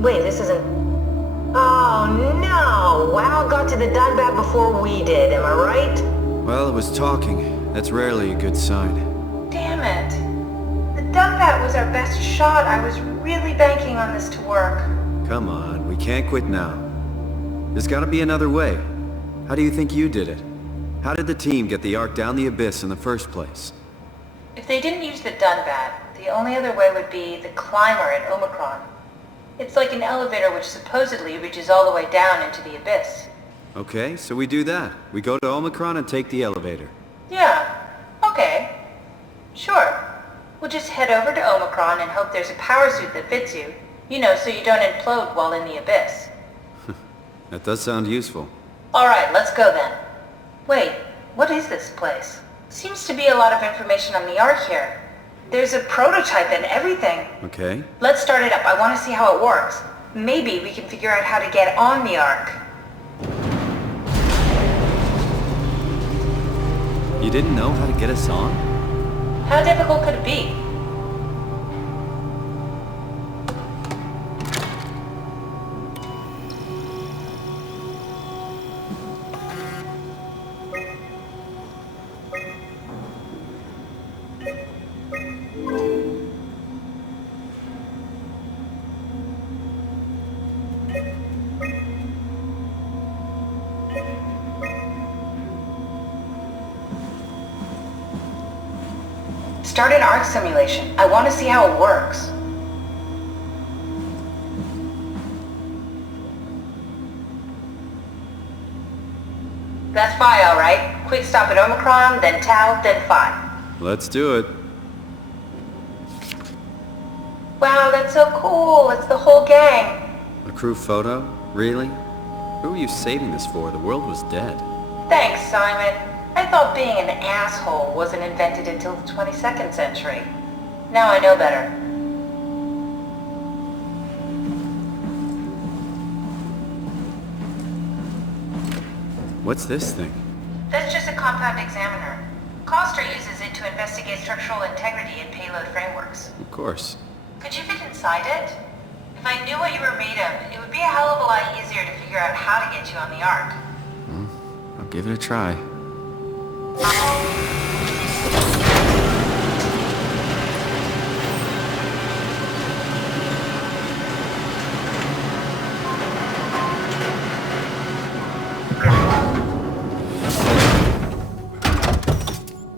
Wait, this isn't... Oh no! WoW got to the Dunbat before we did, am I right? Well, it was talking. That's rarely a good sign. Damn it. The Dunbat was our best shot. I was really banking on this to work. Come on, we can't quit now. There's gotta be another way. How do you think you did it? How did the team get the Ark down the abyss in the first place? If they didn't use the Dunbat, the only other way would be the climber at Omicron. It's like an elevator which supposedly reaches all the way down into the abyss. Okay, so we do that. We go to Omicron and take the elevator. Yeah, okay. Sure. We'll just head over to Omicron and hope there's a power suit that fits you. You know, so you don't implode while in the abyss. That does sound useful. Alright, let's go then. Wait, what is this place? Seems to be a lot of information on the Ark here. There's a prototype and everything. Okay. Let's start it up. I want to see how it works. Maybe we can figure out how to get on the Ark. You didn't know how to get us on? How difficult could it be? Start an Ark simulation. I want to see how it works. That's Phi, all right. Quick stop at Omicron, then Tau, then Phi. Let's do it. Wow, that's so cool. It's the whole gang. A crew photo? Really? Who were you saving this for? The world was dead. Thanks, Simon. I thought being an asshole wasn't invented until the 22nd century. Now I know better. What's this thing? That's just a compound examiner. Coster uses it to investigate structural integrity in payload frameworks. Of course. Could you fit inside it? If I knew what you were made of, it would be a hell of a lot easier to figure out how to get you on the Ark. I'll give it a try.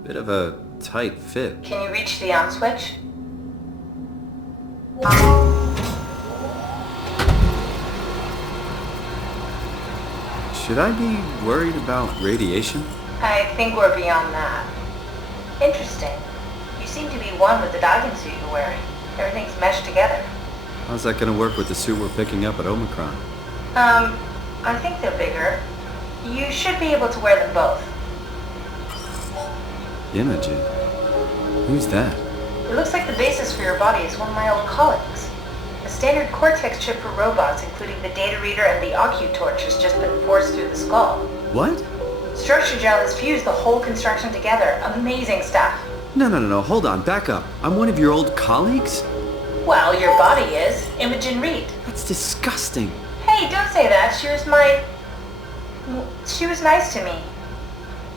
Bit of a tight fit. Can you reach the on switch? Should I be worried about radiation? I think we're beyond that. Interesting. You seem to be one with the diving suit you're wearing. Everything's meshed together. How's that gonna work with the suit we're picking up at Omicron? I think they're bigger. You should be able to wear them both. Imogen? Who's that? It looks like the basis for your body is one of my old colleagues. A standard Cortex chip for robots, including the data reader and the iCUE torch, has just been forced through the skull. What? Structure gel has fused the whole construction together. Amazing stuff. No, hold on, back up. I'm one of your old colleagues? Well, your body is. Imogen Reed. That's disgusting. Hey, don't say that. She was nice to me.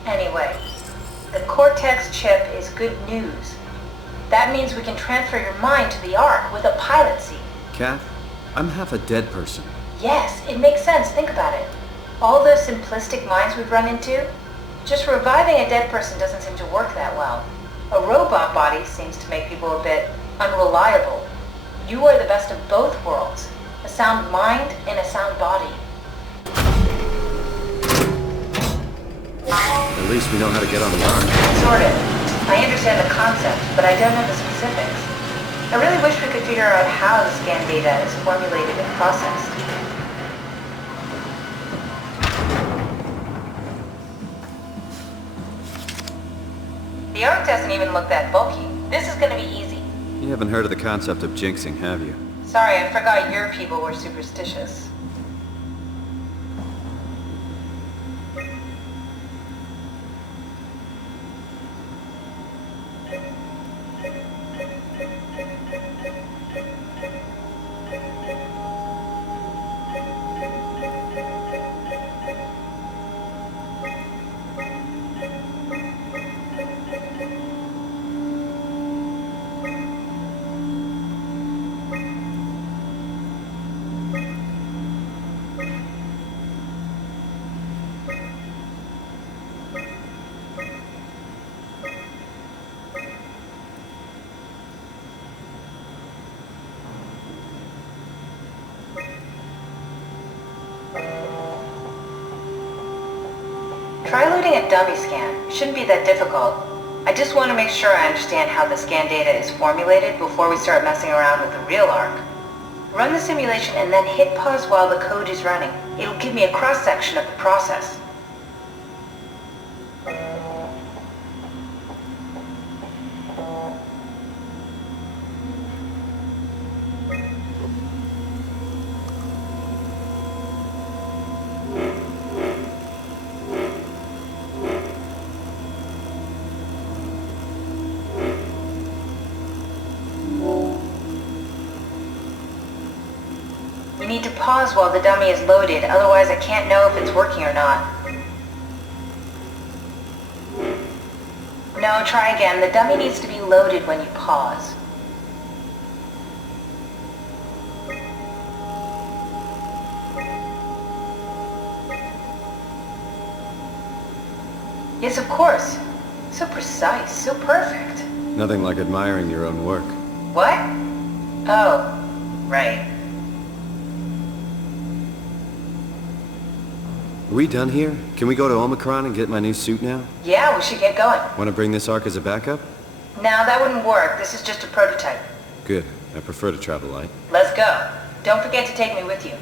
Anyway, the Cortex chip is good news. That means we can transfer your mind to the Ark with a pilot seat. Kath, I'm half a dead person. Yes, it makes sense. Think about it. All those simplistic minds we've run into, just reviving a dead person doesn't seem to work that well. A robot body seems to make people a bit unreliable. You are the best of both worlds. A sound mind and a sound body. At least we know how to get on the Ark. Sort of. I understand the concept, but I don't know the specifics. I really wish we could figure out how the scan data is formulated and processed. The Ark doesn't even look that bulky. This is gonna be easy. You haven't heard of the concept of jinxing, have you? Sorry, I forgot your people were superstitious. Try loading a dummy scan. Shouldn't be that difficult. I just want to make sure I understand how the scan data is formulated before we start messing around with the real Ark. Run the simulation and then hit pause while the code is running. It'll give me a cross-section of the process. You need to pause while the dummy is loaded, otherwise I can't know if it's working or not. No, try again. The dummy needs to be loaded when you pause. Yes, of course. So precise, so perfect. Nothing like admiring your own work. What? Oh, right. Are we done here? Can we go to Omicron and get my new suit now? Yeah, we should get going. Want to bring this Ark as a backup? No, that wouldn't work. This is just a prototype. Good. I prefer to travel light. Let's go. Don't forget to take me with you.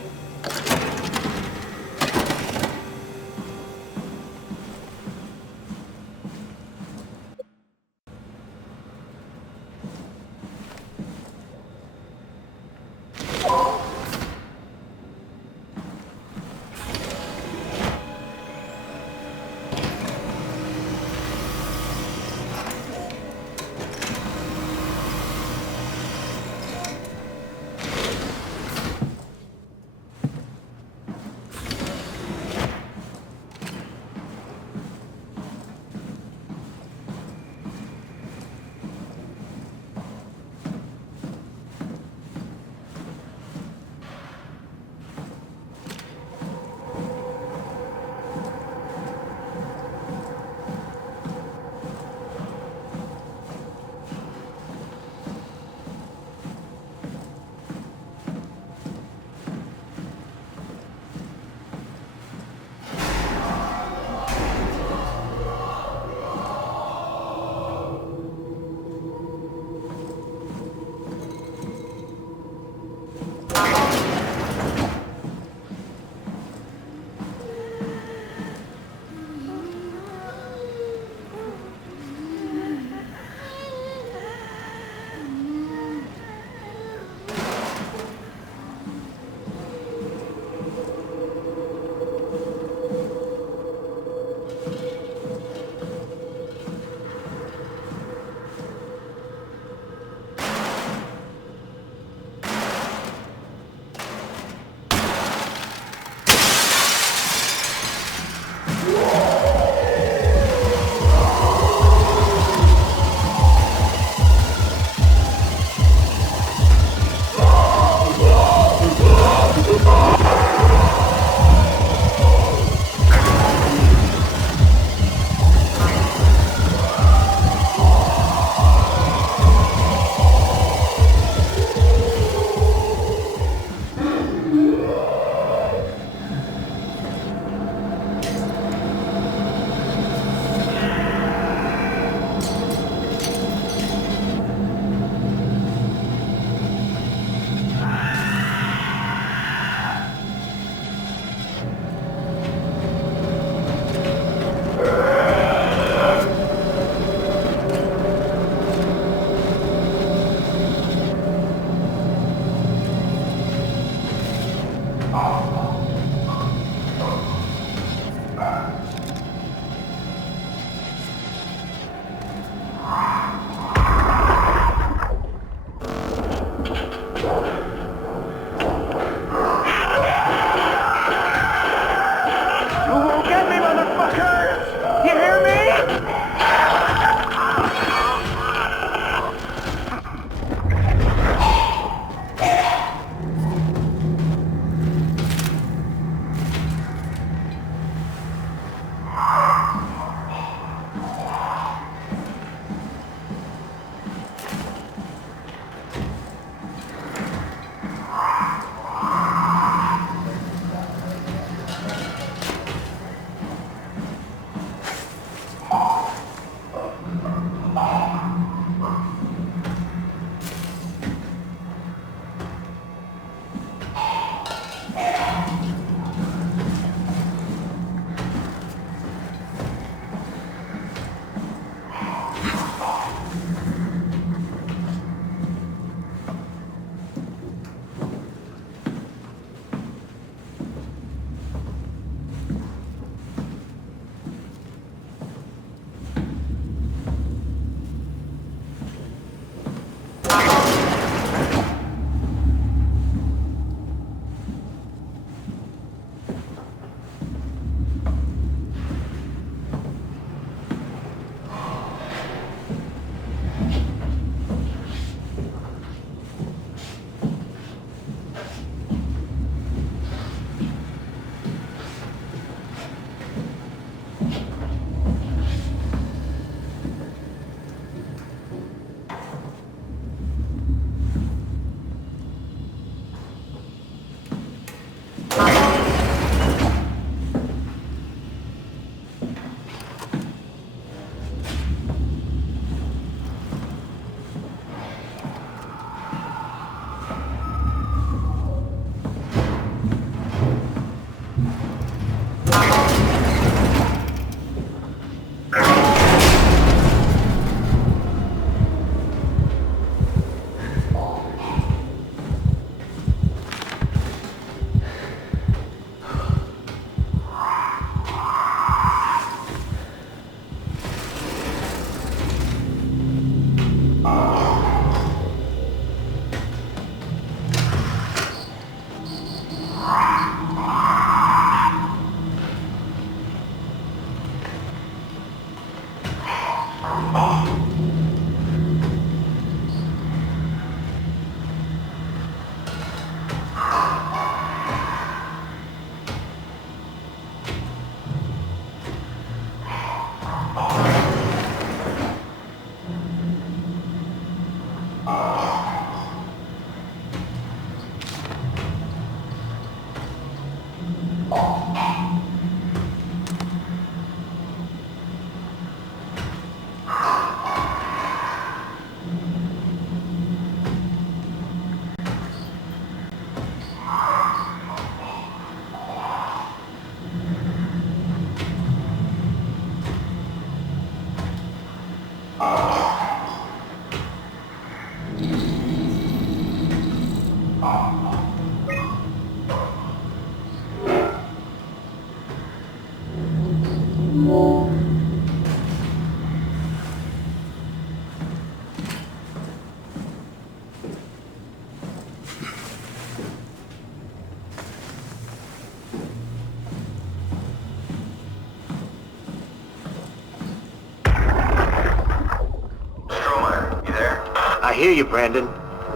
hear you, Brandon.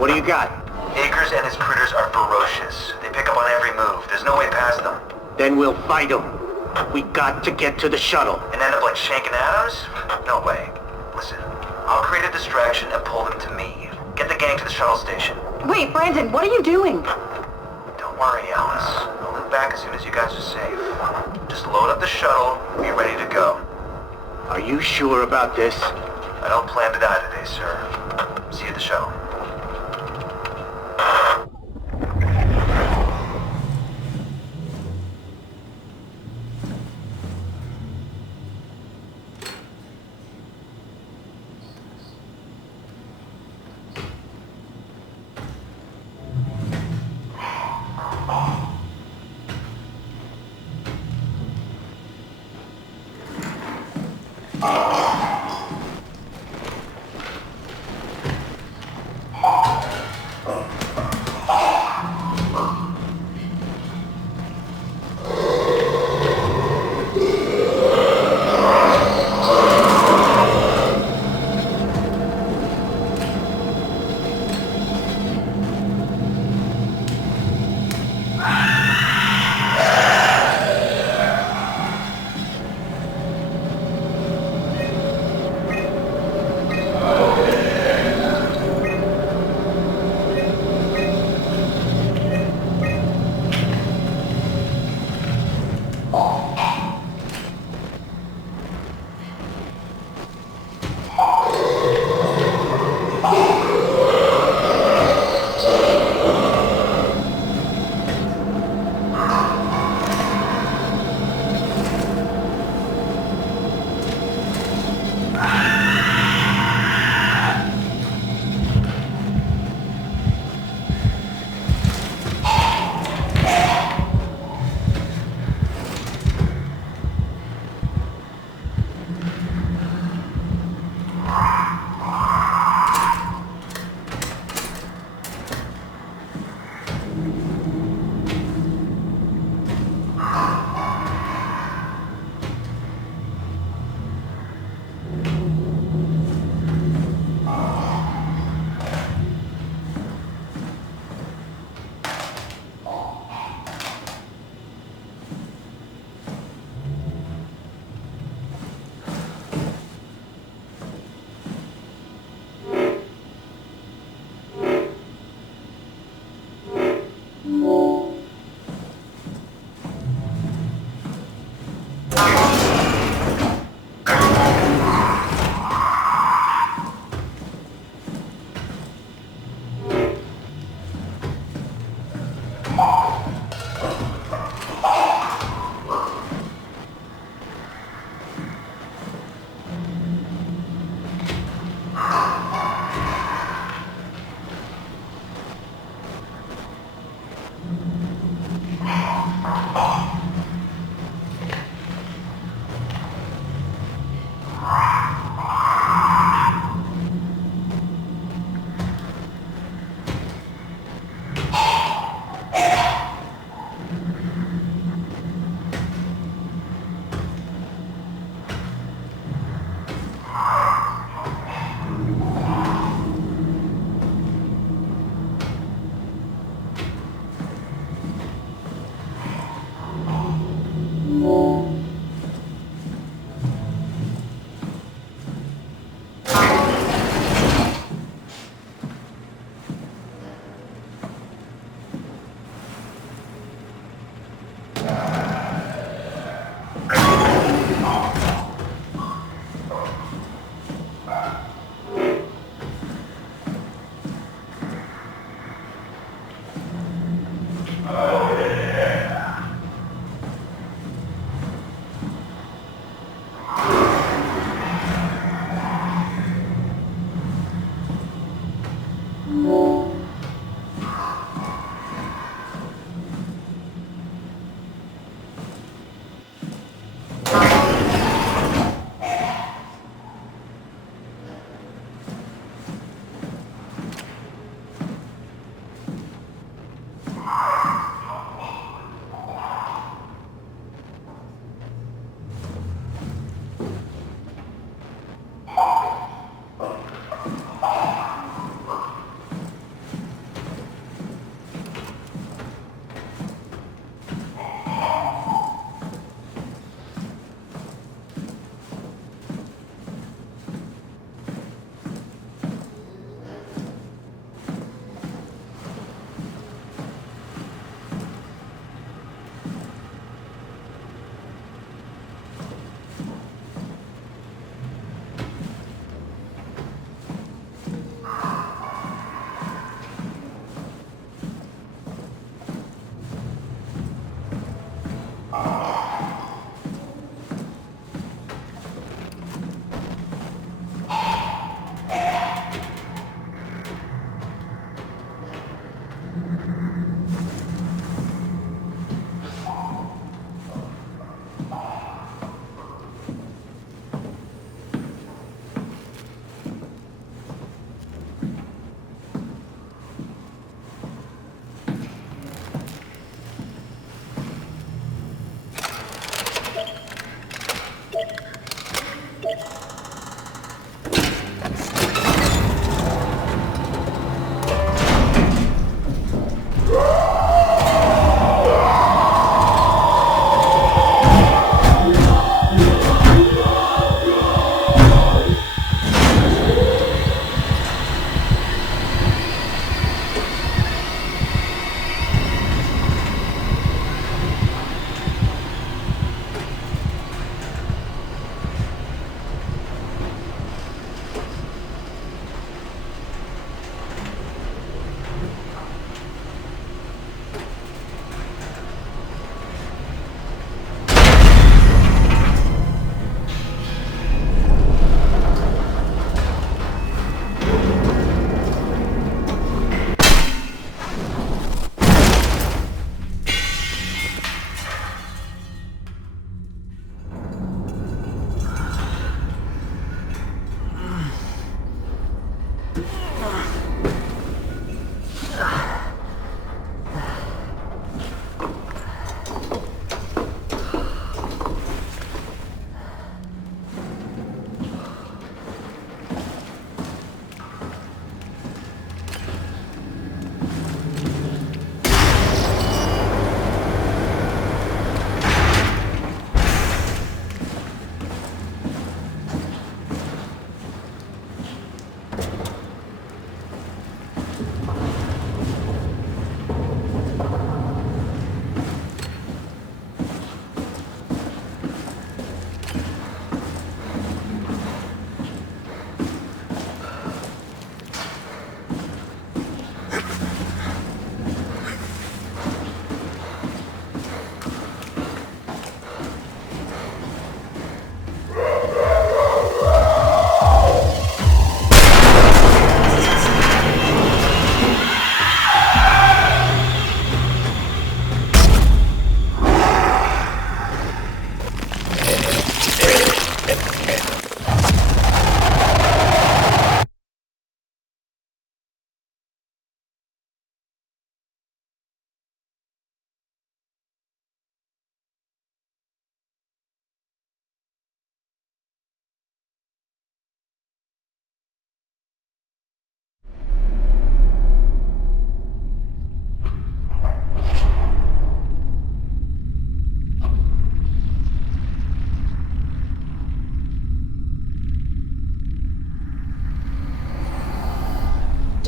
What do you got? Akers and his critters are ferocious. They pick up on every move. There's no way past them. Then we'll fight them. We got to get to the shuttle. And end up like Shank and Adams? No way. Listen, I'll create a distraction and pull them to me. Get the gang to the shuttle station. Wait, Brandon, what are you doing? Don't worry, Alice. I'll look back as soon as you guys are safe. Just load up the shuttle and be ready to go. Are you sure about this? I don't plan to die today, sir. See you at the shuttle.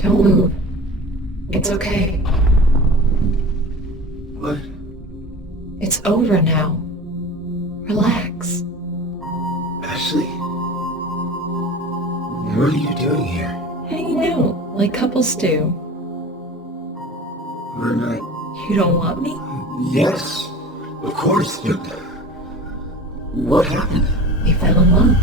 Don't move. It's okay. What? It's over now. Relax. Ashley? What are you doing here? Hanging out, like couples do. We're not... You don't want me? Yes, of course, but... What happened? We fell in love.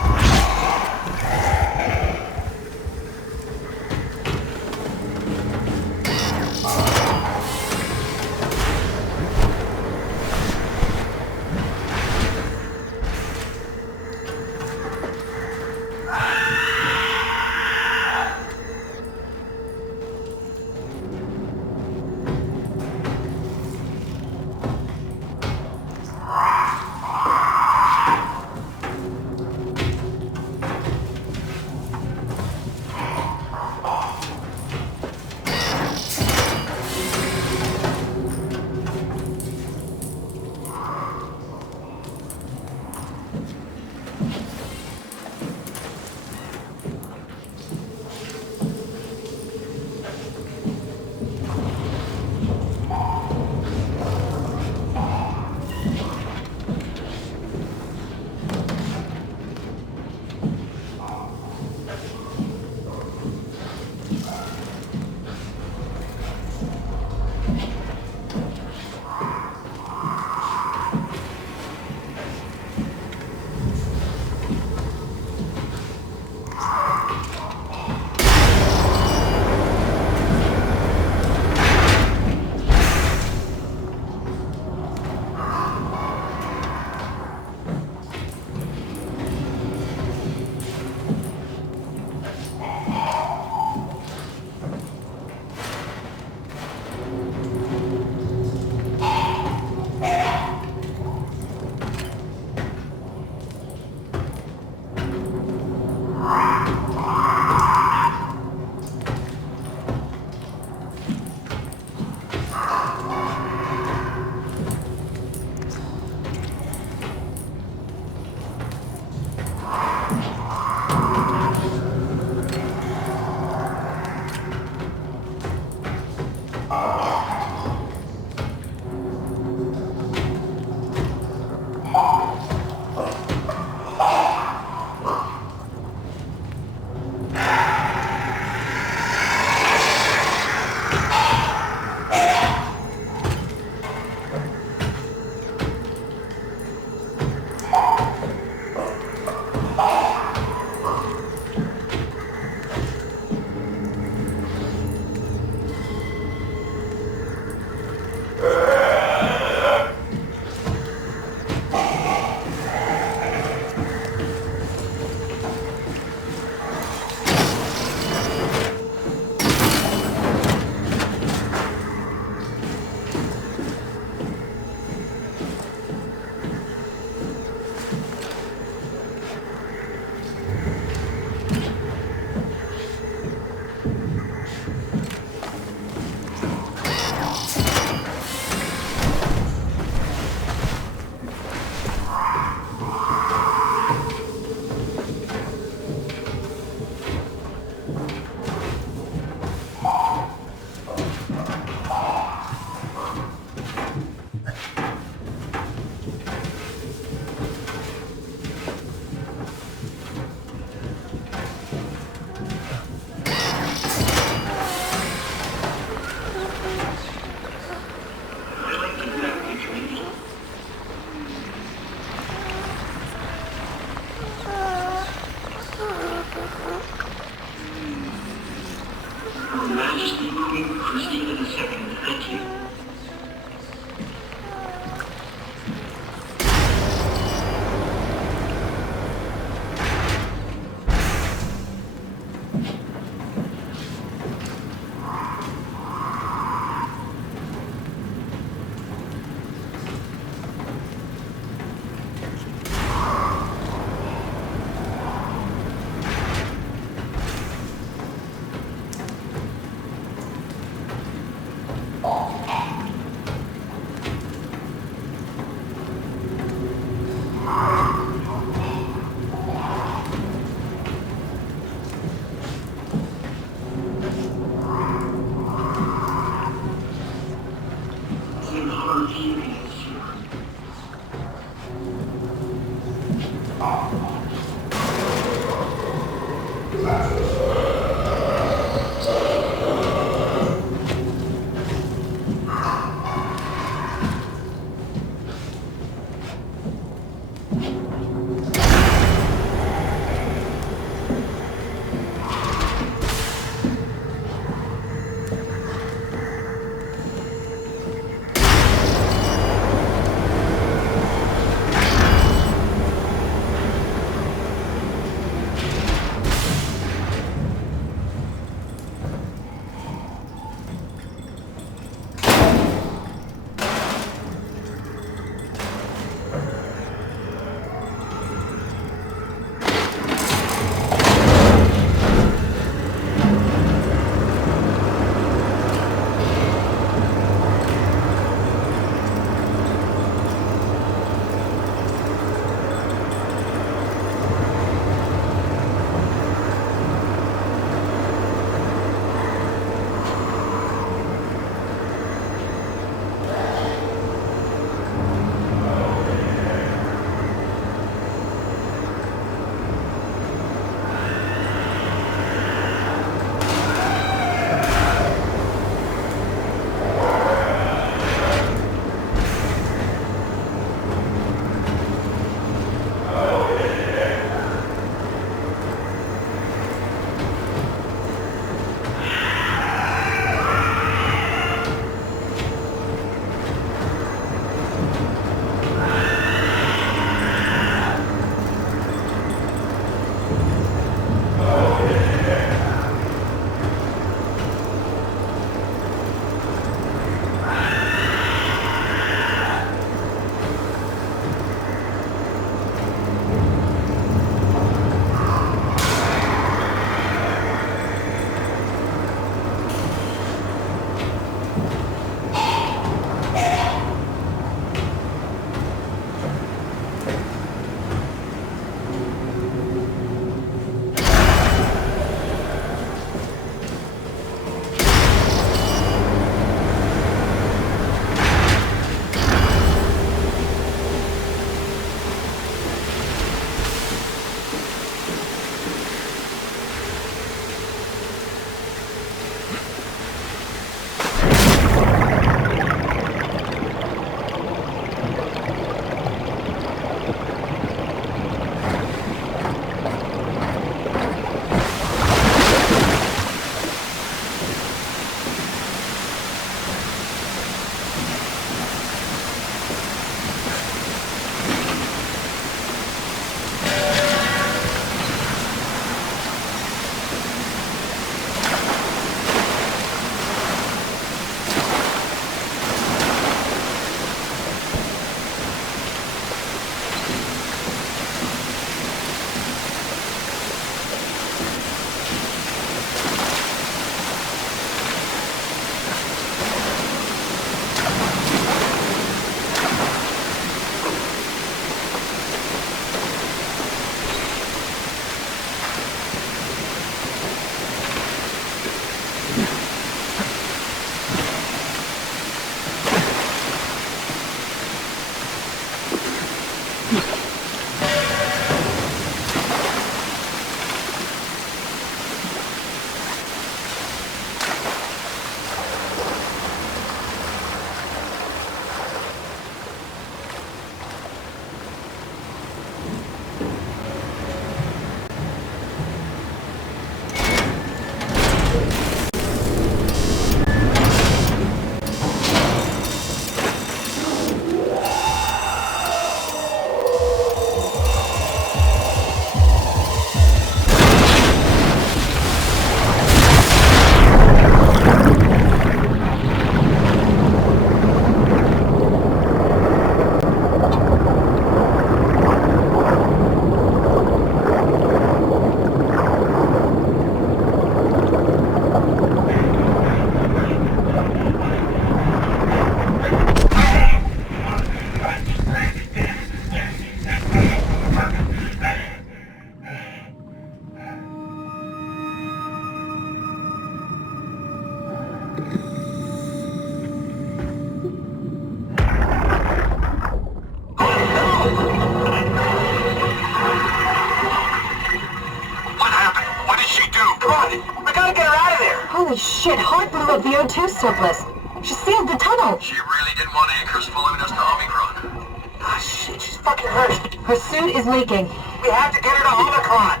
Holy shit, Hart blew up the O2 surplus. She sealed the tunnel. She really didn't want anchors following us to Omicron. Oh shit, she's fucking hurt. Her suit is leaking. We have to get her to Omicron.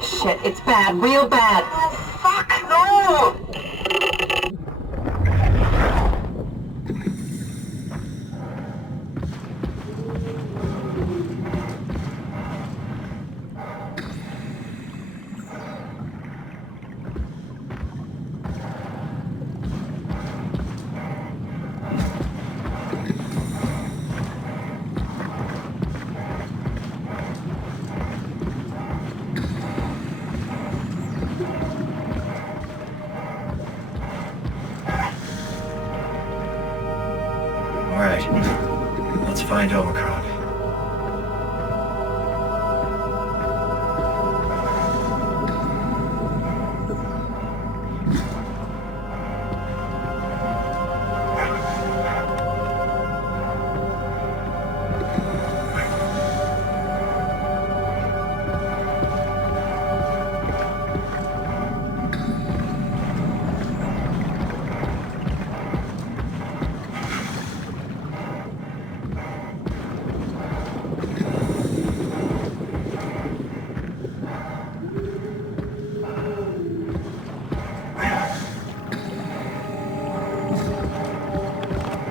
Shit, it's bad, real bad. Oh, fuck, no! Alright, let's find Omicron.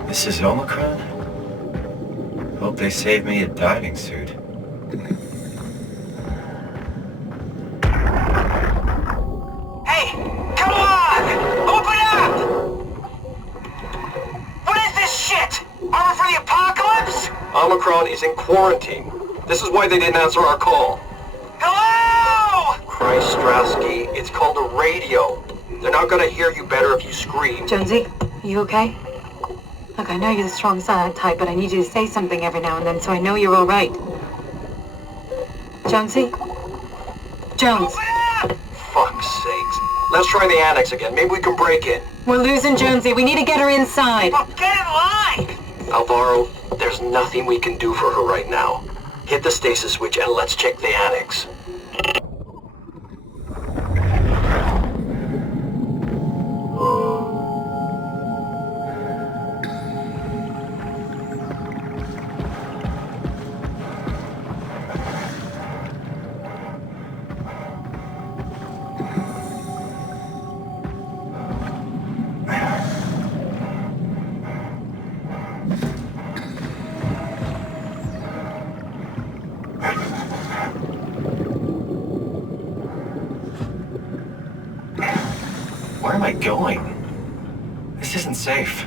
This is Omicron? Hope they saved me a diving suit. Hey, come on! Open up! What is this shit? Armor for the apocalypse? Omicron is in quarantine. This is why they didn't answer our call. Hello! Christ, Strasky, it's called a radio. They're not gonna hear you better if you scream. Jonesy, are you okay? Look, I know you're the strong silent type, but I need you to say something every now and then so I know you're all right. Jonesy? Jones? Fuck's sakes. Let's try the annex again. Maybe we can break in. We're losing Jonesy. We need to get her inside. Get in line! Alvaro, there's nothing we can do for her right now. Hit the stasis switch and let's check the annex. Where am I going? This isn't safe.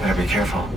Better be careful.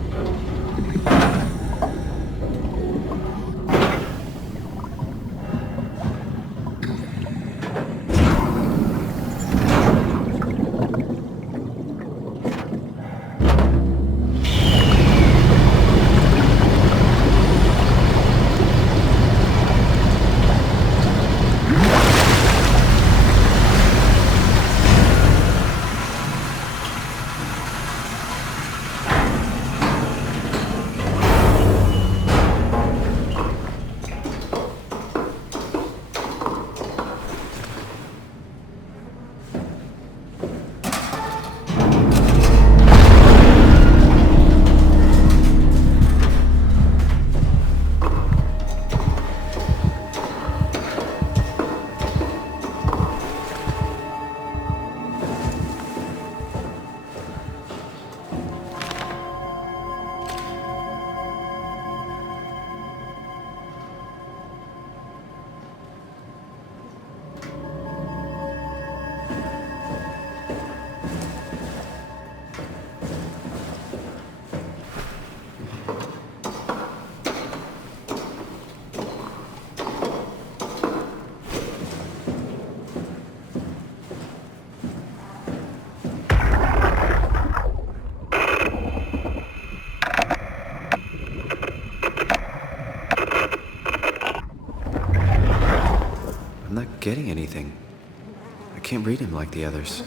can't read him like the others.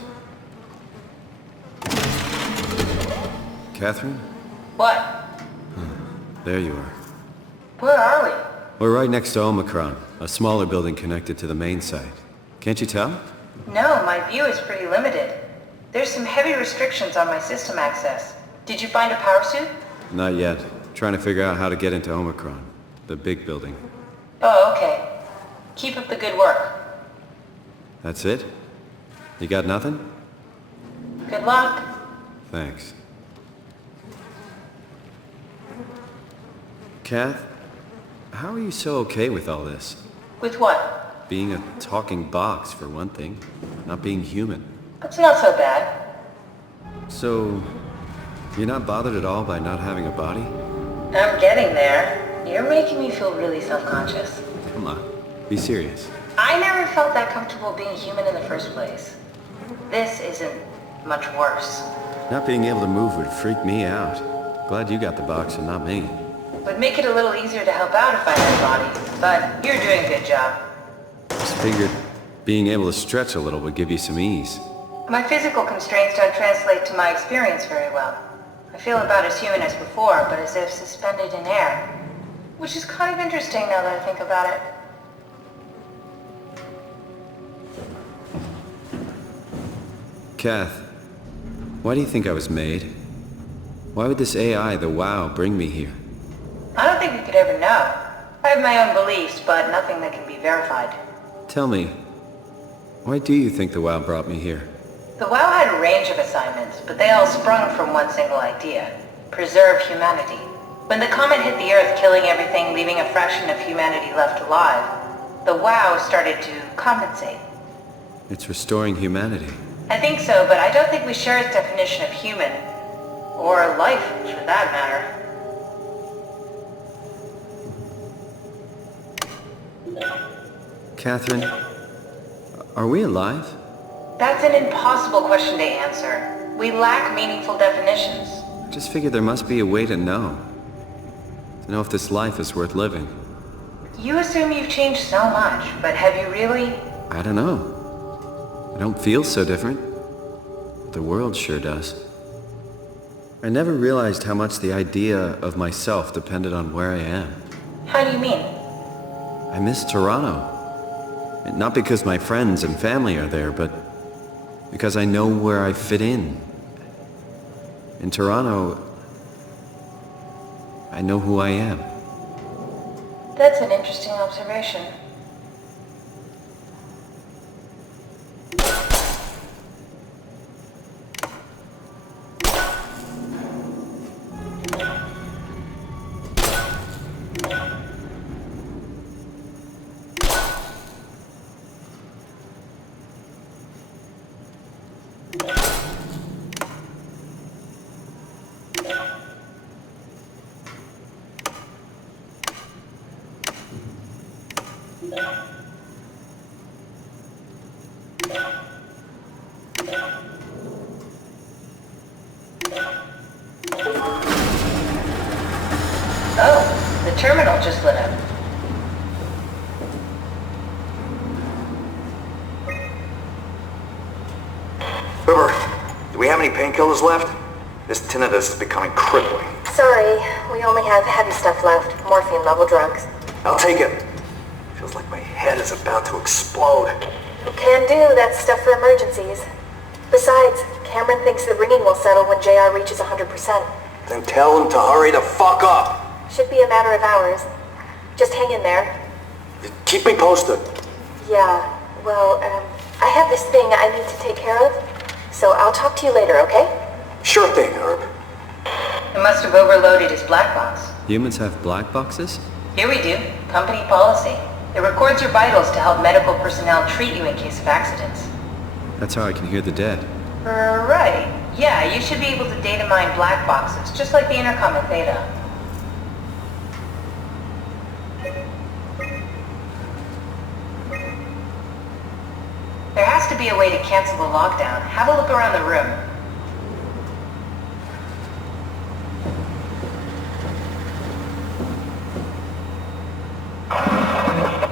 Catherine? What? There you are. Where are we? We're right next to Omicron, a smaller building connected to the main site. Can't you tell? No, my view is pretty limited. There's some heavy restrictions on my system access. Did you find a power suit? Not yet. Trying to figure out how to get into Omicron, the big building. Oh, okay. Keep up the good work. That's it? You got nothing? Good luck. Thanks. Kath, how are you so okay with all this? With what? Being a talking box, for one thing. Not being human. It's not so bad. So, you're not bothered at all by not having a body? I'm getting there. You're making me feel really self-conscious. Come on, be serious. I never felt that comfortable being human in the first place. This isn't much worse. Not being able to move would freak me out. Glad you got the box and not me. Would make it a little easier to help out if I had a body, but you're doing a good job. Just figured being able to stretch a little would give you some ease. My physical constraints don't translate to my experience very well. I feel about as human as before, but as if suspended in air. Which is kind of interesting now that I think about it. Kath, why do you think I was made? Why would this AI, the WoW, bring me here? I don't think we could ever know. I have my own beliefs, but nothing that can be verified. Tell me, why do you think the WoW brought me here? The WoW had a range of assignments, but they all sprung from one single idea. Preserve humanity. When the comet hit the Earth, killing everything, leaving a fraction of humanity left alive, the WoW started to compensate. It's restoring humanity. I think so, but I don't think we share its definition of human. Or life, for that matter. Catherine, are we alive? That's an impossible question to answer. We lack meaningful definitions. I just figured there must be a way to know. To know if this life is worth living. You assume you've changed so much, but have you really? I don't know. I don't feel so different. The world sure does. I never realized how much the idea of myself depended on where I am. How do you mean? I miss Toronto. Not because my friends and family are there, but because I know where I fit in. In Toronto, I know who I am. That's an interesting observation. Oh, the terminal just lit up. River, do we have any painkillers left? This tinnitus is becoming crippling. Sorry, we only have heavy stuff left. Morphine level drugs. I'll take it. Feels like my head is about to explode. Can do, that's stuff for emergencies. Besides, Cameron thinks the ringing will settle when JR reaches 100%. Then tell him to hurry the fuck up. Should be a matter of hours. Just hang in there. Keep me posted. Yeah, well, I have this thing I need to take care of, so I'll talk to you later, okay? Sure thing, Herb. It must have overloaded his black box. Humans have black boxes? Here we do. Company policy. It records your vitals to help medical personnel treat you in case of accidents. That's how I can hear the dead. Right. Yeah, you should be able to data mine black boxes, just like the intercom at Theta. There has to be a way to cancel the lockdown. Have a look around the room.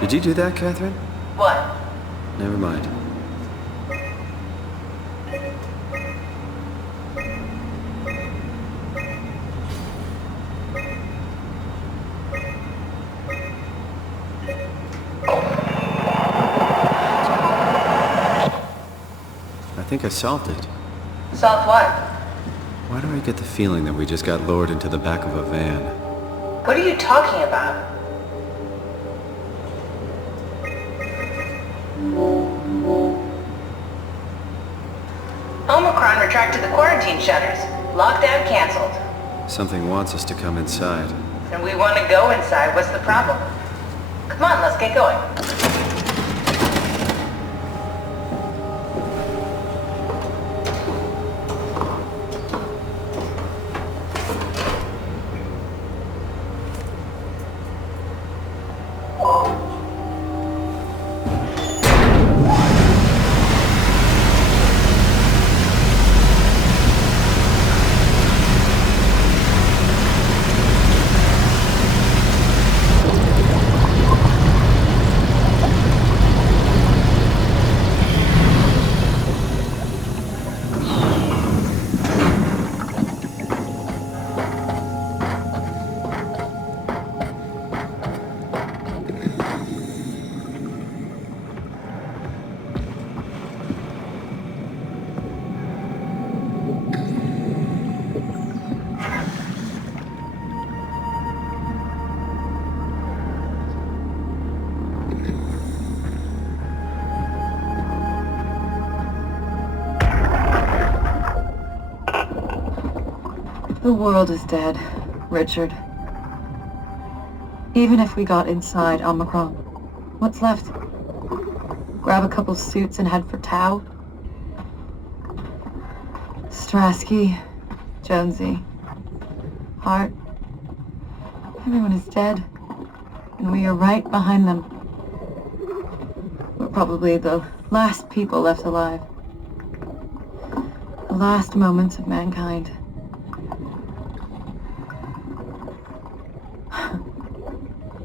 Did you do that, Catherine? What? Never mind. think I solved it. Solved what? Why do I get the feeling that we just got lured into the back of a van? What are you talking about? Omicron retracted the quarantine shutters. Lockdown canceled. Something wants us to come inside. And we want to go inside. What's the problem? Come on, let's get going. The world is dead, Richard. Even if we got inside Omicron, what's left? Grab a couple suits and head for Tau? Strasky, Jonesy, Hart. Everyone is dead, and we are right behind them. We're probably the last people left alive. The last moments of mankind.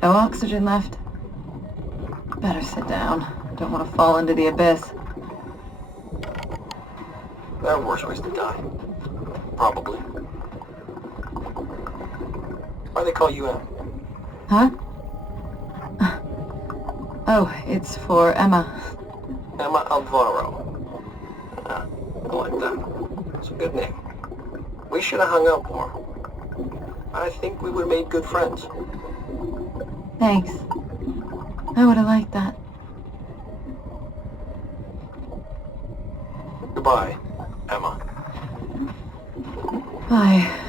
No oxygen left. Better sit down. Don't want to fall into the abyss. There are worse ways to die. Probably. Why they call you in? Huh? Oh, it's for Emma. Emma Alvaro. I like that. It's a good name. We should have hung out more. I think we would have made good friends. Thanks. I would have liked that. Goodbye, Emma. Bye.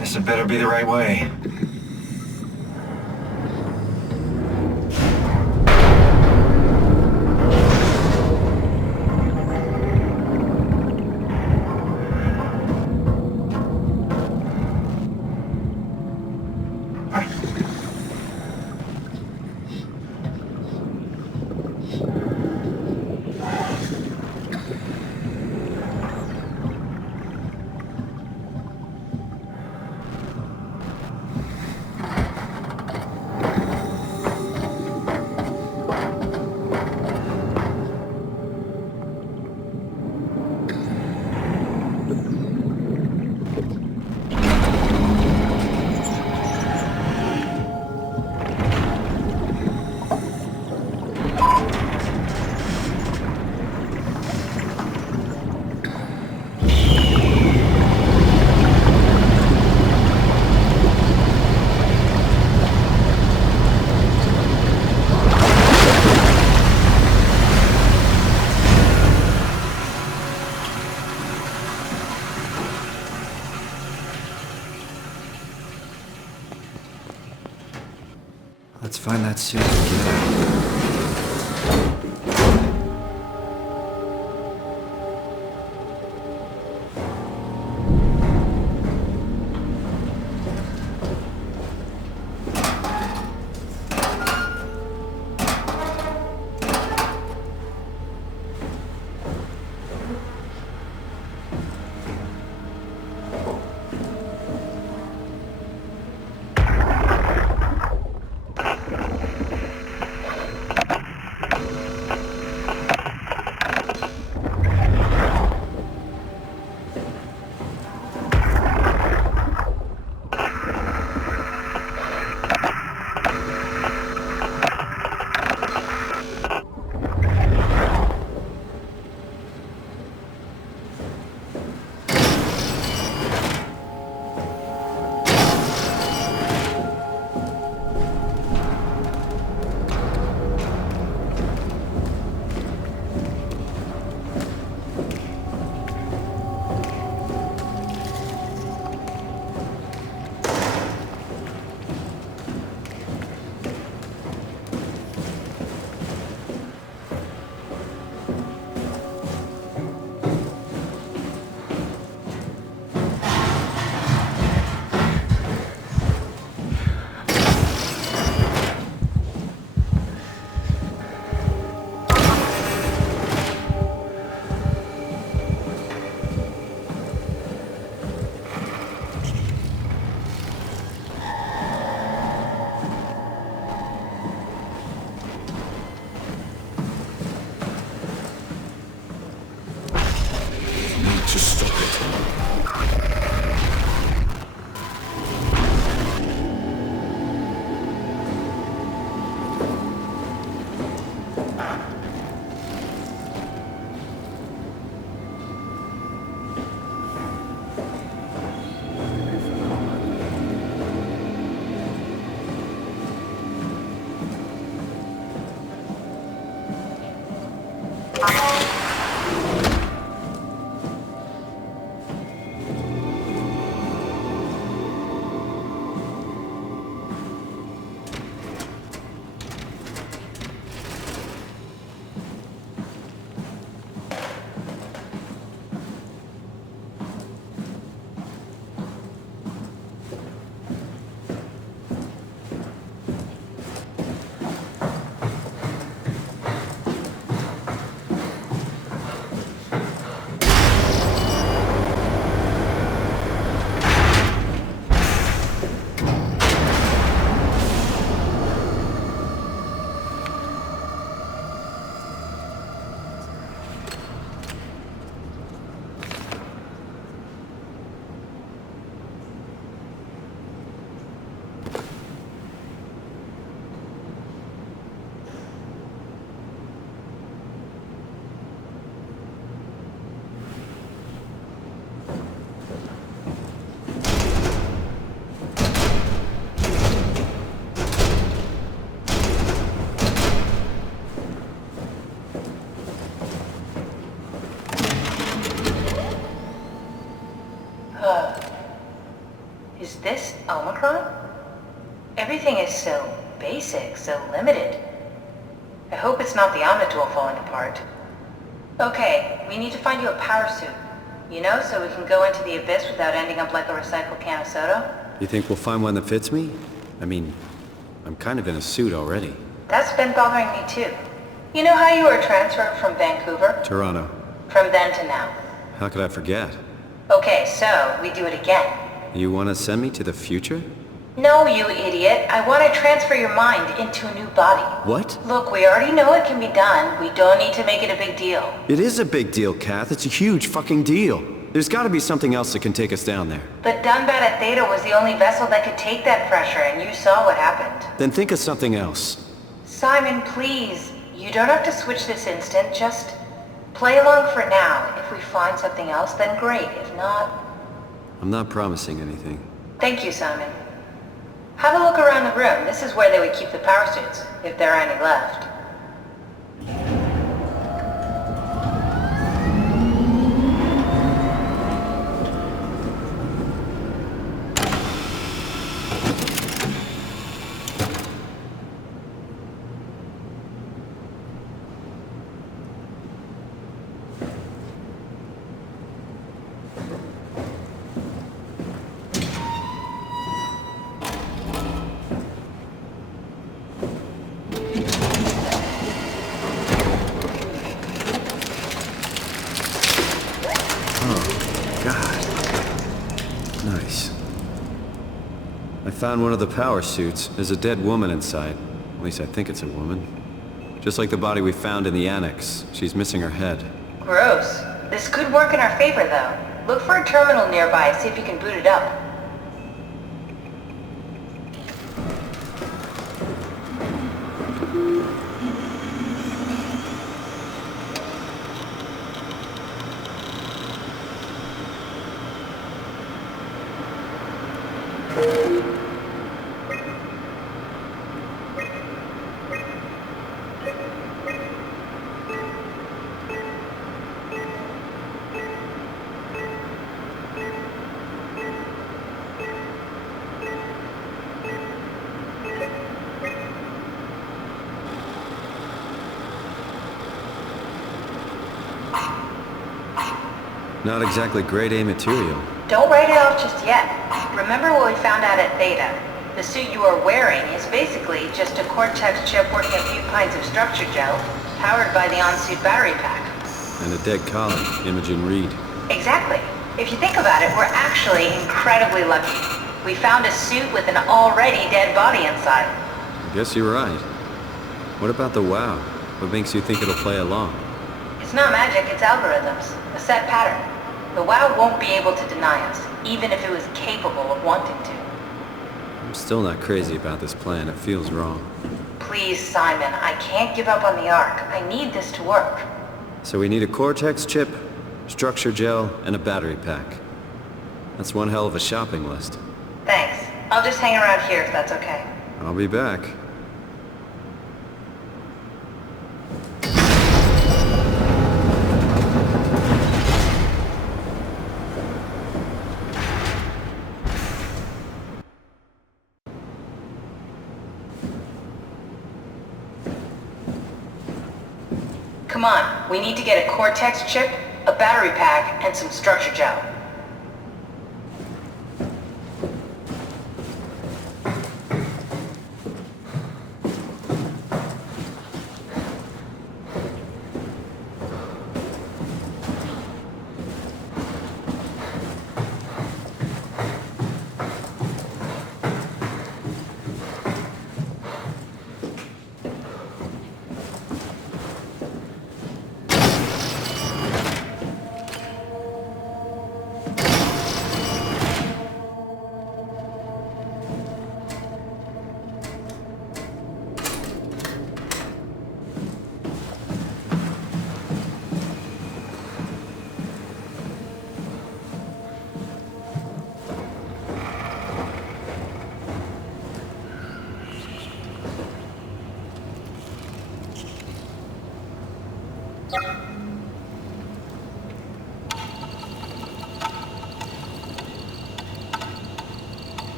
This had better be the right way. that suit again. Is this Omicron? Everything is so basic, so limited. I hope it's not the Omnitool falling apart. Okay, we need to find you a power suit. You know, so we can go into the abyss without ending up like a recycled can of soda. You think we'll find one that fits me? I mean, I'm kind of in a suit already. That's been bothering me too. You know how you were transferred from Vancouver? Toronto. From then to now. How could I forget? Okay, so we do it again. You want to send me to the future? No, you idiot. I want to transfer your mind into a new body. What? Look, we already know it can be done. We don't need to make it a big deal. It is a big deal, Kath. It's a huge fucking deal. There's got to be something else that can take us down there. The Dunbat at Theta was the only vessel that could take that pressure, and you saw what happened. Then think of something else. Simon, please. You don't have to switch this instant. Just play along for now. If we find something else, then great. If not... I'm not promising anything. Thank you, Simon. Have a look around the room. This is where they would keep the power suits, if there are any left. Oh, God. Nice. I found one of the power suits. There's a dead woman inside. At least I think it's a woman. Just like the body we found in the annex. She's missing her head. Gross. This could work in our favor, though. Look for a terminal nearby and see if you can boot it up. Not exactly grade A material. Don't write it off just yet. Remember what we found out at Theta? The suit you are wearing is basically just a Cortex chip working a few pints of structure gel, powered by the on-suit battery pack. And a dead collie, Imogen Reed. Exactly. If you think about it, we're actually incredibly lucky. We found a suit with an already dead body inside. I guess you're right. What about the WoW? What makes you think it'll play along? It's not magic, it's algorithms. A set pattern. The WoW won't be able to deny us, even if it was capable of wanting to. I'm still not crazy about this plan. It feels wrong. Please, Simon, I can't give up on the Ark. I need this to work. So we need a Cortex chip, structure gel, and a battery pack. That's one hell of a shopping list. Thanks. I'll just hang around here if that's okay. I'll be back. Come on, we need to get a Cortex chip, a battery pack, and some structure gel.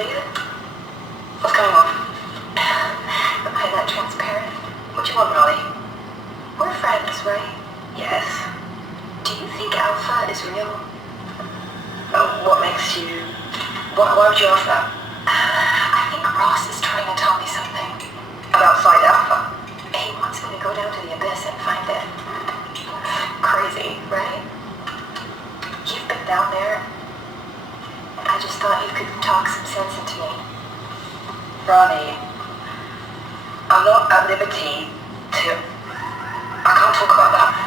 believe it? What's going on? Am I that transparent? What you want, Raleigh? We're friends, right? Yes. Do you think Alpha is real? What makes you... Why would you ask that? I think Ross is trying to tell me something. About Site Alpha? He wants me to go down to the Abyss and find it. Crazy, right? You've been down there. I just thought you could talk some sense into me. Ronnie, I'm not at liberty to... I can't talk about that.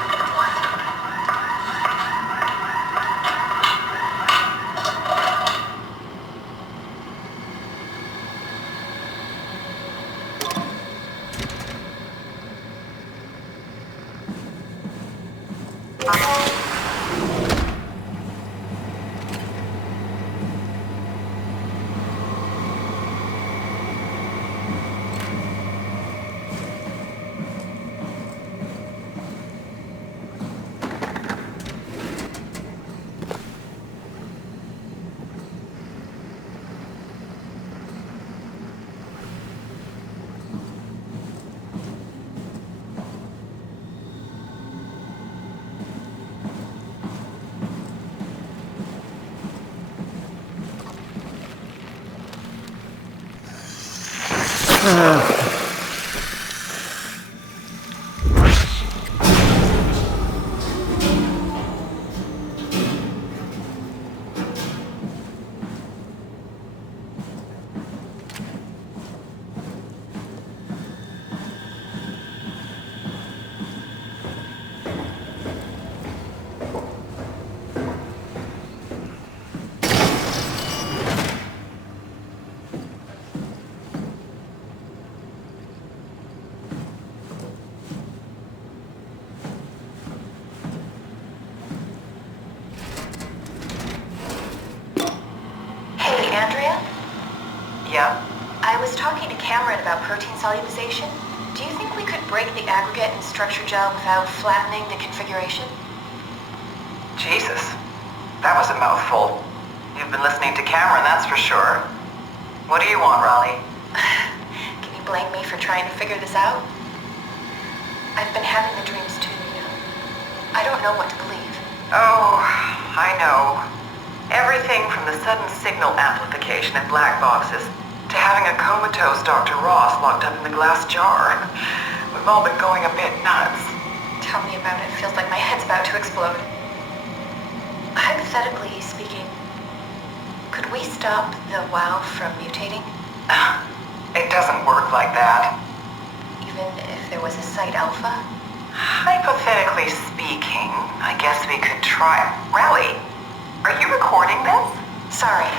Protein solubilization. Do you think we could break the aggregate and structure gel without flattening the configuration? Jesus, that was a mouthful. You've been listening to Cameron, that's for sure. What do you want, Raleigh? Can you blame me for trying to figure this out? I've been having the dreams too, you know. I don't know what to believe. Oh, I know. Everything from the sudden signal amplification in black boxes to having a comatose Dr. Ross locked up in the glass jar. We've all been going a bit nuts. Tell me about it. Feels like my head's about to explode. Hypothetically speaking, could we stop the WoW from mutating? It doesn't work like that. Even if there was a Site Alpha? Hypothetically speaking, I guess we could try. Raleigh, are you recording this? Sorry.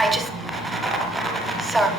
I just... Sorry.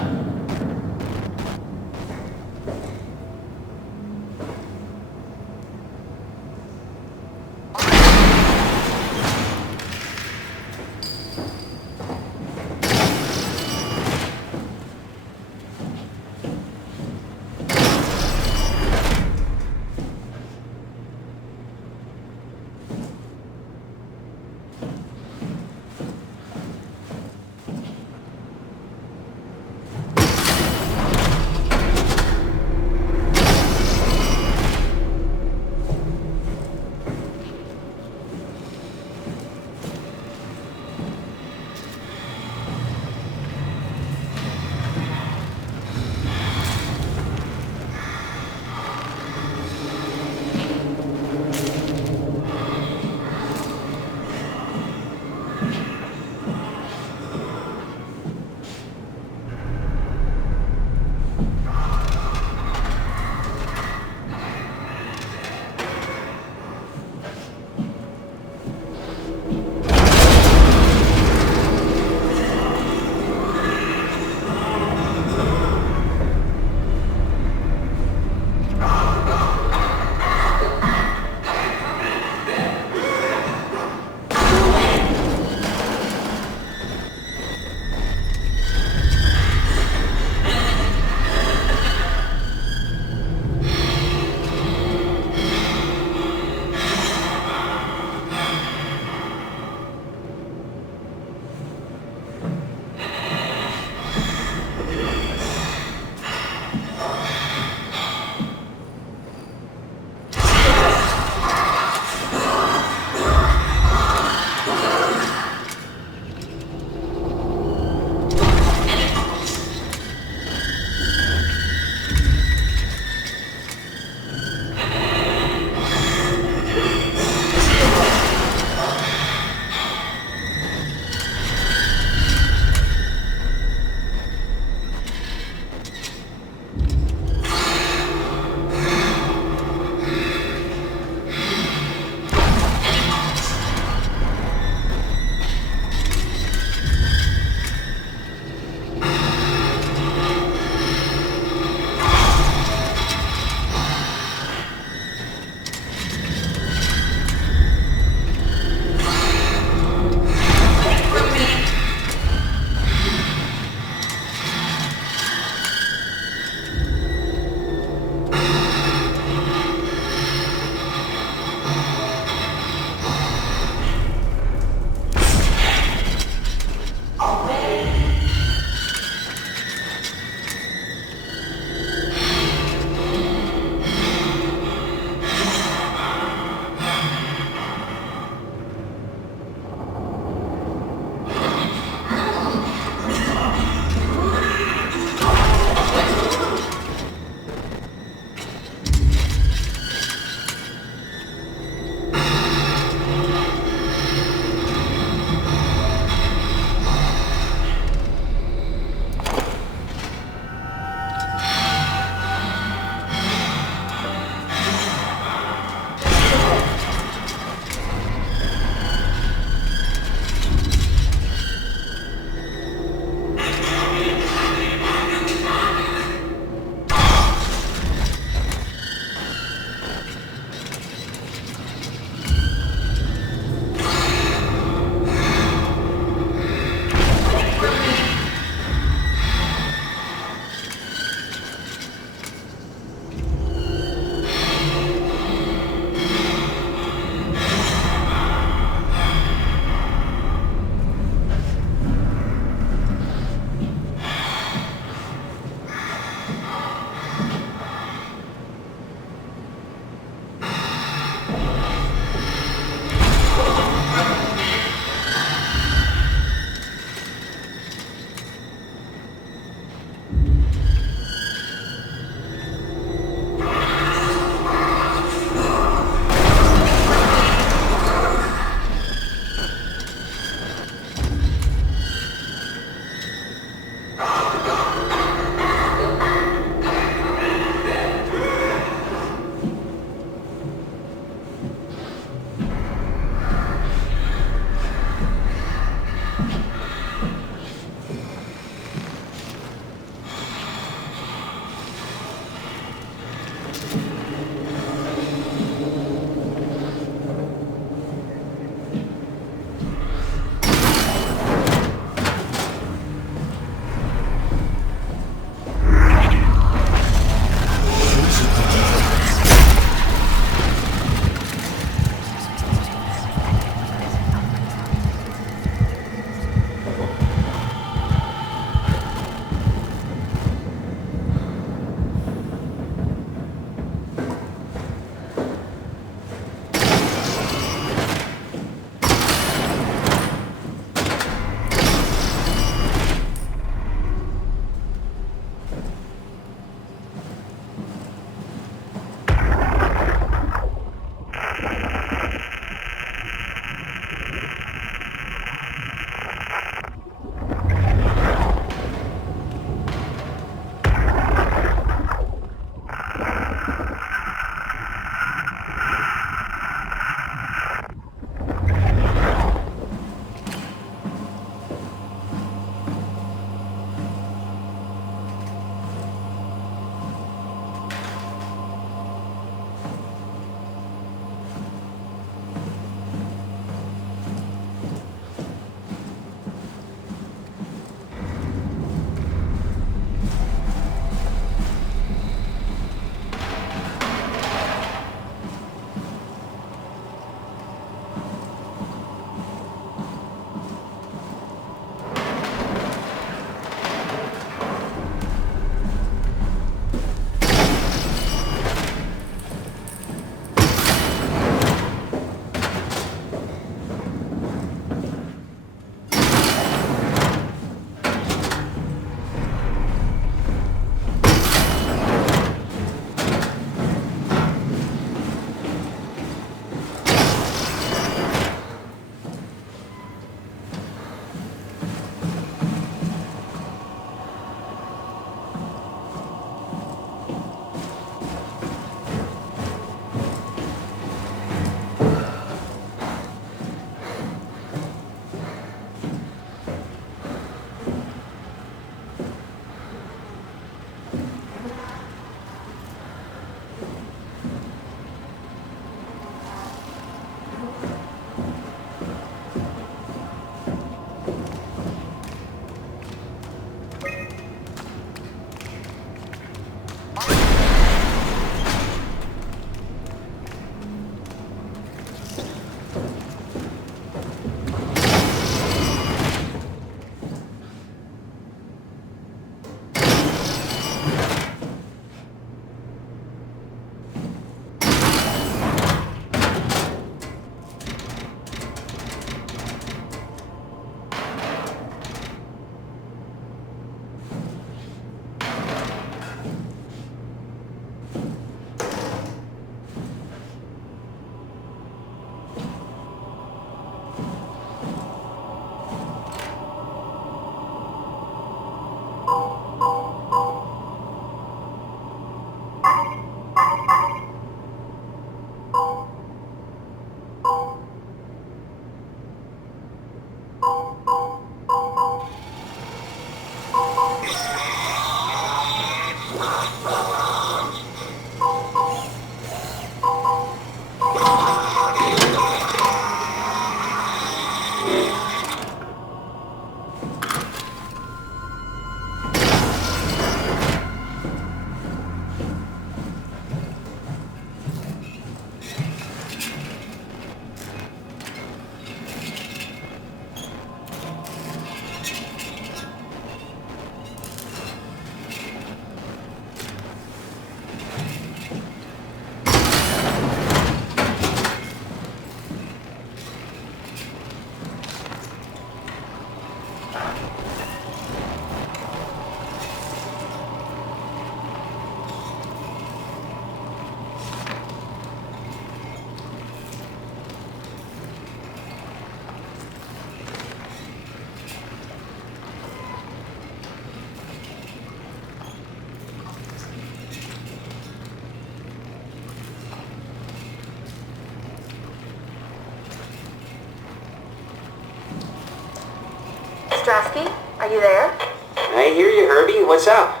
Strasky, are you there? I hear you, Herbie. What's up?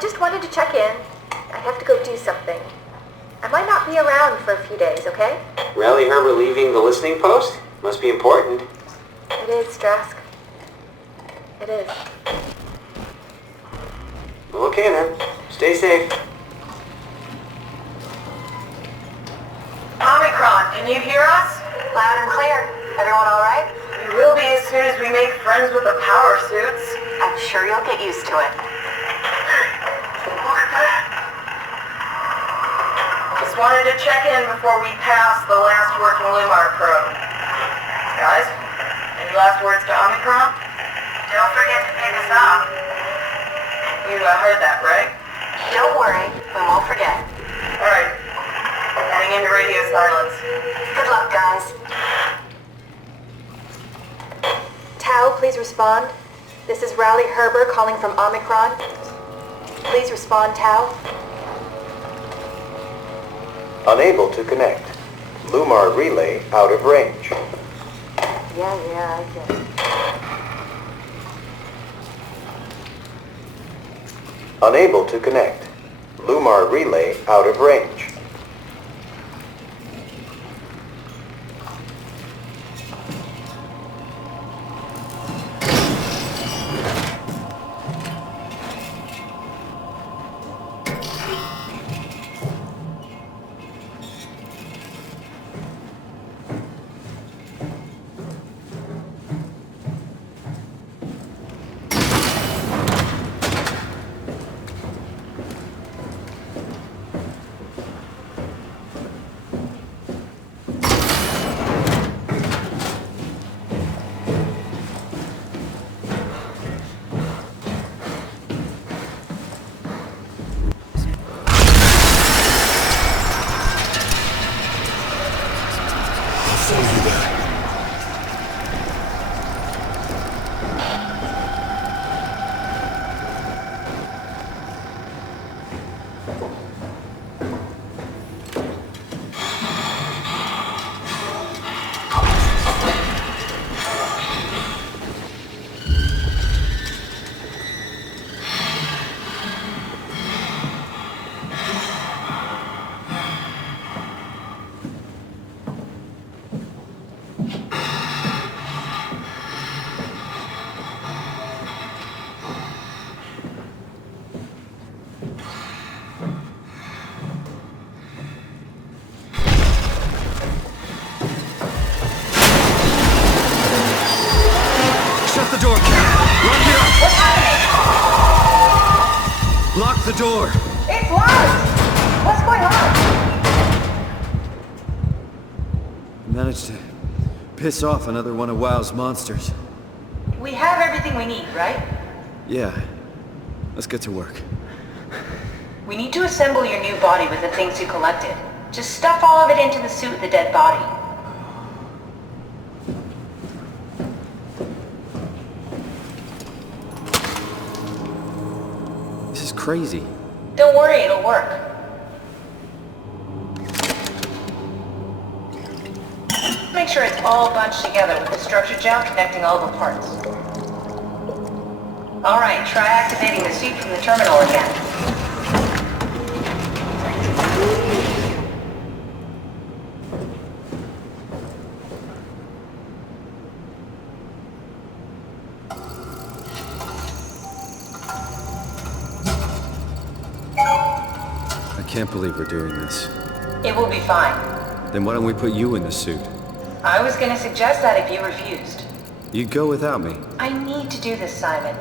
Just wanted to check in. I have to go do something. I might not be around for a few days, okay? Rally Herber leaving the listening post? Must be important. It is, Strask. It is. Okay then. Stay safe. Omicron, can you hear us? Loud and clear. Everyone all right? We will be as soon as we make friends with the power suits. I'm sure you'll get used to it. Look at that. Just wanted to check in before we pass the last working Lumar probe. Guys, any last words to Omicron? Don't forget to pick us up. You heard that, right? Don't worry, we won't forget. Alright. Heading into radio silence. Good luck, guys. Tau, please respond. This is Rally Herber calling from Omicron. Please respond, Tau. Unable to connect. Lumar relay out of range. Yeah, I get it. Unable to connect. Lumar relay out of range. Lock the door! It's locked! What's going on? Managed to piss off another one of WoW's monsters. We have everything we need, right? Yeah. Let's get to work. We need to assemble your new body with the things you collected. Just stuff all of it into the suit with the dead body. This is crazy. Don't worry, it'll work. Make sure it's all bunched together with the structure gel connecting all the parts. Alright, try activating the suit from the terminal again. I can't believe we're doing this. It will be fine. Then why don't we put you in the suit? I was gonna suggest that if you refused. You'd go without me. I need to do this, Simon.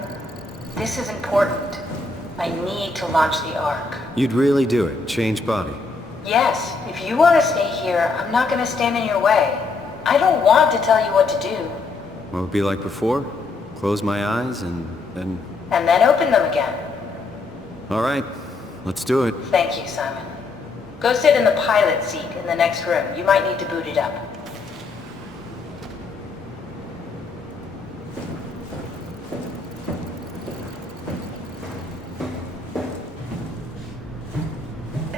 This is important. I need to launch the Ark. You'd really do it? Change body? Yes, if you want to stay here, I'm not gonna stand in your way. I don't want to tell you what to do. What would it be like before? Close my eyes and then... And then open them again. Alright, let's do it. Thank you, Simon. Go sit in the pilot seat in the next room. You might need to boot it up.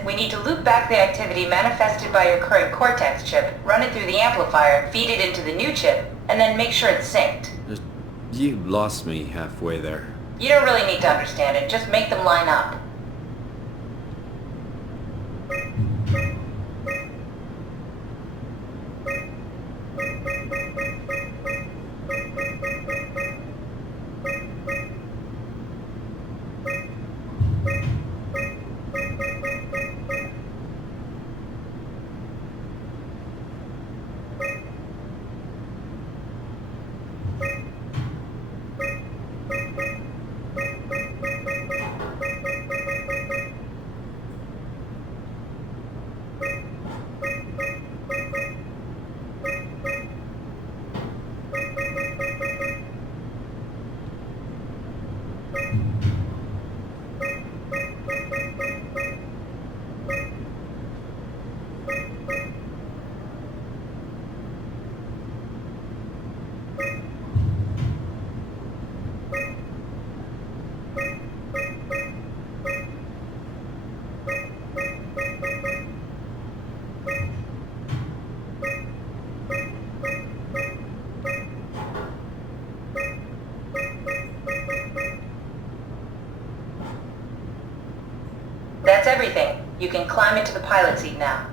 We need to loop back the activity manifested by your current Cortex chip, run it through the amplifier, feed it into the new chip, and then make sure it's synced. You lost me halfway there. You don't really need to understand it. Just make them line up. That's everything. You can climb into the pilot seat now.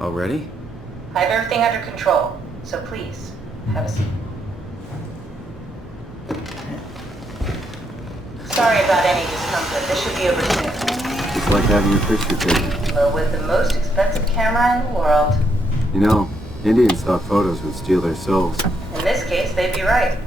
Already? I have everything under control, so please, have a seat. Sorry about any discomfort. This should be over soon. It's like having your picture taken. But with the most expensive camera in the world. You know, Indian stock photos would steal their souls. In this case, they'd be right.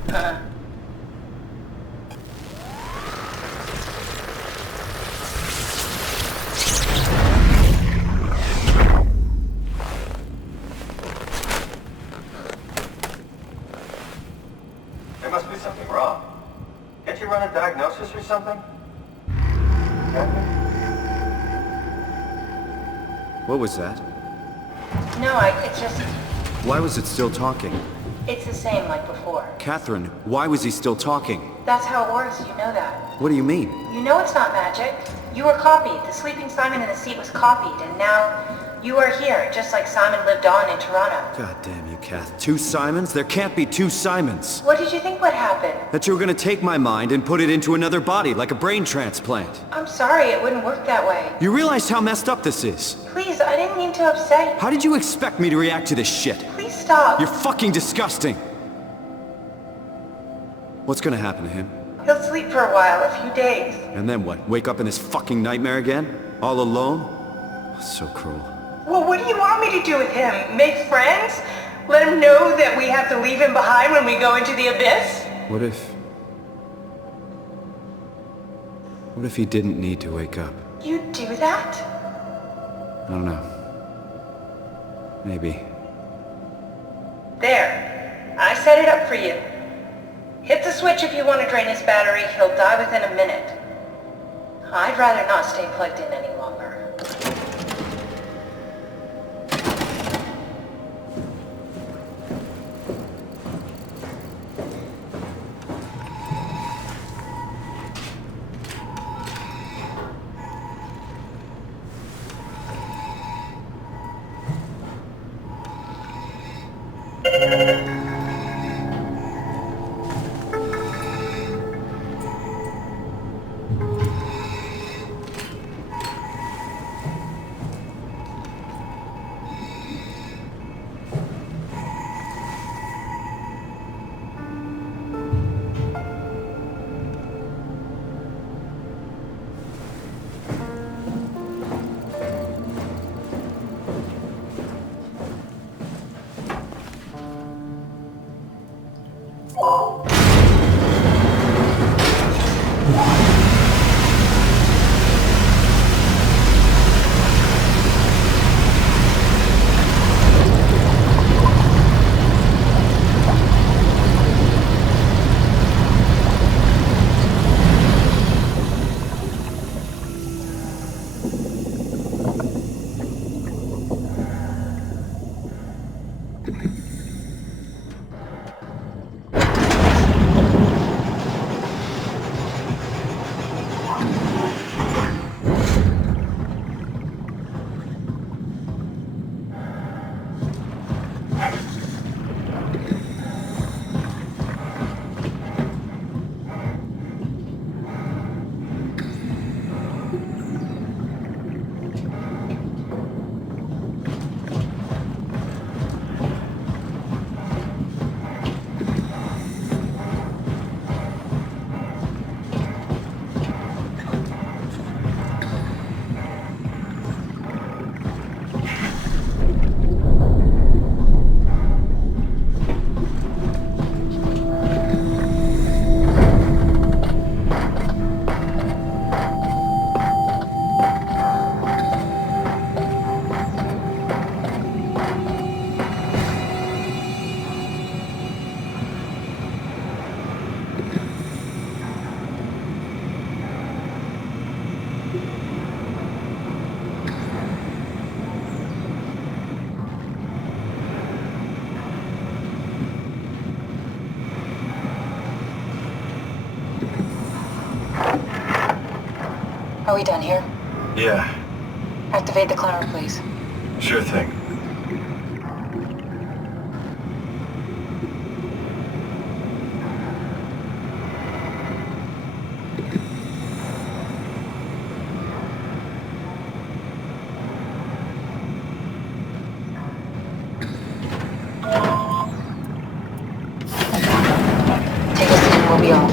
There must be something wrong. Can't you run a diagnosis or something? What was that? No, it's just... Why was it still talking? It's the same like before. Catherine, why was he still talking? That's how it works, you know that. What do you mean? You know it's not magic. You were copied. The sleeping Simon in the seat was copied, and now you are here, just like Simon lived on in Toronto. God damn you, Kath. 2 Simons? There can't be 2 Simons. What did you think would happen? That you were gonna take my mind and put it into another body, like a brain transplant. I'm sorry, it wouldn't work that way. You realize how messed up this is? Please, I didn't mean to upset you. How did you expect me to react to this shit? Please stop. You're fucking disgusting. What's gonna happen to him? He'll sleep for a while, a few days. And then what? Wake up in this fucking nightmare again? All alone? So cruel. Well, what do you want me to do with him? Make friends? Let him know that we have to leave him behind when we go into the abyss? What if he didn't need to wake up? You'd do that? I don't know. Maybe. There. I set it up for you. Hit the switch if you want to drain his battery. He'll die within a minute. I'd rather not stay plugged in any longer. Are we done here? Yeah, Activate the climber, please. sure thing. Take us in, we'll be off.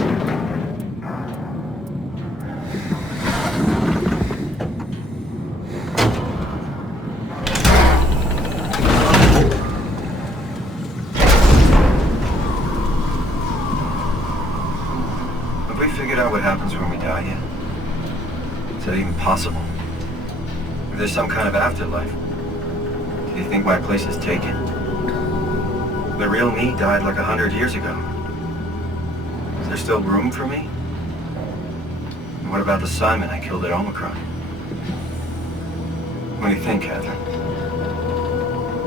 Have we figured out what happens when we die yet? Is that even possible? If there's some kind of afterlife, do you think my place is taken? The real me died like 100 years ago. Is there still room for me? And what about the Simon I killed at Omicron? What do you think, Catherine?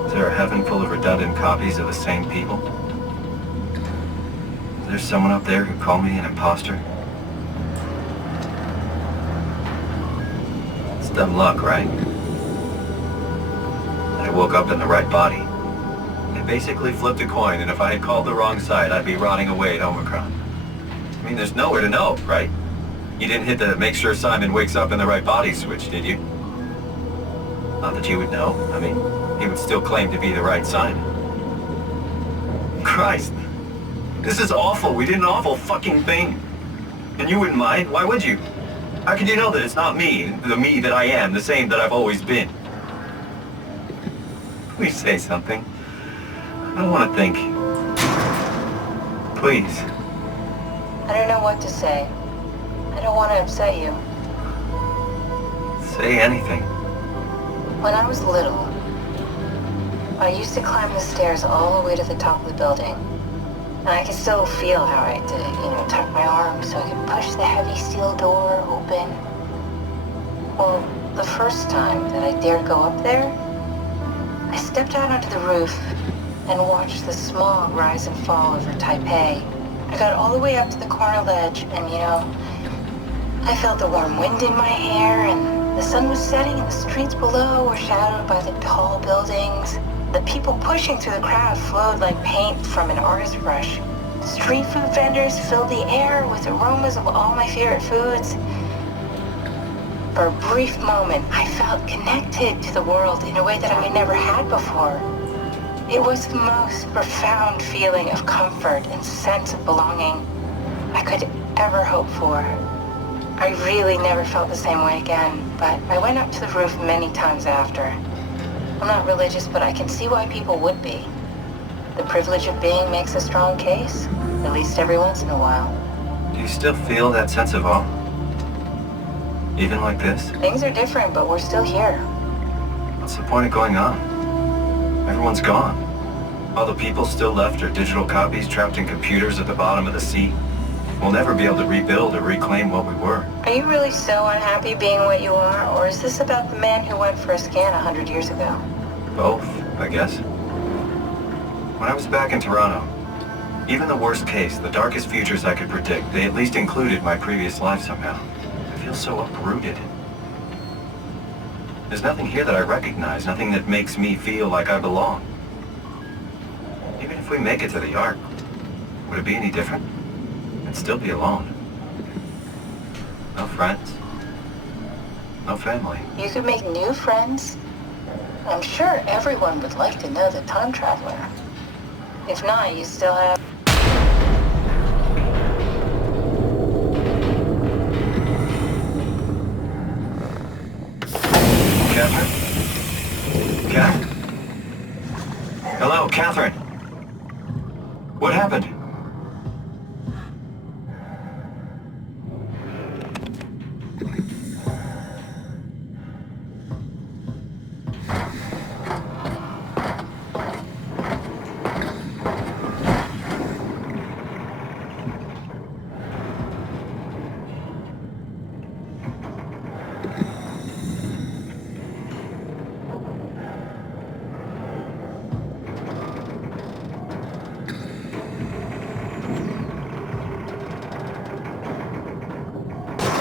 Is there a heaven full of redundant copies of the same people? Is there someone up there who called me an imposter? It's dumb luck, right? I woke up in the right body. I basically flipped a coin, and if I had called the wrong side, I'd be rotting away at Omicron. I mean, there's nowhere to know, right? You didn't hit the make sure Simon wakes up in the right body switch, did you? Not that you would know. I mean, he would still claim to be the right Simon. Christ. This is awful. We did an awful fucking thing. And you wouldn't mind? Why would you? How could you know that it's not me, the me that I am, the same that I've always been? Please say something. I don't want to think. Please. I don't know what to say. I don't want to upset you. Say anything. When I was little, I used to climb the stairs all the way to the top of the building. And I could still feel how I had to, tuck my arms so I could push the heavy steel door open. Well, the first time that I dared go up there, I stepped out onto the roof and watched the smog rise and fall over Taipei. I got all the way up to the corner ledge and, I felt the warm wind in my hair and the sun was setting and the streets below were shadowed by the tall buildings. The people pushing through the crowd flowed like paint from an artist's brush. Street food vendors filled the air with aromas of all my favorite foods. For a brief moment, I felt connected to the world in a way that I never had before. It was the most profound feeling of comfort and sense of belonging I could ever hope for. I really never felt the same way again, but I went up to the roof many times after. I'm not religious, but I can see why people would be. The privilege of being makes a strong case, at least every once in a while. Do you still feel that sense of awe? Even like this? Things are different, but we're still here. What's the point of going on? Everyone's gone. All the people still left are digital copies trapped in computers at the bottom of the sea. We'll never be able to rebuild or reclaim what we were. Are you really so unhappy being what you are, or is this about the man who went for a scan 100 years ago? Both, I guess. When I was back in Toronto, even the worst case, the darkest futures I could predict, they at least included my previous life somehow. I feel so uprooted. There's nothing here that I recognize, nothing that makes me feel like I belong. Even if we make it to the Ark, would it be any different? I'd still be alone. No friends. No family. You could make new friends. I'm sure everyone would like to know the time traveler. If not, you still have... Catherine? Hello, Catherine. What happened?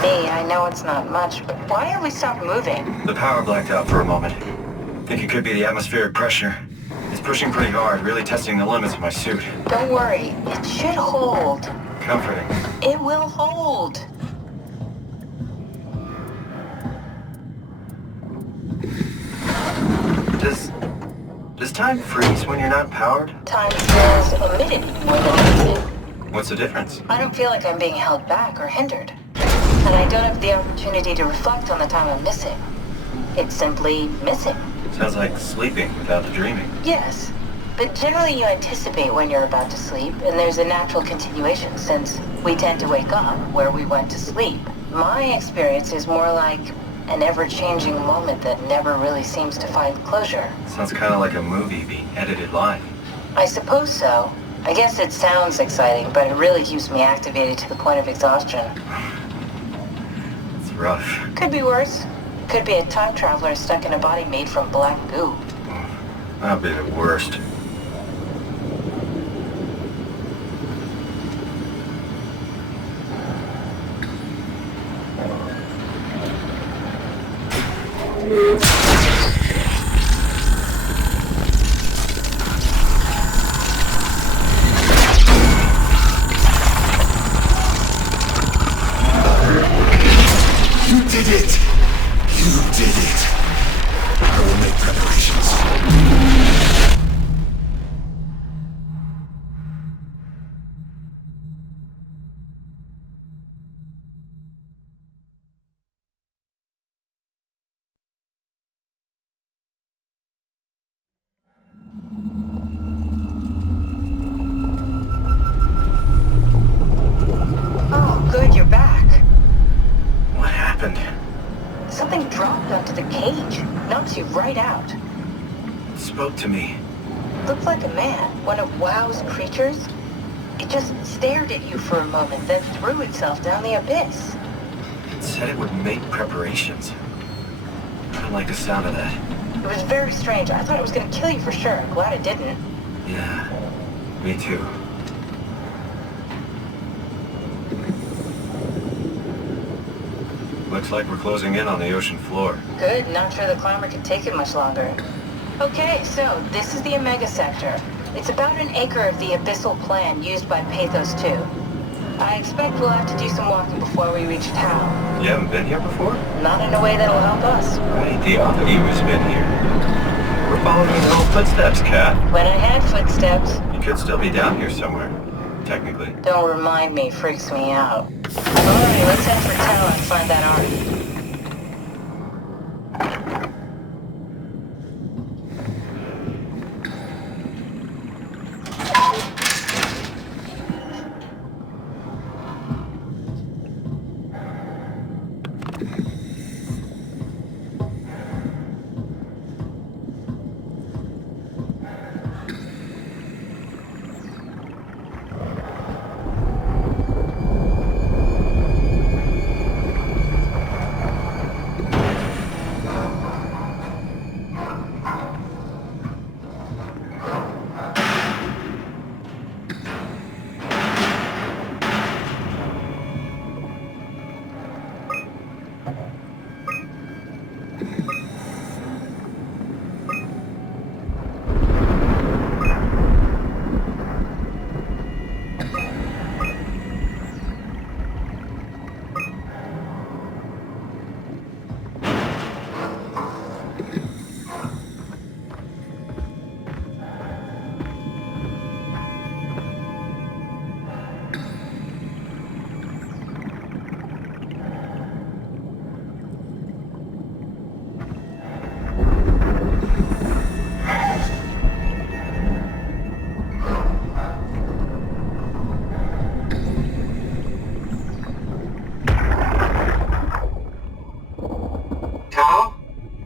See, I know it's not much, but why don't we stop moving? The power blacked out for a moment. Think it could be the atmospheric pressure. It's pushing pretty hard, really testing the limits of my suit. Don't worry, it should hold. Comforting. It will hold. Does time freeze when you're not powered? Time feels omitted more than anything. What's the difference? I don't feel like I'm being held back or hindered. And I don't have the opportunity to reflect on the time I'm missing. It's simply missing. Sounds like sleeping without the dreaming. Yes, but generally you anticipate when you're about to sleep, and there's a natural continuation since we tend to wake up where we went to sleep. My experience is more like an ever-changing moment that never really seems to find closure. Sounds kind of like a movie being edited live. I suppose so. I guess it sounds exciting, but it really keeps me activated to the point of exhaustion. It's rough. Could be worse. Could be a time traveler stuck in a body made from black goo. That'd be the worst. You did it! You did it! I will make preparations. Oh, good, you're back. What happened? Something dropped onto the cage. Knocks you right out. It spoke to me. Looked like a man, one of WoW's creatures. It just stared at you for a moment, then threw itself down the abyss. It said it would make preparations. I don't like the sound of that. It was very strange. I thought it was going to kill you for sure. I'm glad it didn't. Yeah, me too. Looks like we're closing in on the ocean floor. Good, not sure the climber can take it much longer. Okay, so this is the Omega Sector. It's about an acre of the abyssal plan used by Pathos 2. I expect we'll have to do some walking before we reach Tau. You haven't been here before? Not in a way that'll help us. Wait, the AORUS has been here. We're following your own footsteps, Kat. When I had footsteps. You could still be down here somewhere, technically. Don't remind me, freaks me out. Alright, let's head for Tau and find that Ark.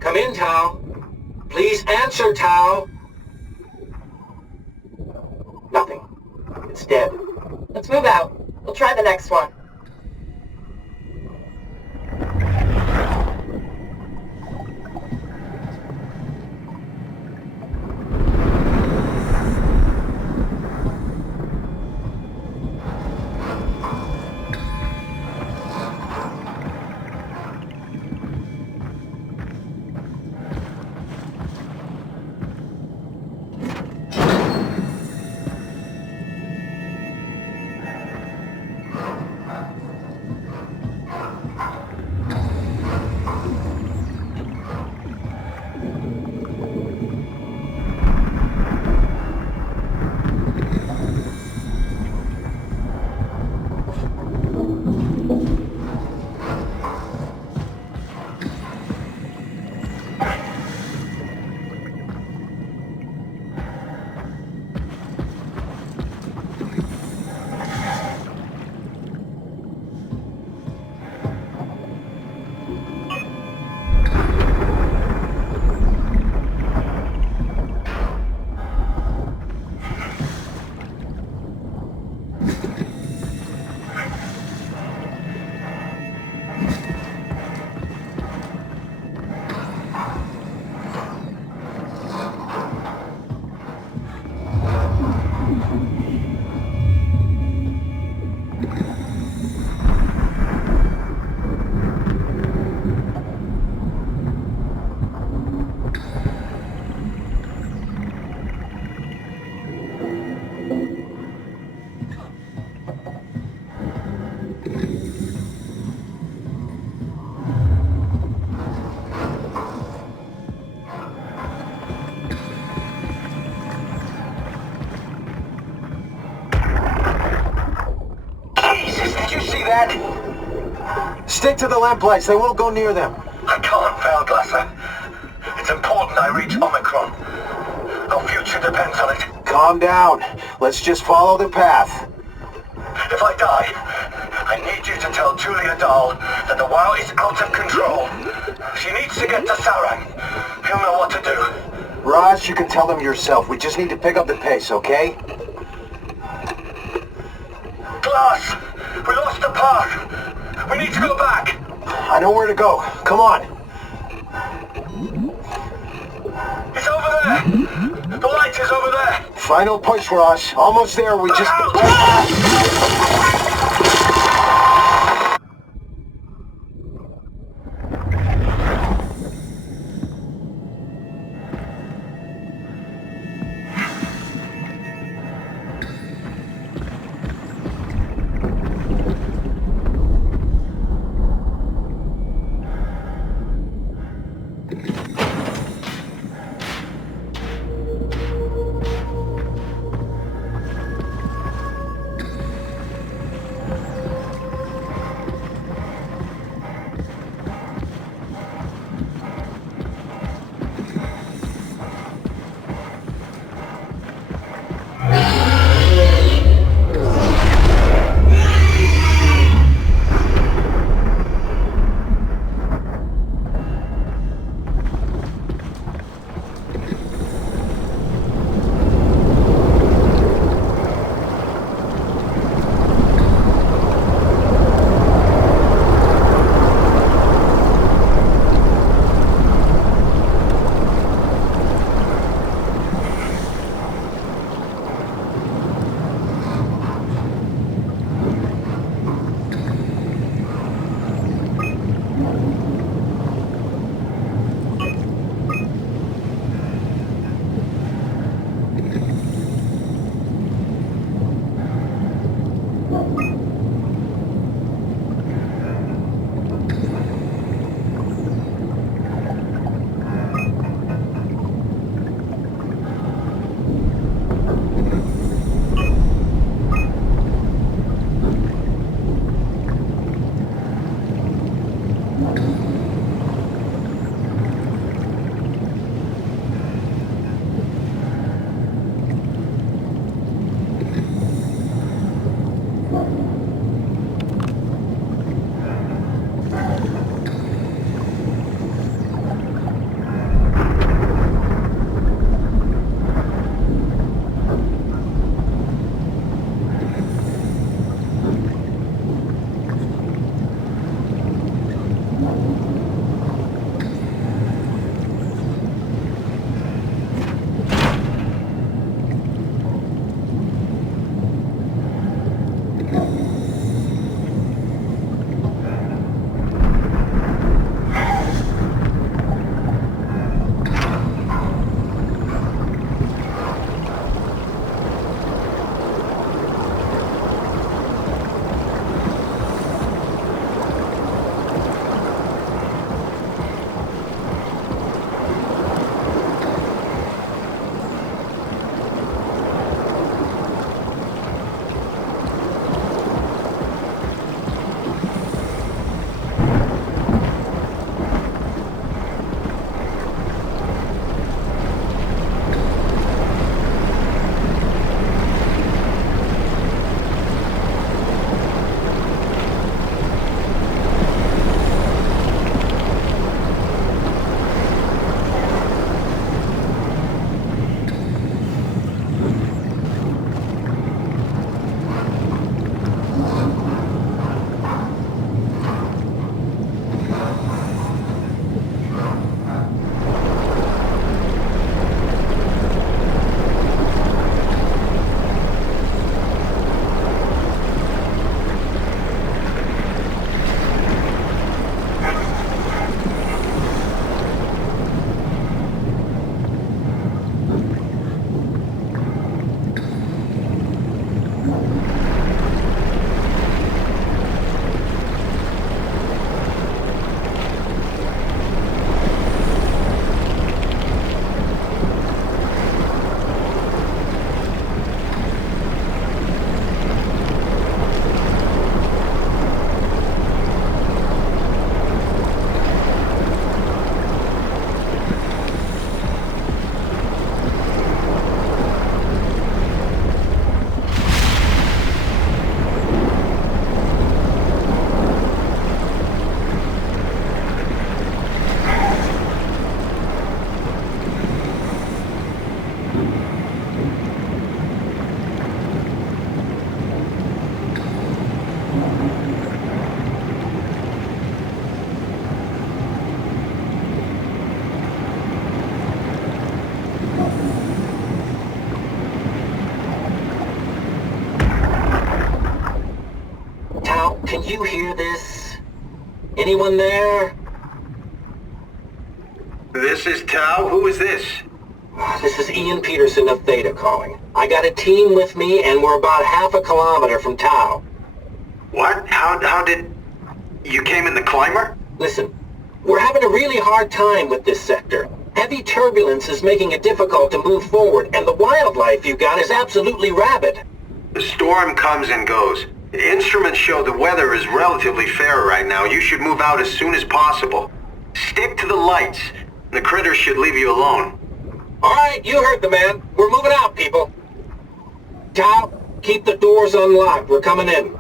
Come in, Tau. Please answer, Tau. Nothing. It's dead. Let's move out. We'll try the next one. that? Stick to the lamp lights. They won't go near them. I can't fail, Glasser. It's important I reach Omicron. Our future depends on it. Calm down. Let's just follow the path. If I die, I need you to tell Julia Dahl that the WoW is out of control. She needs to get to Sarang. He'll know what to do. Raj, you can tell them yourself. We just need to pick up the pace, okay? Glass! We lost the path! We need to go back! I know where to go. Come on. It's over there! The light is over there! Final push, Raj. Almost there. We just... Can you hear this? Anyone there? This is Tau. Who is this? This is Ian Peterson of Theta calling. I got a team with me, and we're about half a kilometer from Tau. What? How did... You came in the climber? Listen, we're having a really hard time with this sector. Heavy turbulence is making it difficult to move forward, and the wildlife you got is absolutely rabid. The storm comes and goes. The instruments show the weather is relatively fair right now. You should move out as soon as possible. Stick to the lights. The critters should leave you alone. All right, you heard the man. We're moving out, people. Tau, keep the doors unlocked. We're coming in.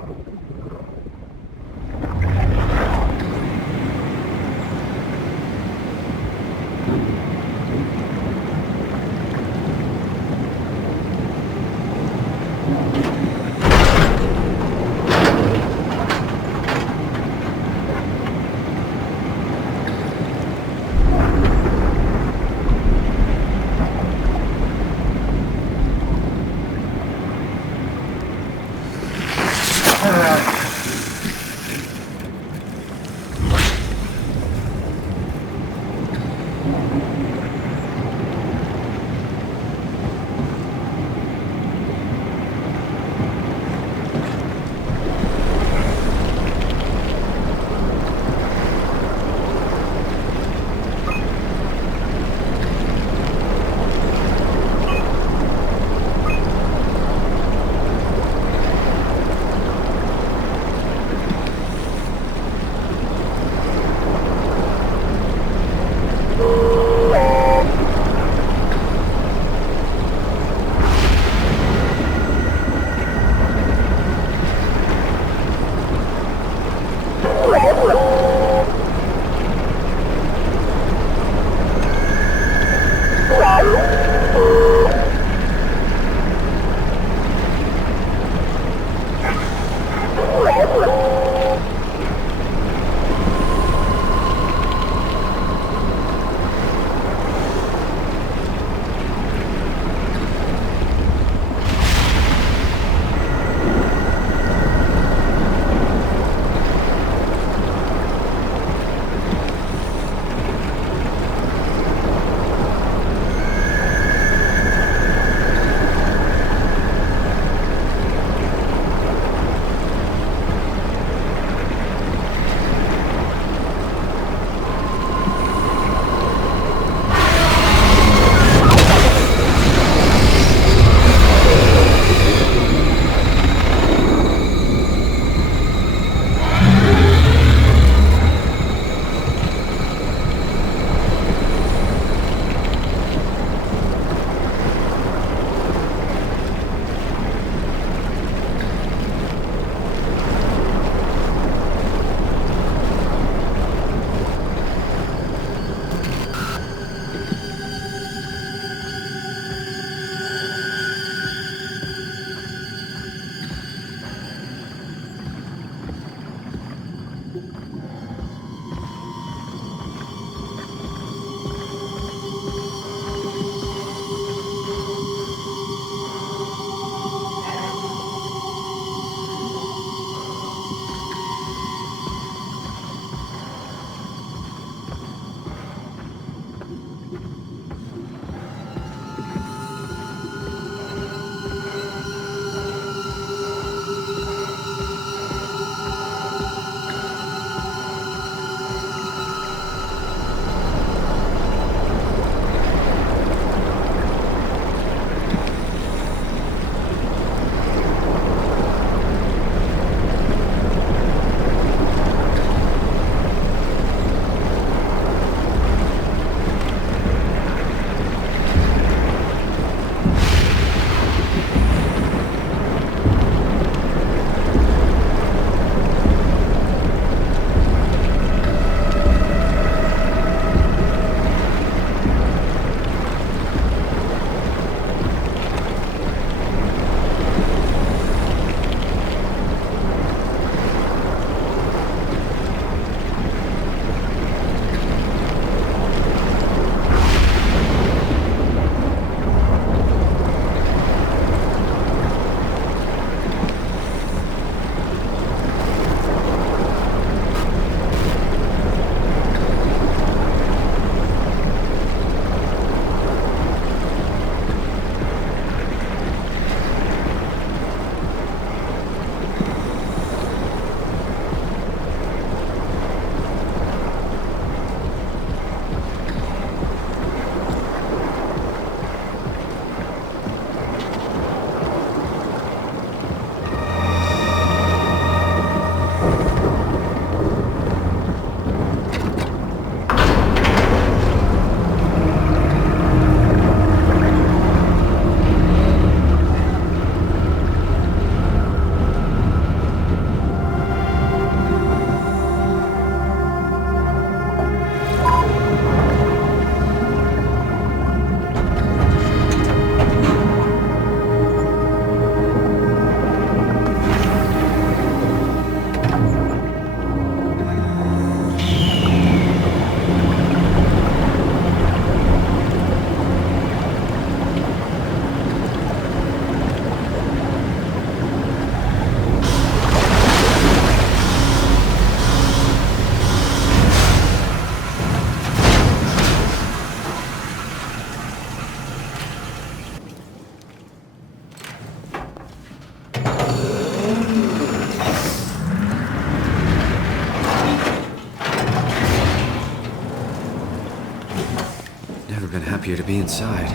happier to be inside.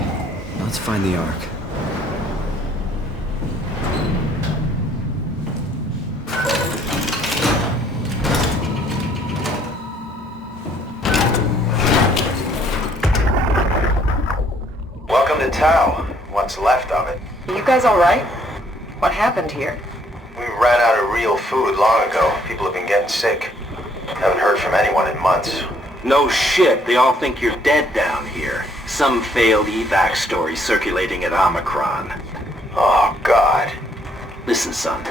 Let's find the Ark. Welcome to Tau. What's left of it. You guys alright? What happened here? We ran out of real food long ago. People have been getting sick. Haven't heard from anyone in months. No shit, they all think you're dead down here. Some failed evac story circulating at Omicron. Oh, God. Listen, son.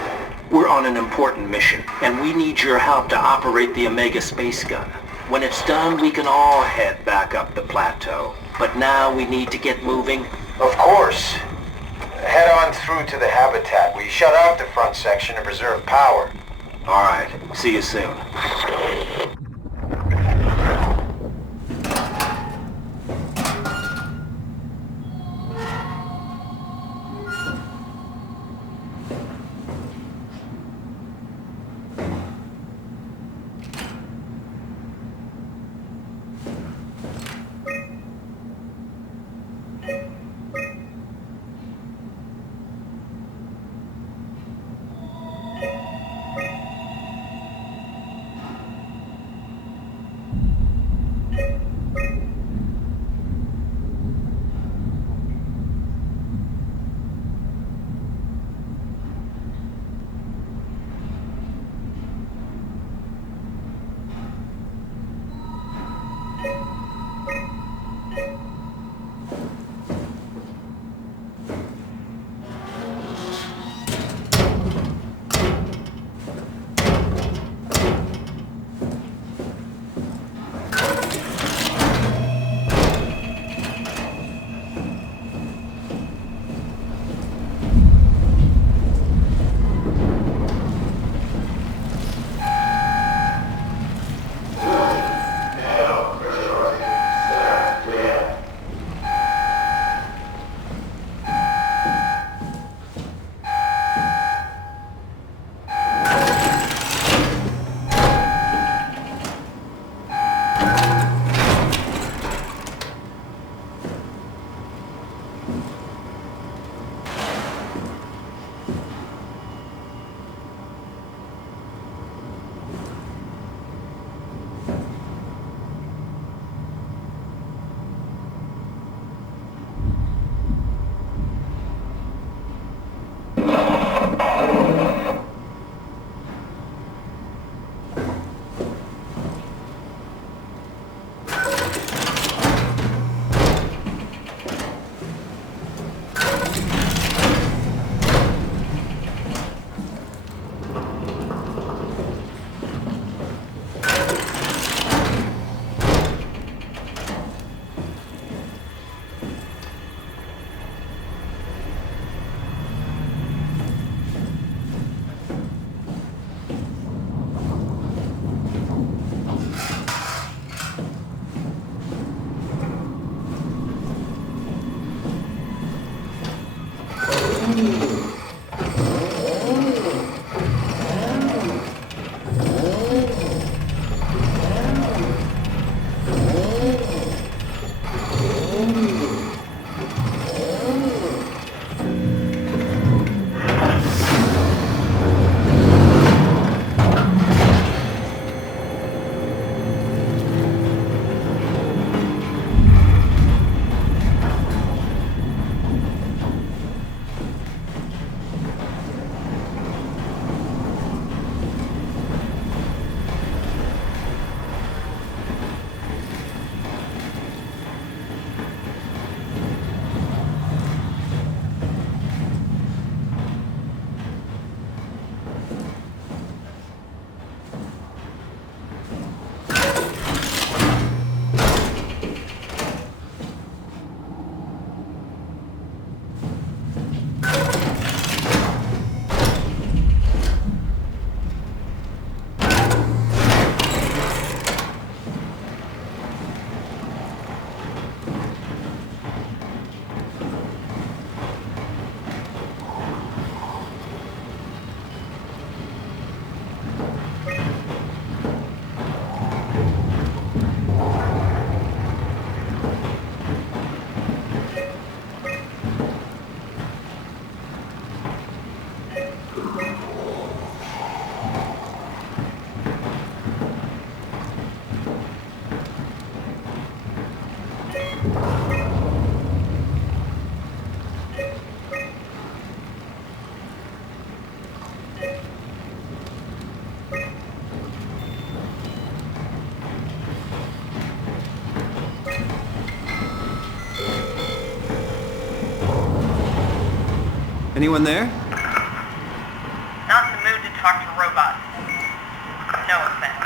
We're on an important mission, and we need your help to operate the Omega space gun. When it's done, we can all head back up the plateau. But now we need to get moving. Of course. Head on through to the habitat. We shut off the front section to preserve power. All right. See you soon. Anyone there? Not in the mood to talk to robots. No offense.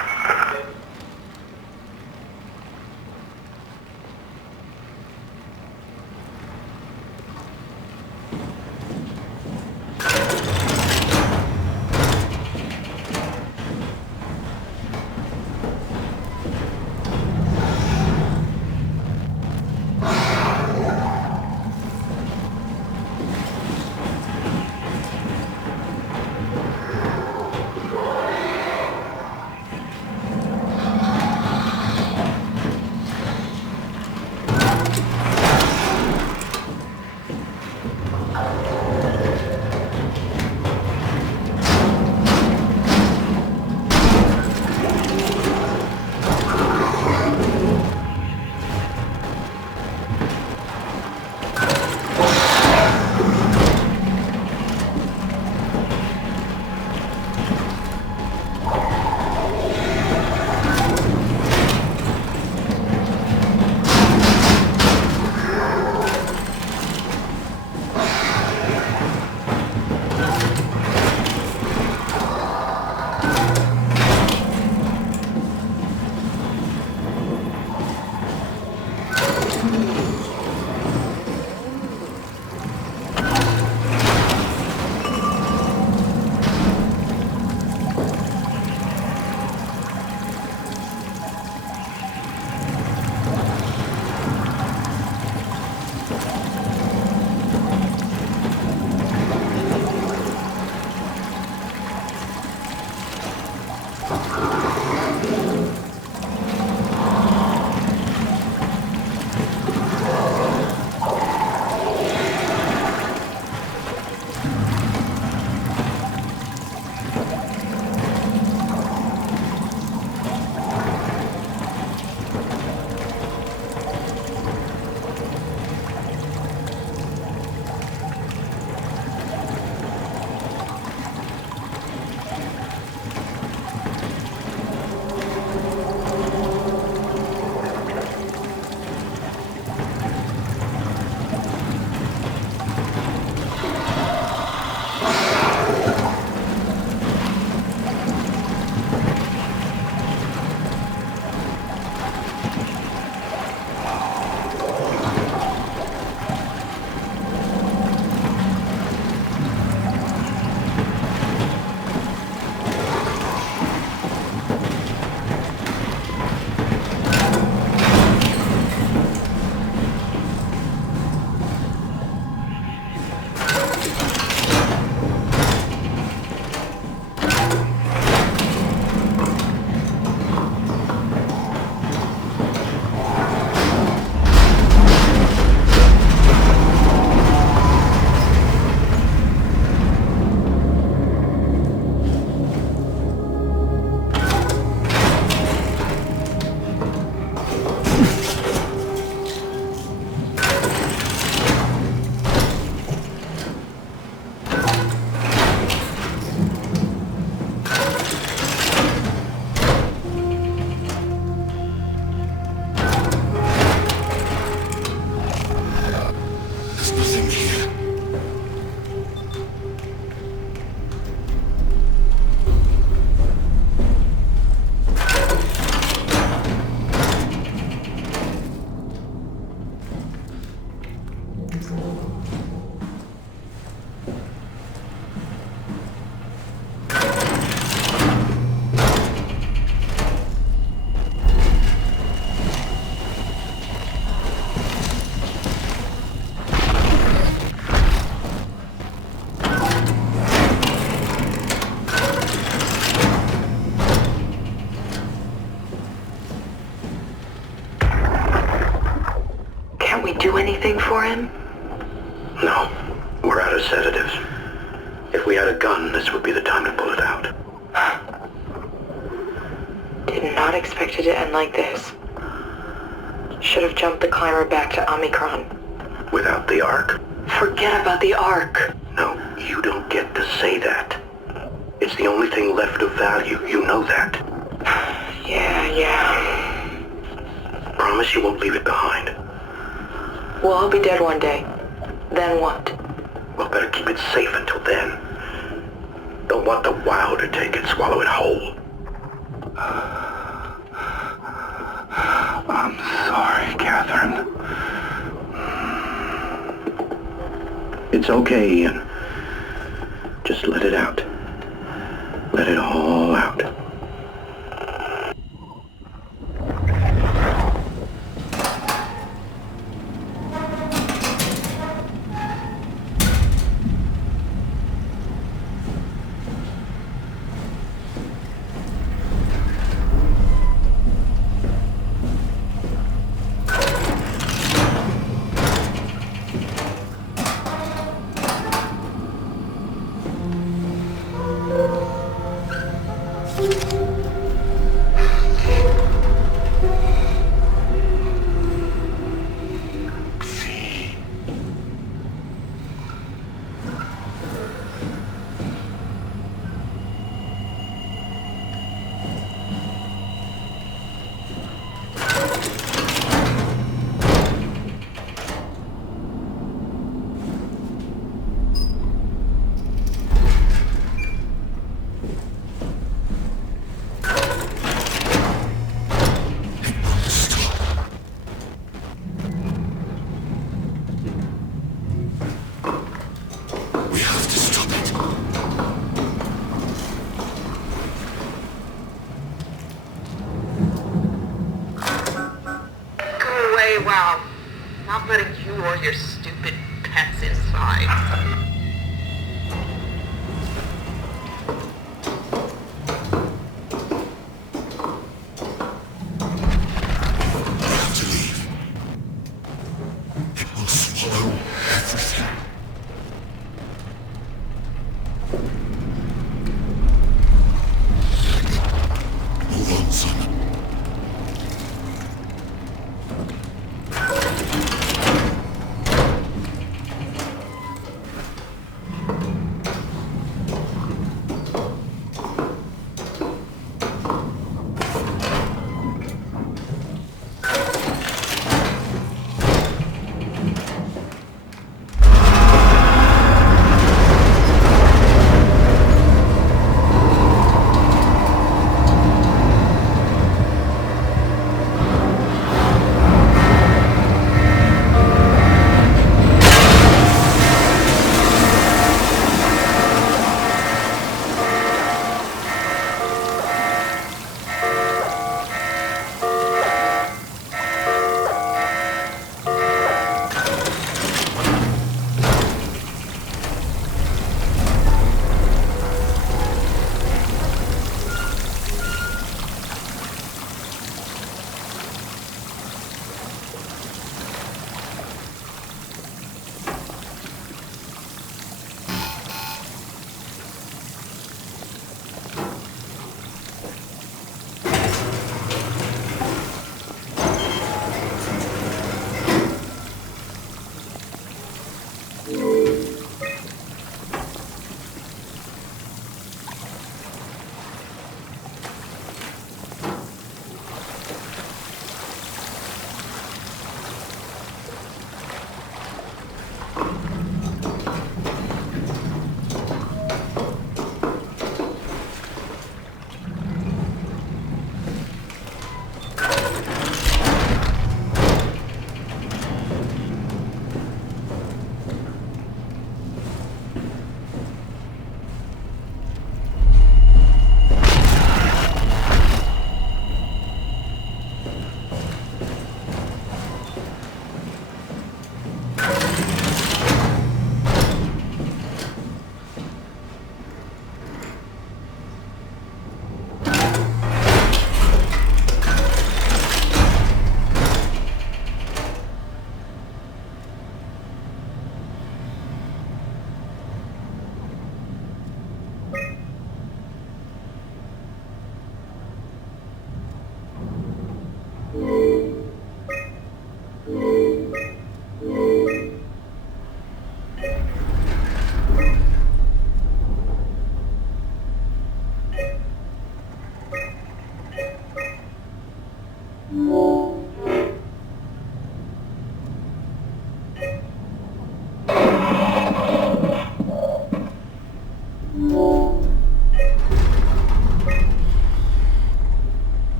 do anything for him? No. We're out of sedatives. If we had a gun, this would be the time to pull it out. Did not expect it to end like this. Should have jumped the climber back to Omicron. Without the Ark? Forget about the Ark. No, you don't get to say that. It's the only thing left of value, you know that. Yeah. Promise you won't leave it behind. We'll all be dead one day. Then what? We'll better keep it safe until then. Don't want the Wild to take it, swallow it whole. I'm sorry, Catherine. It's okay, Ian. Just let it out. Let it all out. Wow. Not letting you or your stupid pets inside. have to leave. It will swallow everything. Hold on, son.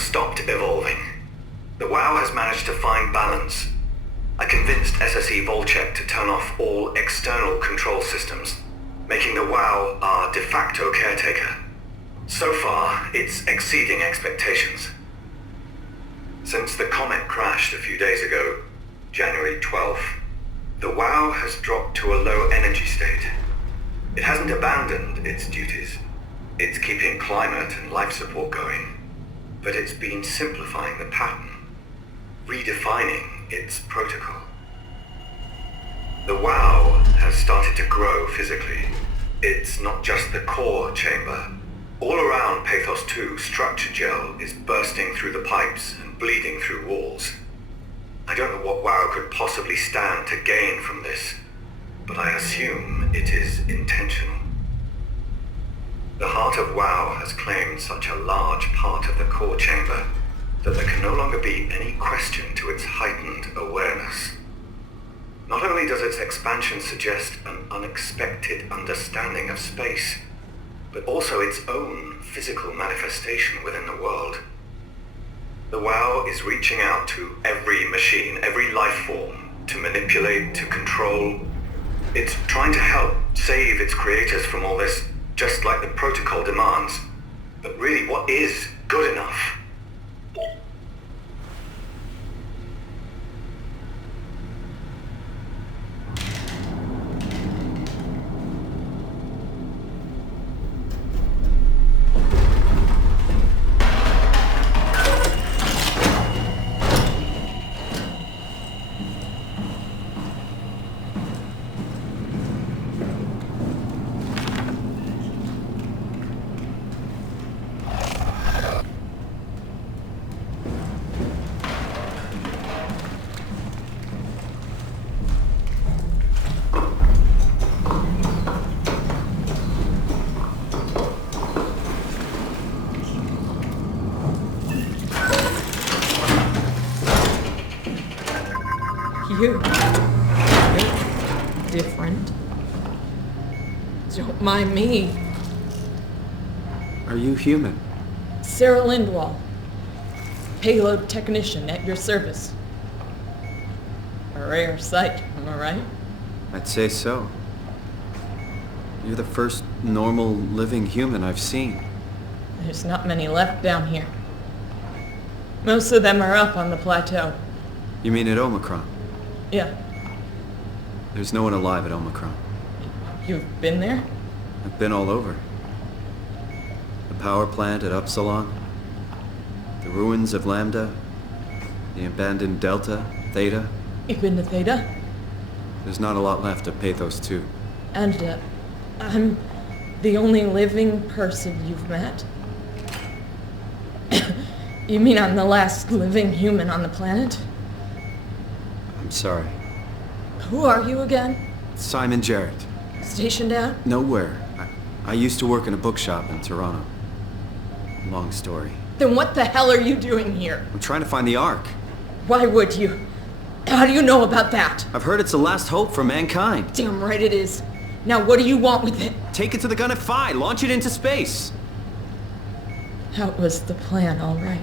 stopped evolving. The WoW has managed to find balance. I convinced SSE Volcheck to turn off all external control systems, making the WoW our de facto caretaker. So far, it's exceeding expectations. Since the comet crashed a few days ago, January 12th, the WoW has dropped to a low energy state. It hasn't abandoned its duties. It's keeping climate and life support going, but it's been simplifying the pattern, redefining its protocol. The WoW has started to grow physically. It's not just the core chamber. All around Pathos 2, structure gel is bursting through the pipes and bleeding through walls. I don't know what WoW could possibly stand to gain from this, but I assume it is intentional. The heart of WoW has claimed such a large part of the core chamber that there can no longer be any question to its heightened awareness. Not only does its expansion suggest an unexpected understanding of space, but also its own physical manifestation within the world. The WoW is reaching out to every machine, every life form, to manipulate, to control. It's trying to help save its creators from all this, just like the protocol demands. But really, what is good enough? You're different. Don't mind me. Are you human? Sarah Lindwall, payload technician at your service. A rare sight, am I right? I'd say so. You're the first normal living human I've seen. There's not many left down here. Most of them are up on the plateau. You mean at Omicron? Yeah. There's no one alive at Omicron. You've been there? I've been all over. The power plant at Upsilon, the ruins of Lambda, the abandoned Delta, Theta. You've been to Theta? There's not a lot left of Pathos 2. And, I'm the only living person you've met? You mean I'm the last living human on the planet? I'm sorry. Who are you again? Simon Jarrett. Stationed out? Nowhere. I used to work in a bookshop in Toronto. Long story. Then what the hell are you doing here? I'm trying to find the Ark. Why would you? How do you know about that? I've heard it's the last hope for mankind. Damn right it is. Now what do you want with it? Take it to the Gun at Phi. Launch it into space. That was the plan, all right.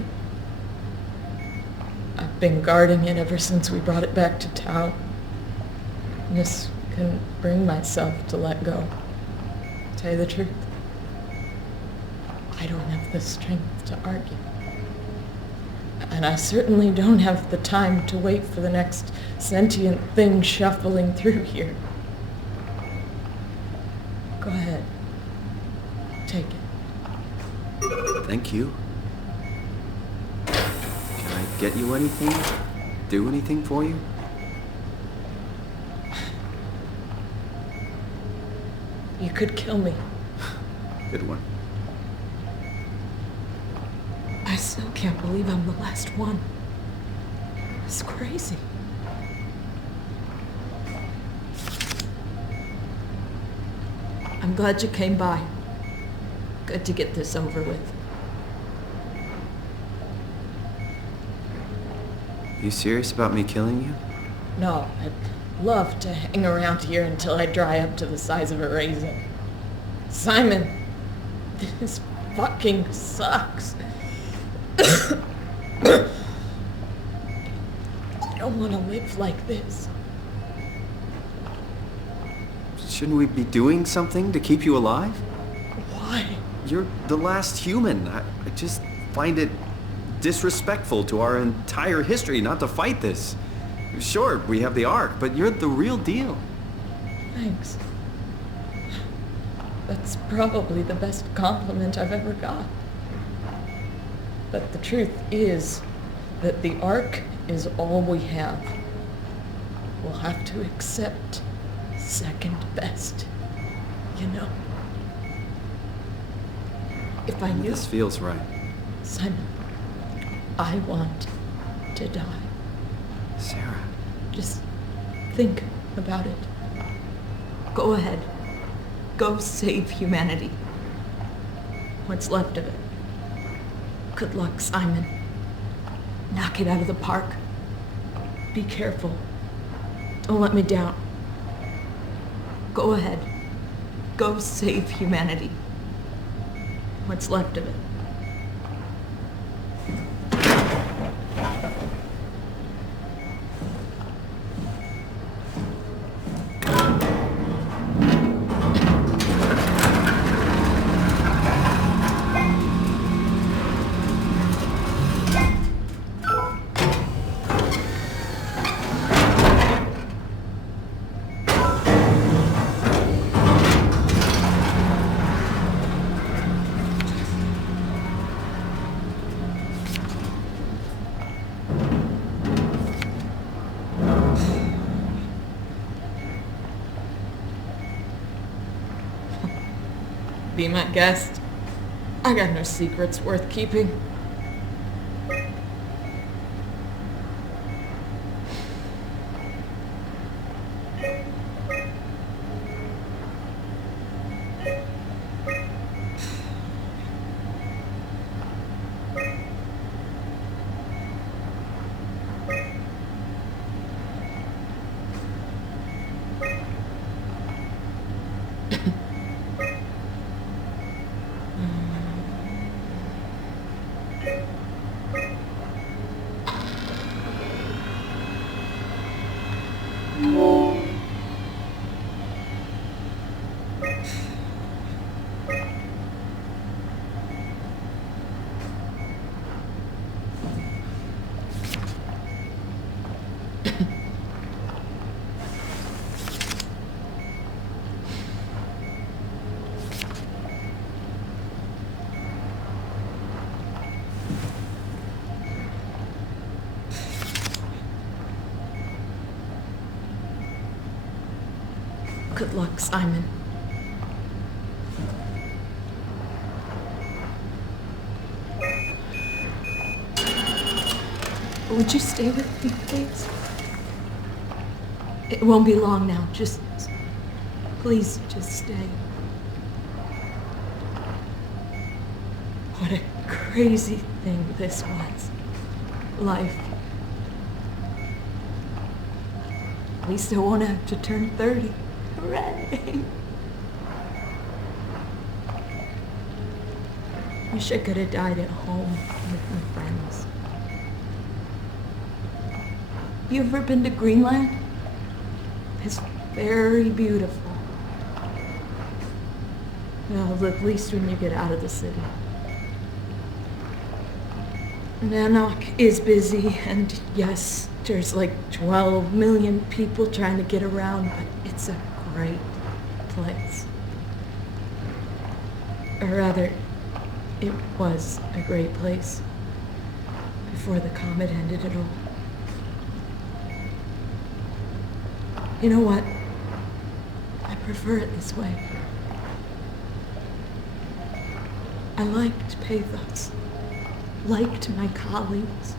I've been guarding it ever since we brought it back to Tau. Just couldn't bring myself to let go. Tell you the truth, I don't have the strength to argue. And I certainly don't have the time to wait for the next sentient thing shuffling through here. Go ahead. Take it. Thank you. Can I get you anything? Do anything for you? You could kill me. Good one. I still can't believe I'm the last one. It's crazy. I'm glad you came by. Good to get this over with. You serious about me killing you? No, I'd love to hang around here until I dry up to the size of a raisin. Simon, this fucking sucks. I don't want to live like this. Shouldn't we be doing something to keep you alive? Why? You're the last human. I just find it disrespectful to our entire history not to fight this. Sure, we have the Ark, but you're the real deal. Thanks. That's probably the best compliment I've ever got. But the truth is that the Ark is all we have. We'll have to accept second best, you know. If I knew... This feels right. Simon, I want to die. Sarah. Just think about it. Go ahead. Go save humanity. What's left of it. Good luck, Simon. Knock it out of the park. Be careful. Don't let me down. Go ahead. Go save humanity. What's left of it. Be my guest. I got no secrets worth keeping. Good luck, Simon. Would you stay with me, please? It won't be long now. Please, just stay. What a crazy thing this was. Life. At least I won't have to turn 30. Hooray! Wish I could have died at home with my friends. You ever been to Greenland? It's very beautiful. Well, at least when you get out of the city. Nanook is busy, and yes, there's like 12 million people trying to get around, but it's a great place. Or rather, it was a great place before the comet ended it all. You know what? I prefer it this way. I liked pathos. Liked my colleagues.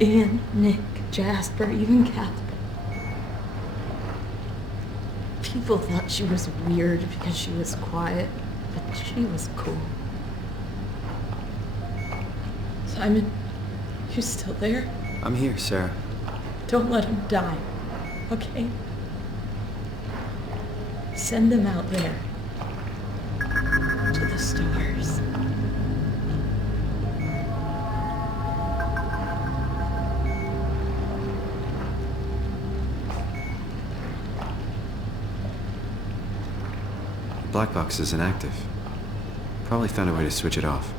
Ian, Nick, Jasper, even Catherine. People thought she was weird because she was quiet, but she was cool. Simon, you still there? I'm here, Sarah. Don't let him die, okay? Send them out there. To the stars. black box is inactive. Probably found a way to switch it off.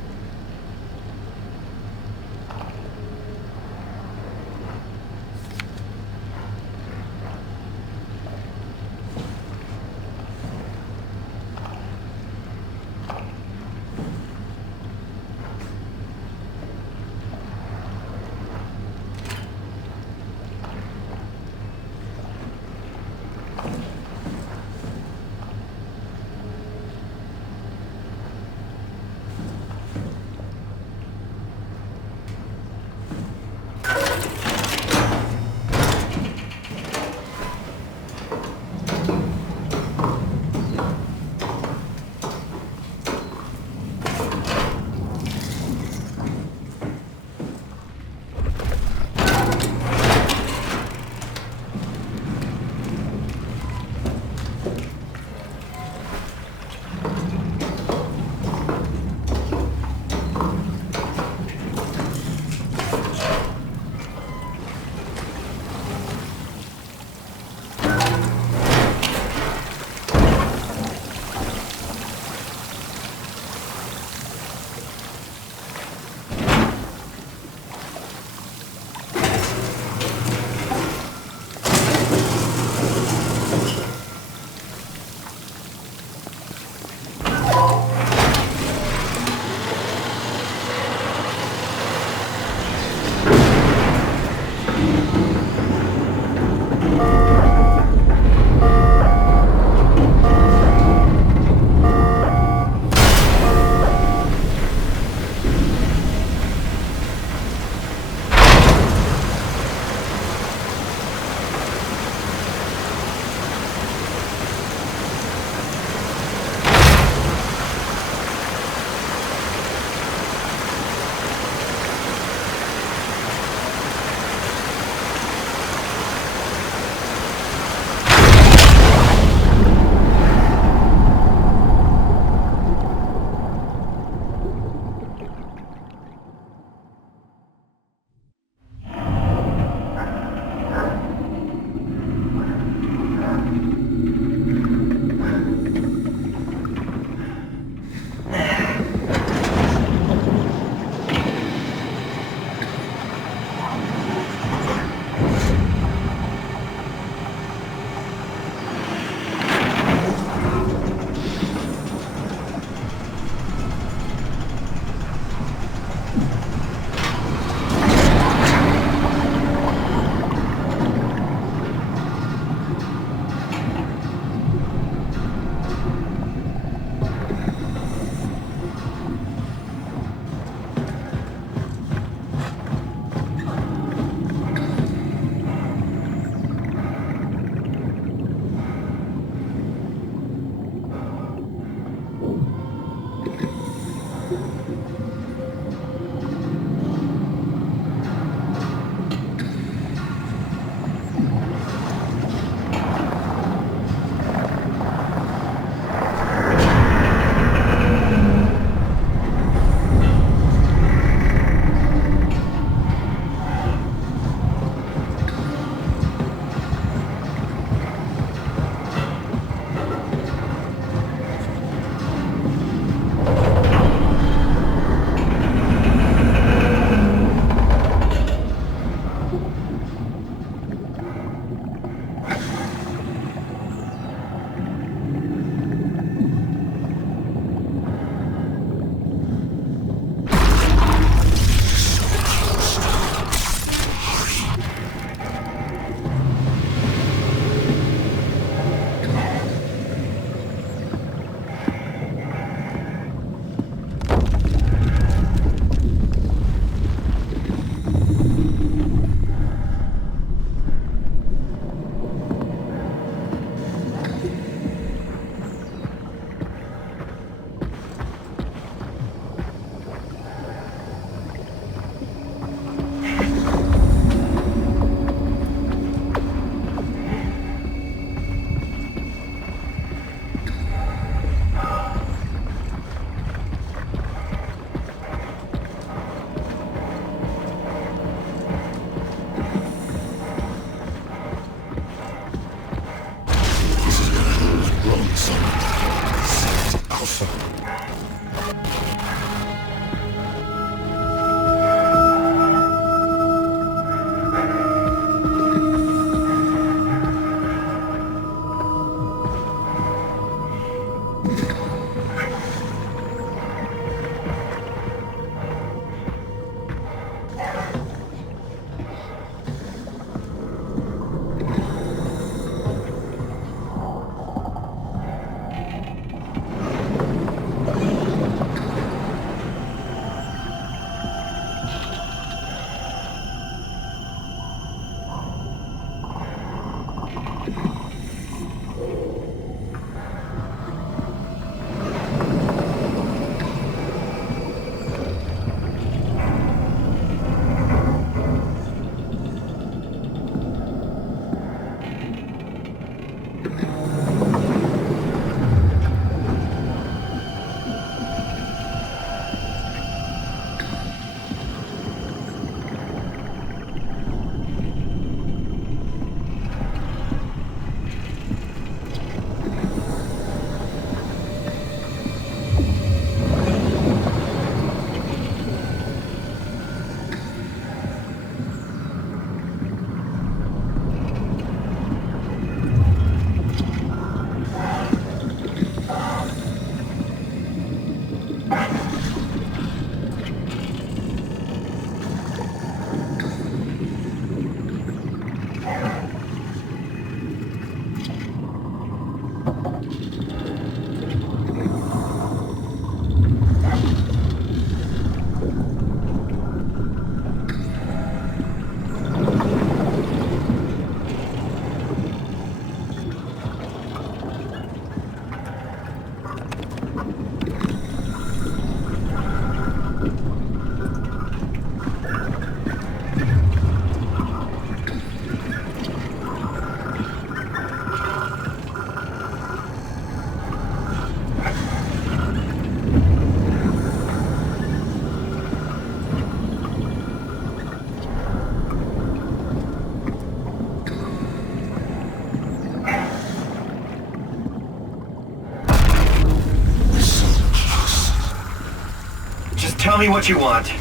me what you want.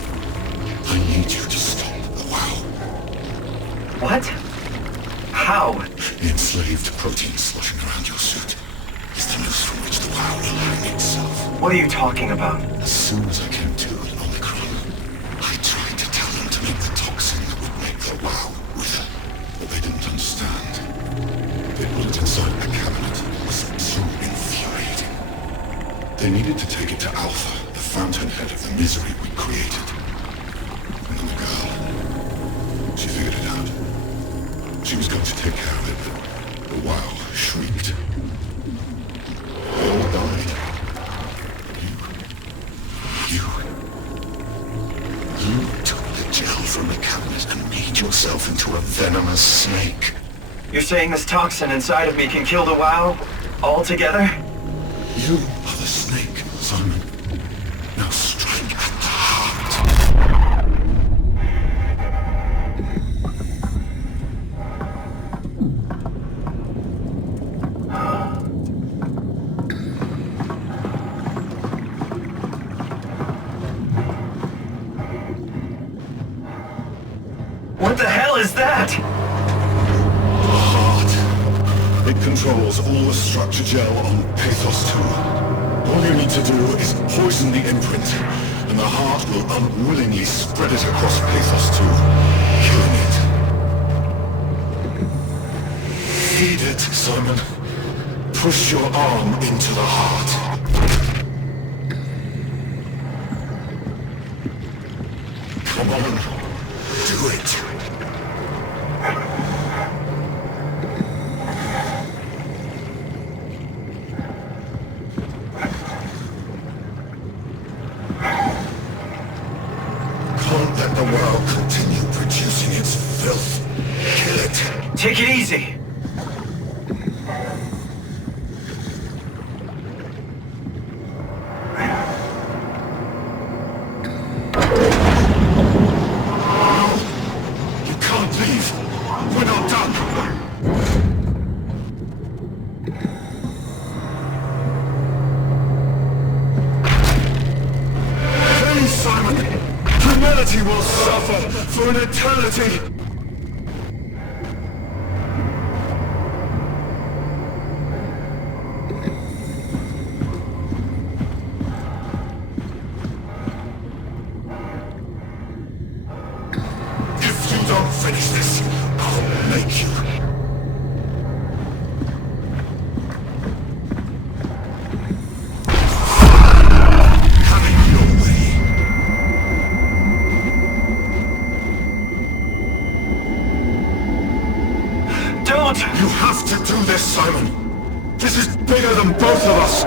I need you to stop the WoW. What? How? The enslaved protein sloshing around your suit is the noose from which the WoW will hang itself. What are you talking about? As soon as I came to in Omicron, I tried to tell them to make the toxin that would make the WoW wither, but they didn't understand. They put it inside a cabinet. It was so infuriating. They needed to take it to Alpha, the fountainhead of the misery we created. And then the girl, she figured it out. She was going to take care of it, but the WoW shrieked. They all died. You took the gel from the cabinet and made yourself into a venomous snake. You're saying this toxin inside of me can kill the WoW? Altogether? You are the snake, Simon. Now strike at the heart. What the hell is that? The heart. It controls all the structure gel on Pathos 2. All you need to do is poison the imprint, and the heart will unwillingly spread it across Pathos 2, killing it. Feed it, Simon. Push your arm into the heart. Come on, do it. Let the world continue producing its filth. Kill it. Take it easy. You can't leave. We're not done. Please, Simon. Humanity will suffer for an eternity! If you don't finish this, I'll make you. You have to do this, Simon. This is bigger than both of us.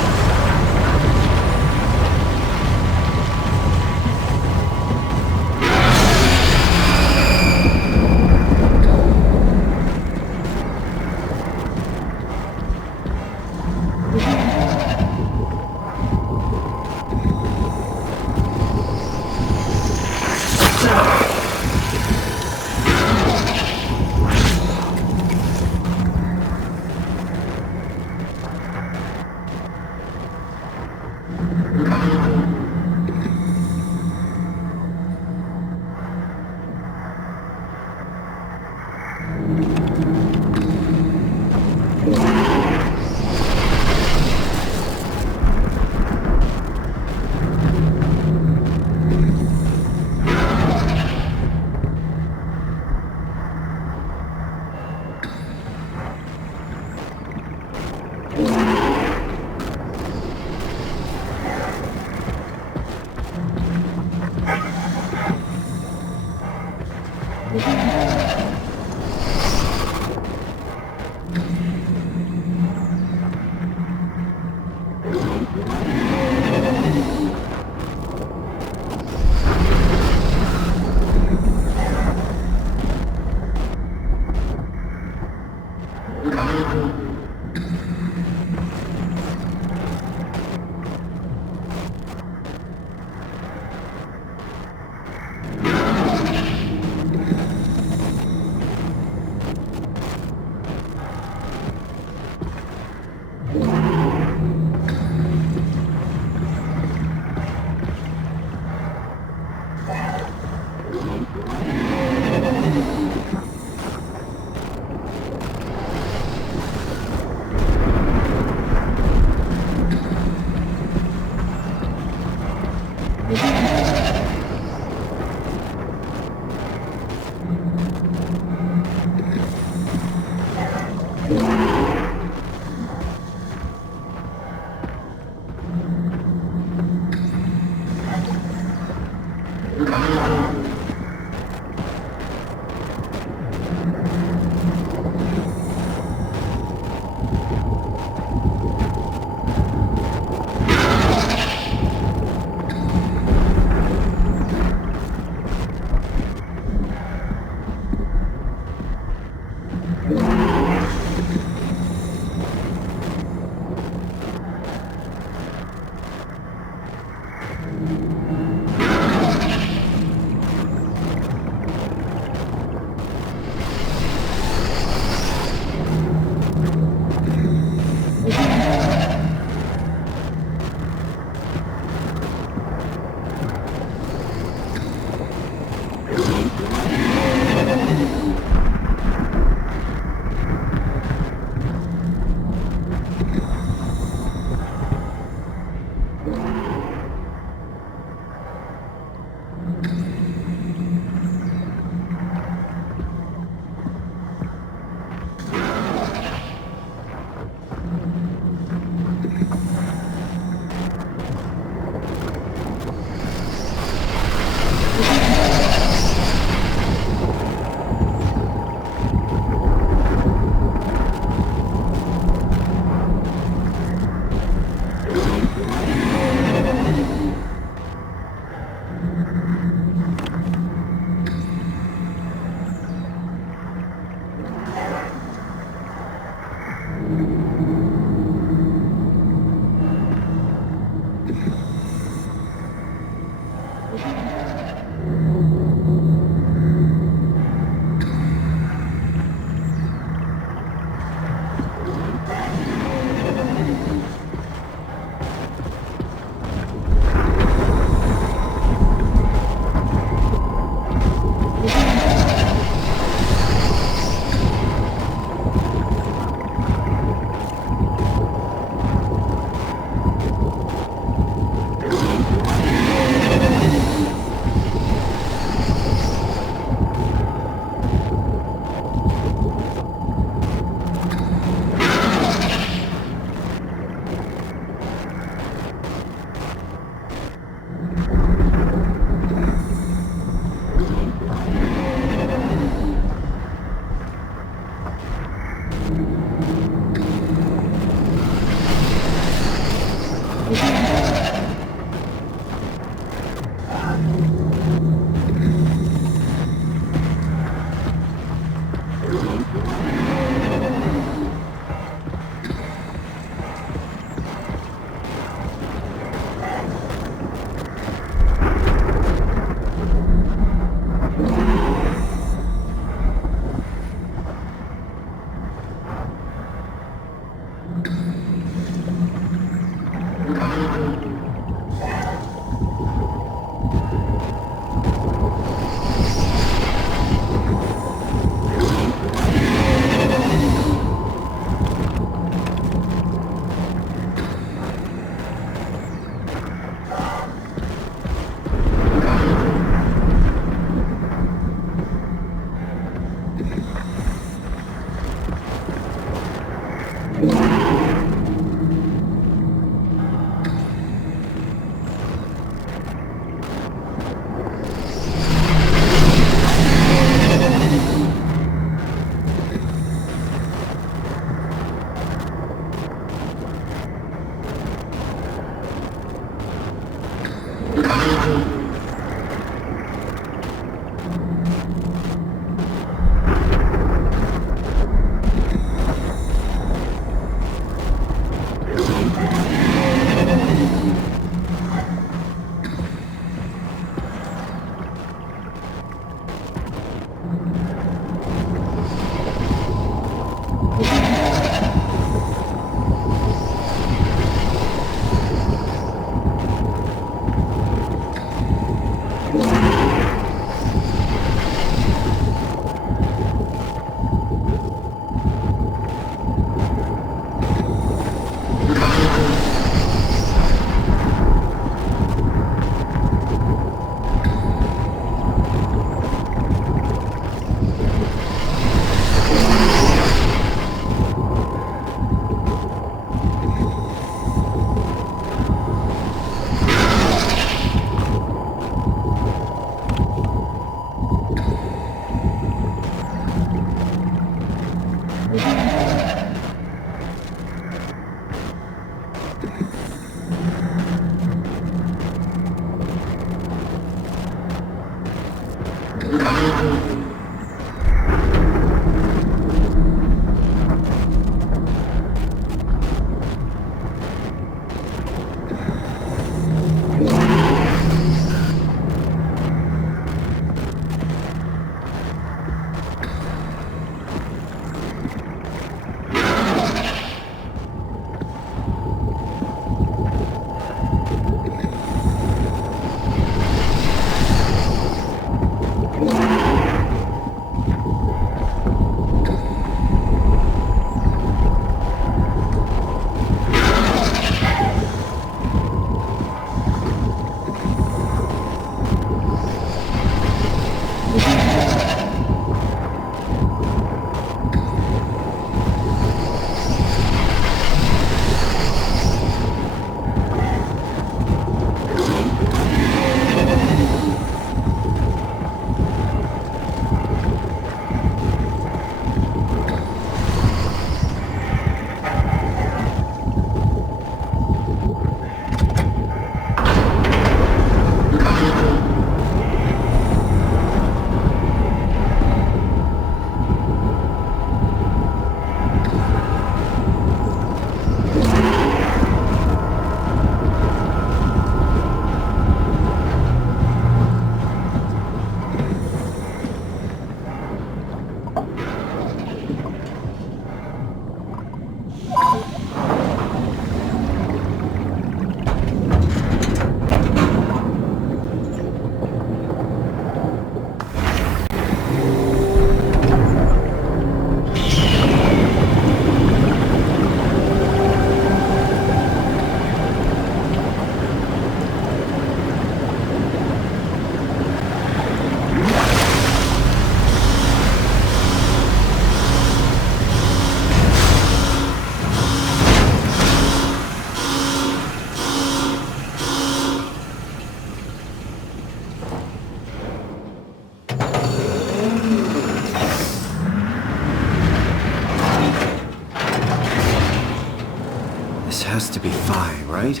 This has to be Phi, right?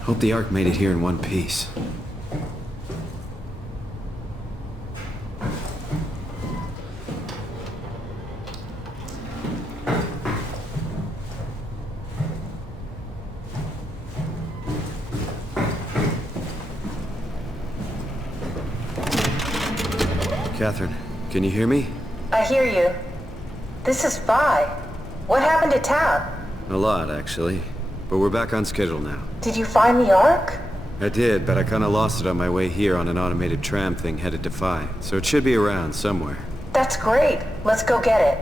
Hope the Ark made it here in one piece. Catherine, can you hear me? I hear you. This is Phi. What happened to town? A lot, actually. But we're back on schedule now. Did you find the Ark? I did, but I kinda lost it on my way here on an automated tram thing headed to Phi. So it should be around somewhere. That's great. Let's go get it.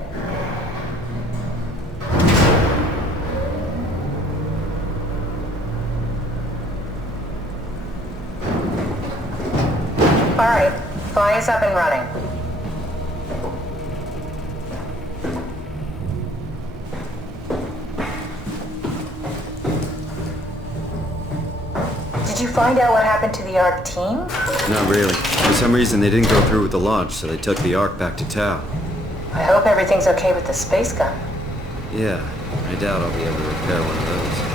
All right. Phi is up and running. Did you find out what happened to the Ark team? Not really. For some reason, they didn't go through with the launch, so they took the Ark back to Tau. I hope everything's okay with the space gun. Yeah, I doubt I'll be able to repair one of those.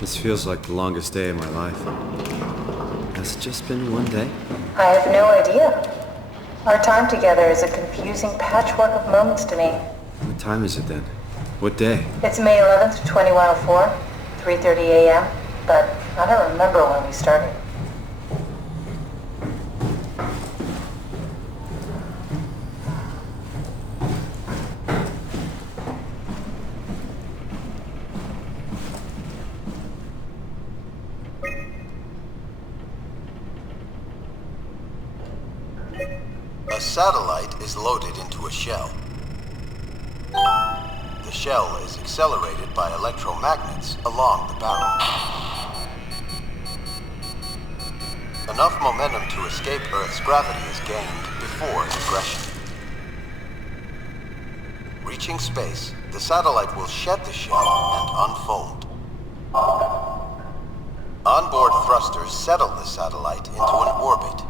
This feels like the longest day of my life. Has it just been one day? I have no idea. Our time together is a confusing patchwork of moments to me. What time is it then? What day? It's May 11th, 2104, 3:30 a.m., but I don't remember when we started. A satellite is loaded into a shell. The shell is accelerated by electromagnets along the barrel. Enough momentum to escape Earth's gravity is gained before regression. Reaching space, the satellite will shed the shell and unfold. Onboard thrusters settle the satellite into an orbit.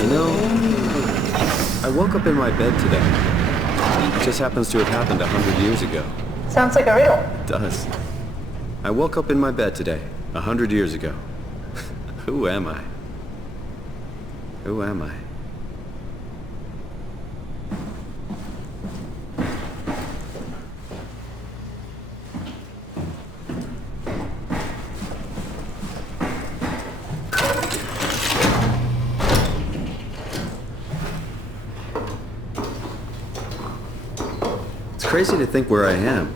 You know, I woke up in my bed today. It just happens to have happened 100 years ago. Sounds like a riddle. It does. I woke up in my bed today, 100 years ago. Who am I? Who am I? It's crazy to think where I am.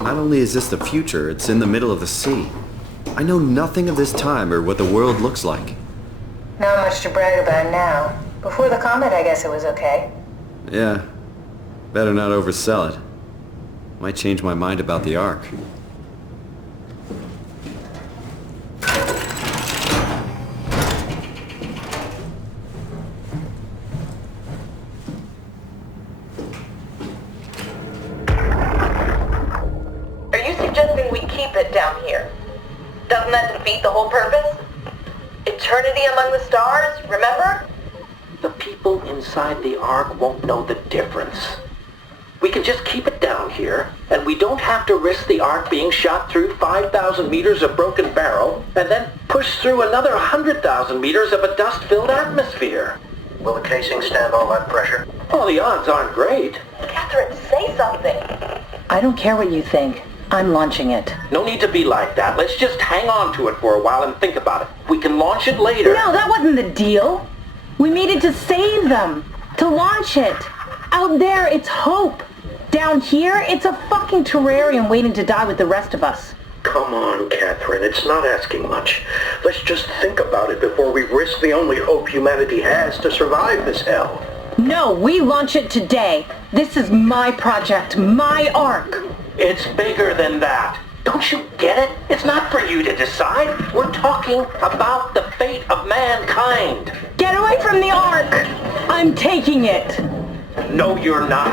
Not only is this the future, it's in the middle of the sea. I know nothing of this time or what the world looks like. Not much to brag about now. Before the comet, I guess it was okay. Yeah. Better not oversell it. Might change my mind about the Ark. Are you suggesting we keep it down here? Doesn't that defeat the whole purpose? Eternity among the stars, remember? The people inside the Ark won't know the difference. We can just keep it down here, and we don't have to risk the Ark being shot through 5,000 meters of broken barrel, and then push through another 100,000 meters of a dust-filled atmosphere. Will the casing stand all that pressure? Well, the odds aren't great. Catherine, say something. I don't care what you think. I'm launching it. No need to be like that. Let's just hang on to it for a while and think about it. We can launch it later. No, that wasn't the deal. We made it to save them. To launch it. Out there, it's hope. Down here, it's a fucking terrarium waiting to die with the rest of us. Come on, Catherine. It's not asking much. Let's Let's just think about it before we risk the only hope humanity has to survive this hell. No, we launch it today. This is my project, my Ark. It's bigger than that. Don't you get it? It's not for you to decide. We're talking about the fate of mankind. Get away from the Ark! I'm taking it. No, you're not.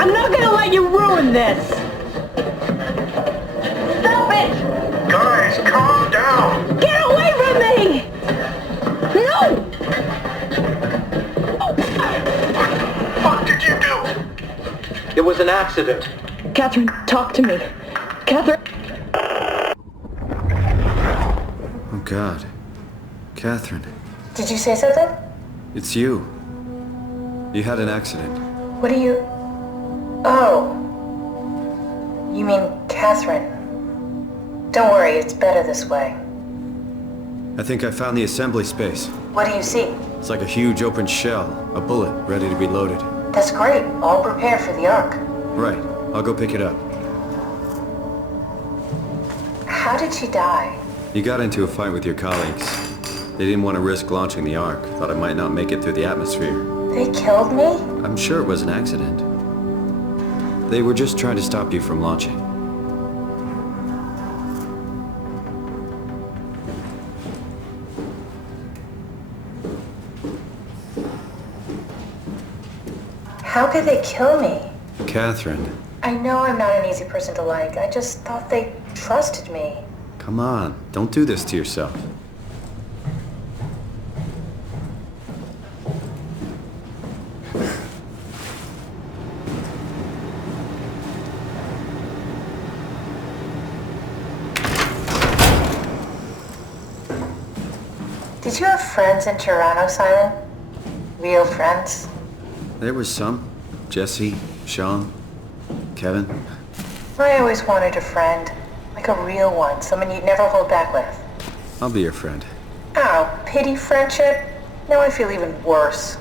I'm not gonna let you ruin this. Stop it! Guys, calm down. Get away from me! No! What did you do? It was an accident. Catherine, talk to me. Catherine. Oh, God. Catherine. Did you say something? It's you. You had an accident. What do you... Oh. You mean Catherine. Don't worry, it's better this way. I think I found the assembly space. What do you see? It's like a huge open shell. A bullet ready to be loaded. That's great. All prepared for the Ark. Right. I'll go pick it up. How did she die? You got into a fight with your colleagues. They didn't want to risk launching the Ark. Thought I might not make it through the atmosphere. They killed me? I'm sure it was an accident. They were just trying to stop you from launching. How could they kill me? Catherine. I know I'm not an easy person to like. I just thought they trusted me. Come on. Don't do this to yourself. Did you have friends in Toronto, Simon? Real friends? There was some. Jesse, Sean, Kevin. I always wanted a friend. Like a real one. Someone you'd never hold back with. I'll be your friend. Oh, pity friendship? Now I feel even worse.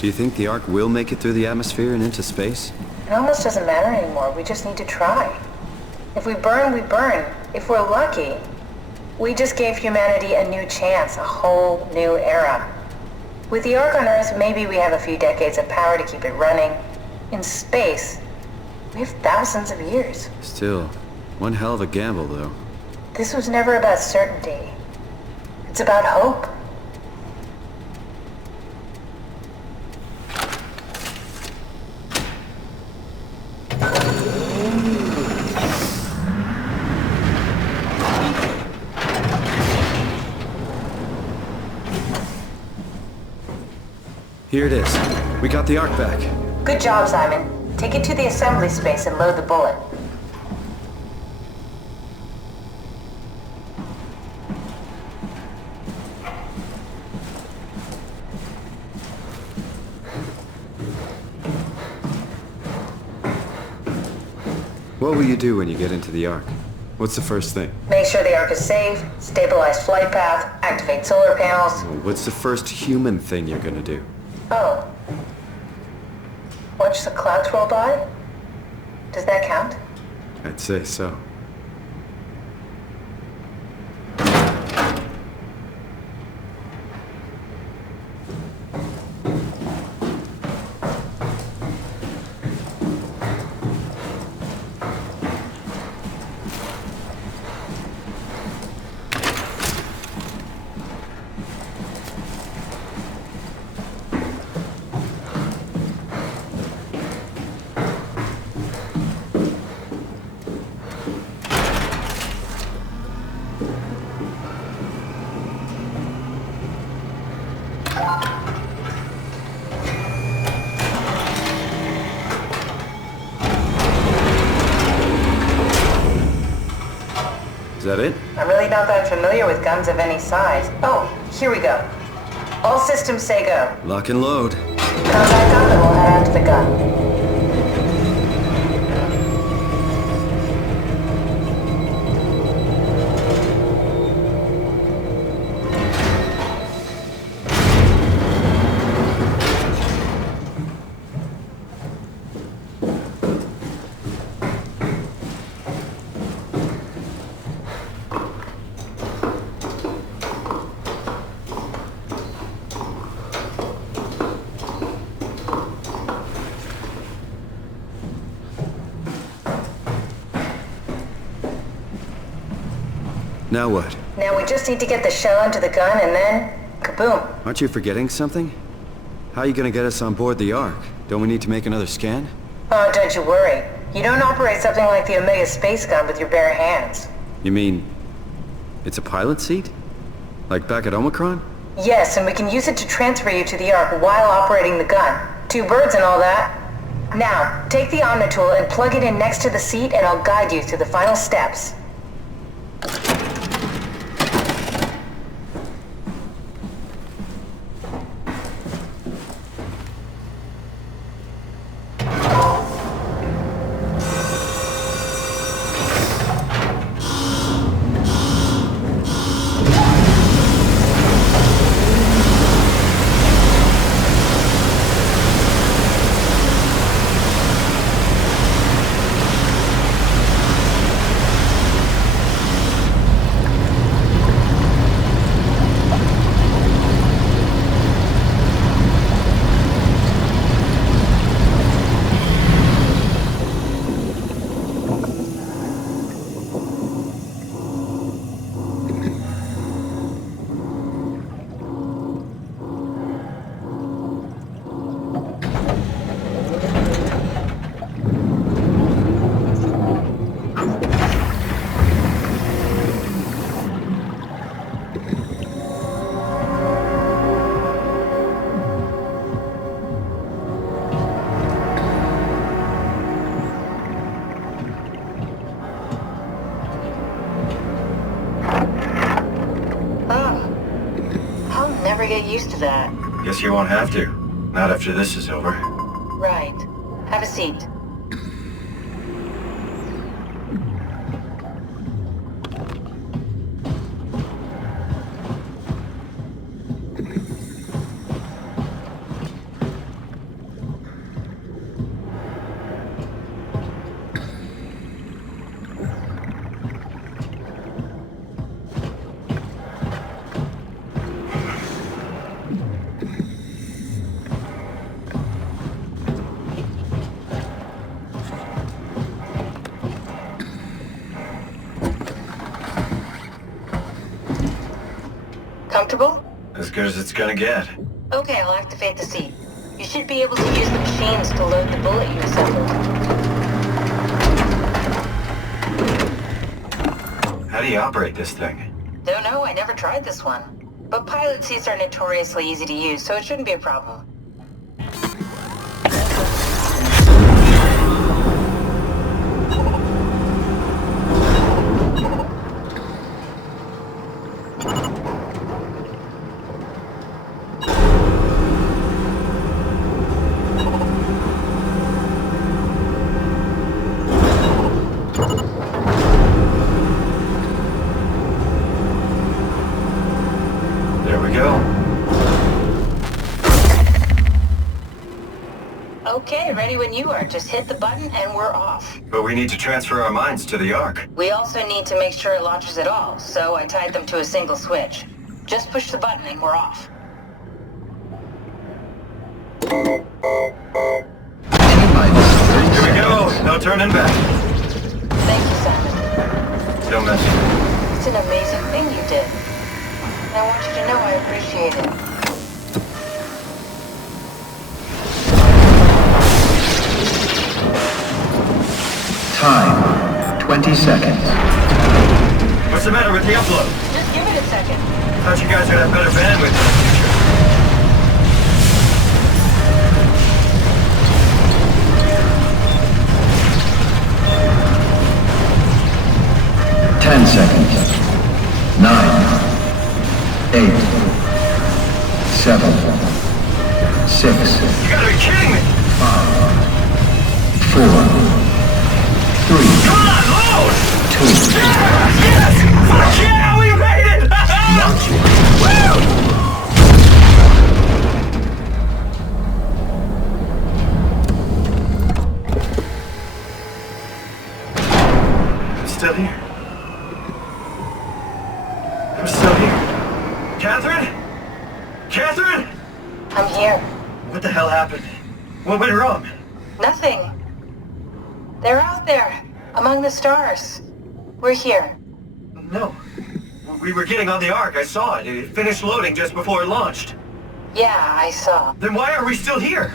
Do you think the Ark will make it through the atmosphere and into space? It almost doesn't matter anymore. We just need to try. If we burn, we burn. If we're lucky, we just gave humanity a new chance, a whole new era. With the Ark on Earth, maybe we have a few decades of power to keep it running. In space, we have thousands of years. Still, one hell of a gamble, though. This was never about certainty. It's about hope. Here it is. We got the Ark back. Good job, Simon. Take it to the assembly space and load the bullet. What will you do when you get into the Ark? What's the first thing? Make sure the Ark is safe, stabilize flight path, activate solar panels. What's the first human thing you're gonna do? Oh. Watch the clouds roll by? Does that count? I'd say so. Is that it? I'm really not that familiar with guns of any size. Oh, here we go. All systems say go. Lock and load. Come back up and we'll head out to the gun. Now what? Now we just need to get the shell into the gun and then... kaboom. Aren't you forgetting something? How are you gonna get us on board the Ark? Don't we need to make another scan? Oh, don't you worry. You don't operate something like the Omega space gun with your bare hands. You mean... it's a pilot seat? Like back at Omicron? Yes, and we can use it to transfer you to the Ark while operating the gun. 2 birds and all that. Now, take the Omnitool and plug it in next to the seat and I'll guide you through the final steps. Get used to that. Guess you won't have to. Not after this is over. Right. Have a seat. Comfortable? As good as it's gonna get. Okay, I'll activate the seat. You should be able to use the machines to load the bullet you assembled. How do you operate this thing? Don't know, I never tried this one. But pilot seats are notoriously easy to use, so it shouldn't be a problem. Okay, ready when you are. Just hit the button and we're off. But we need to transfer our minds to the Ark. We also need to make sure it launches at all, so I tied them to a single switch. Just push the button and we're off. Here we go! No turning back. Thank you, Simon. Don't mention it. It's an amazing thing you did. And I want you to know I appreciate it. Time, 20 seconds. What's the matter with the upload? Just give it a second. Thought you guys would have better bandwidth in the future. 10 seconds. 9, 8, 7, 6. You gotta be kidding me! 5, 4. 3. Come on, load! 2. Yes! Fuck yeah, we made it! I'm still here. I'm still here. Catherine? Catherine? I'm here. What the hell happened? What went wrong? Nothing. They're out there, among the stars. We're here. No. We were getting on the Ark, I saw it. It finished loading just before it launched. Yeah, I saw. Then why are we still here?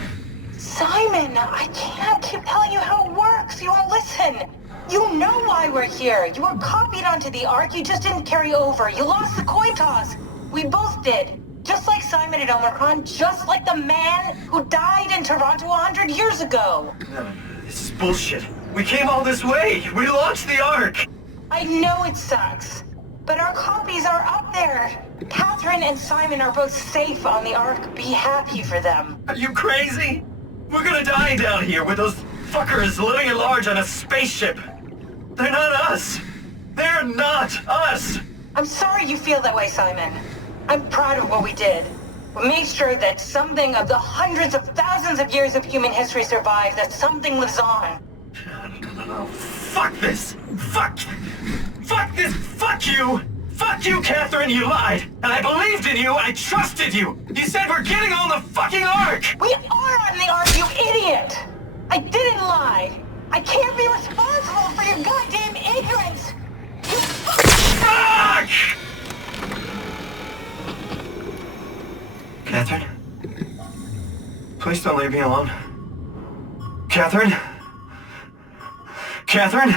Simon, I can't keep telling you how it works. You won't listen. You know why we're here. You were copied onto the Ark, you just didn't carry over. You lost the coin toss. We both did. Just like Simon at Omicron, just like the man who died in Toronto 100 years ago. No, this is bullshit. We came all this way. We launched the Ark. I know it sucks, but our copies are up there. Catherine and Simon are both safe on the Ark. Be happy for them. Are you crazy? We're gonna die down here with those fuckers living at large on a spaceship. They're not us. They're not us. I'm sorry you feel that way, Simon. I'm proud of what we did. We made sure that something of the hundreds of thousands of years of human history survives, that something lives on. No, fuck this! Fuck this! Fuck you! Fuck you, Catherine! You lied! And I believed in you! I trusted you! You said we're getting on the fucking Ark! We are on the Ark, you idiot! I didn't lie! I can't be responsible for your goddamn ignorance! You fuck! Catherine? Please don't leave me alone. Catherine? Catherine?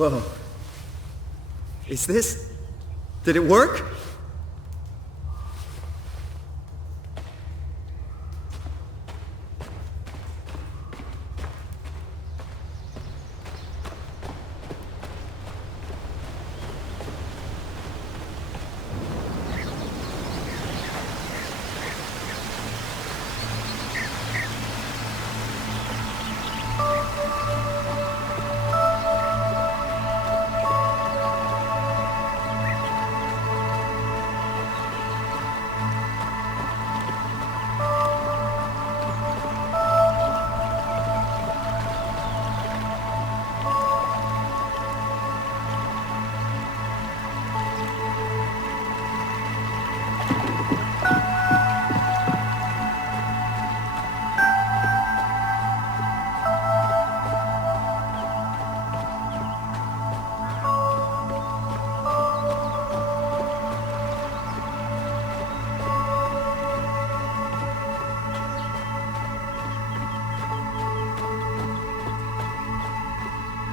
Whoa. Is this... Did it work?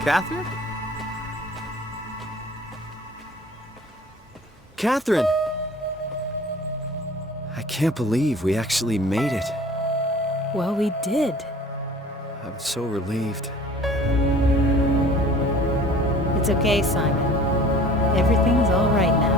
Catherine? Catherine! I can't believe we actually made it. Well, we did. I'm so relieved. It's okay, Simon. Everything's all right now.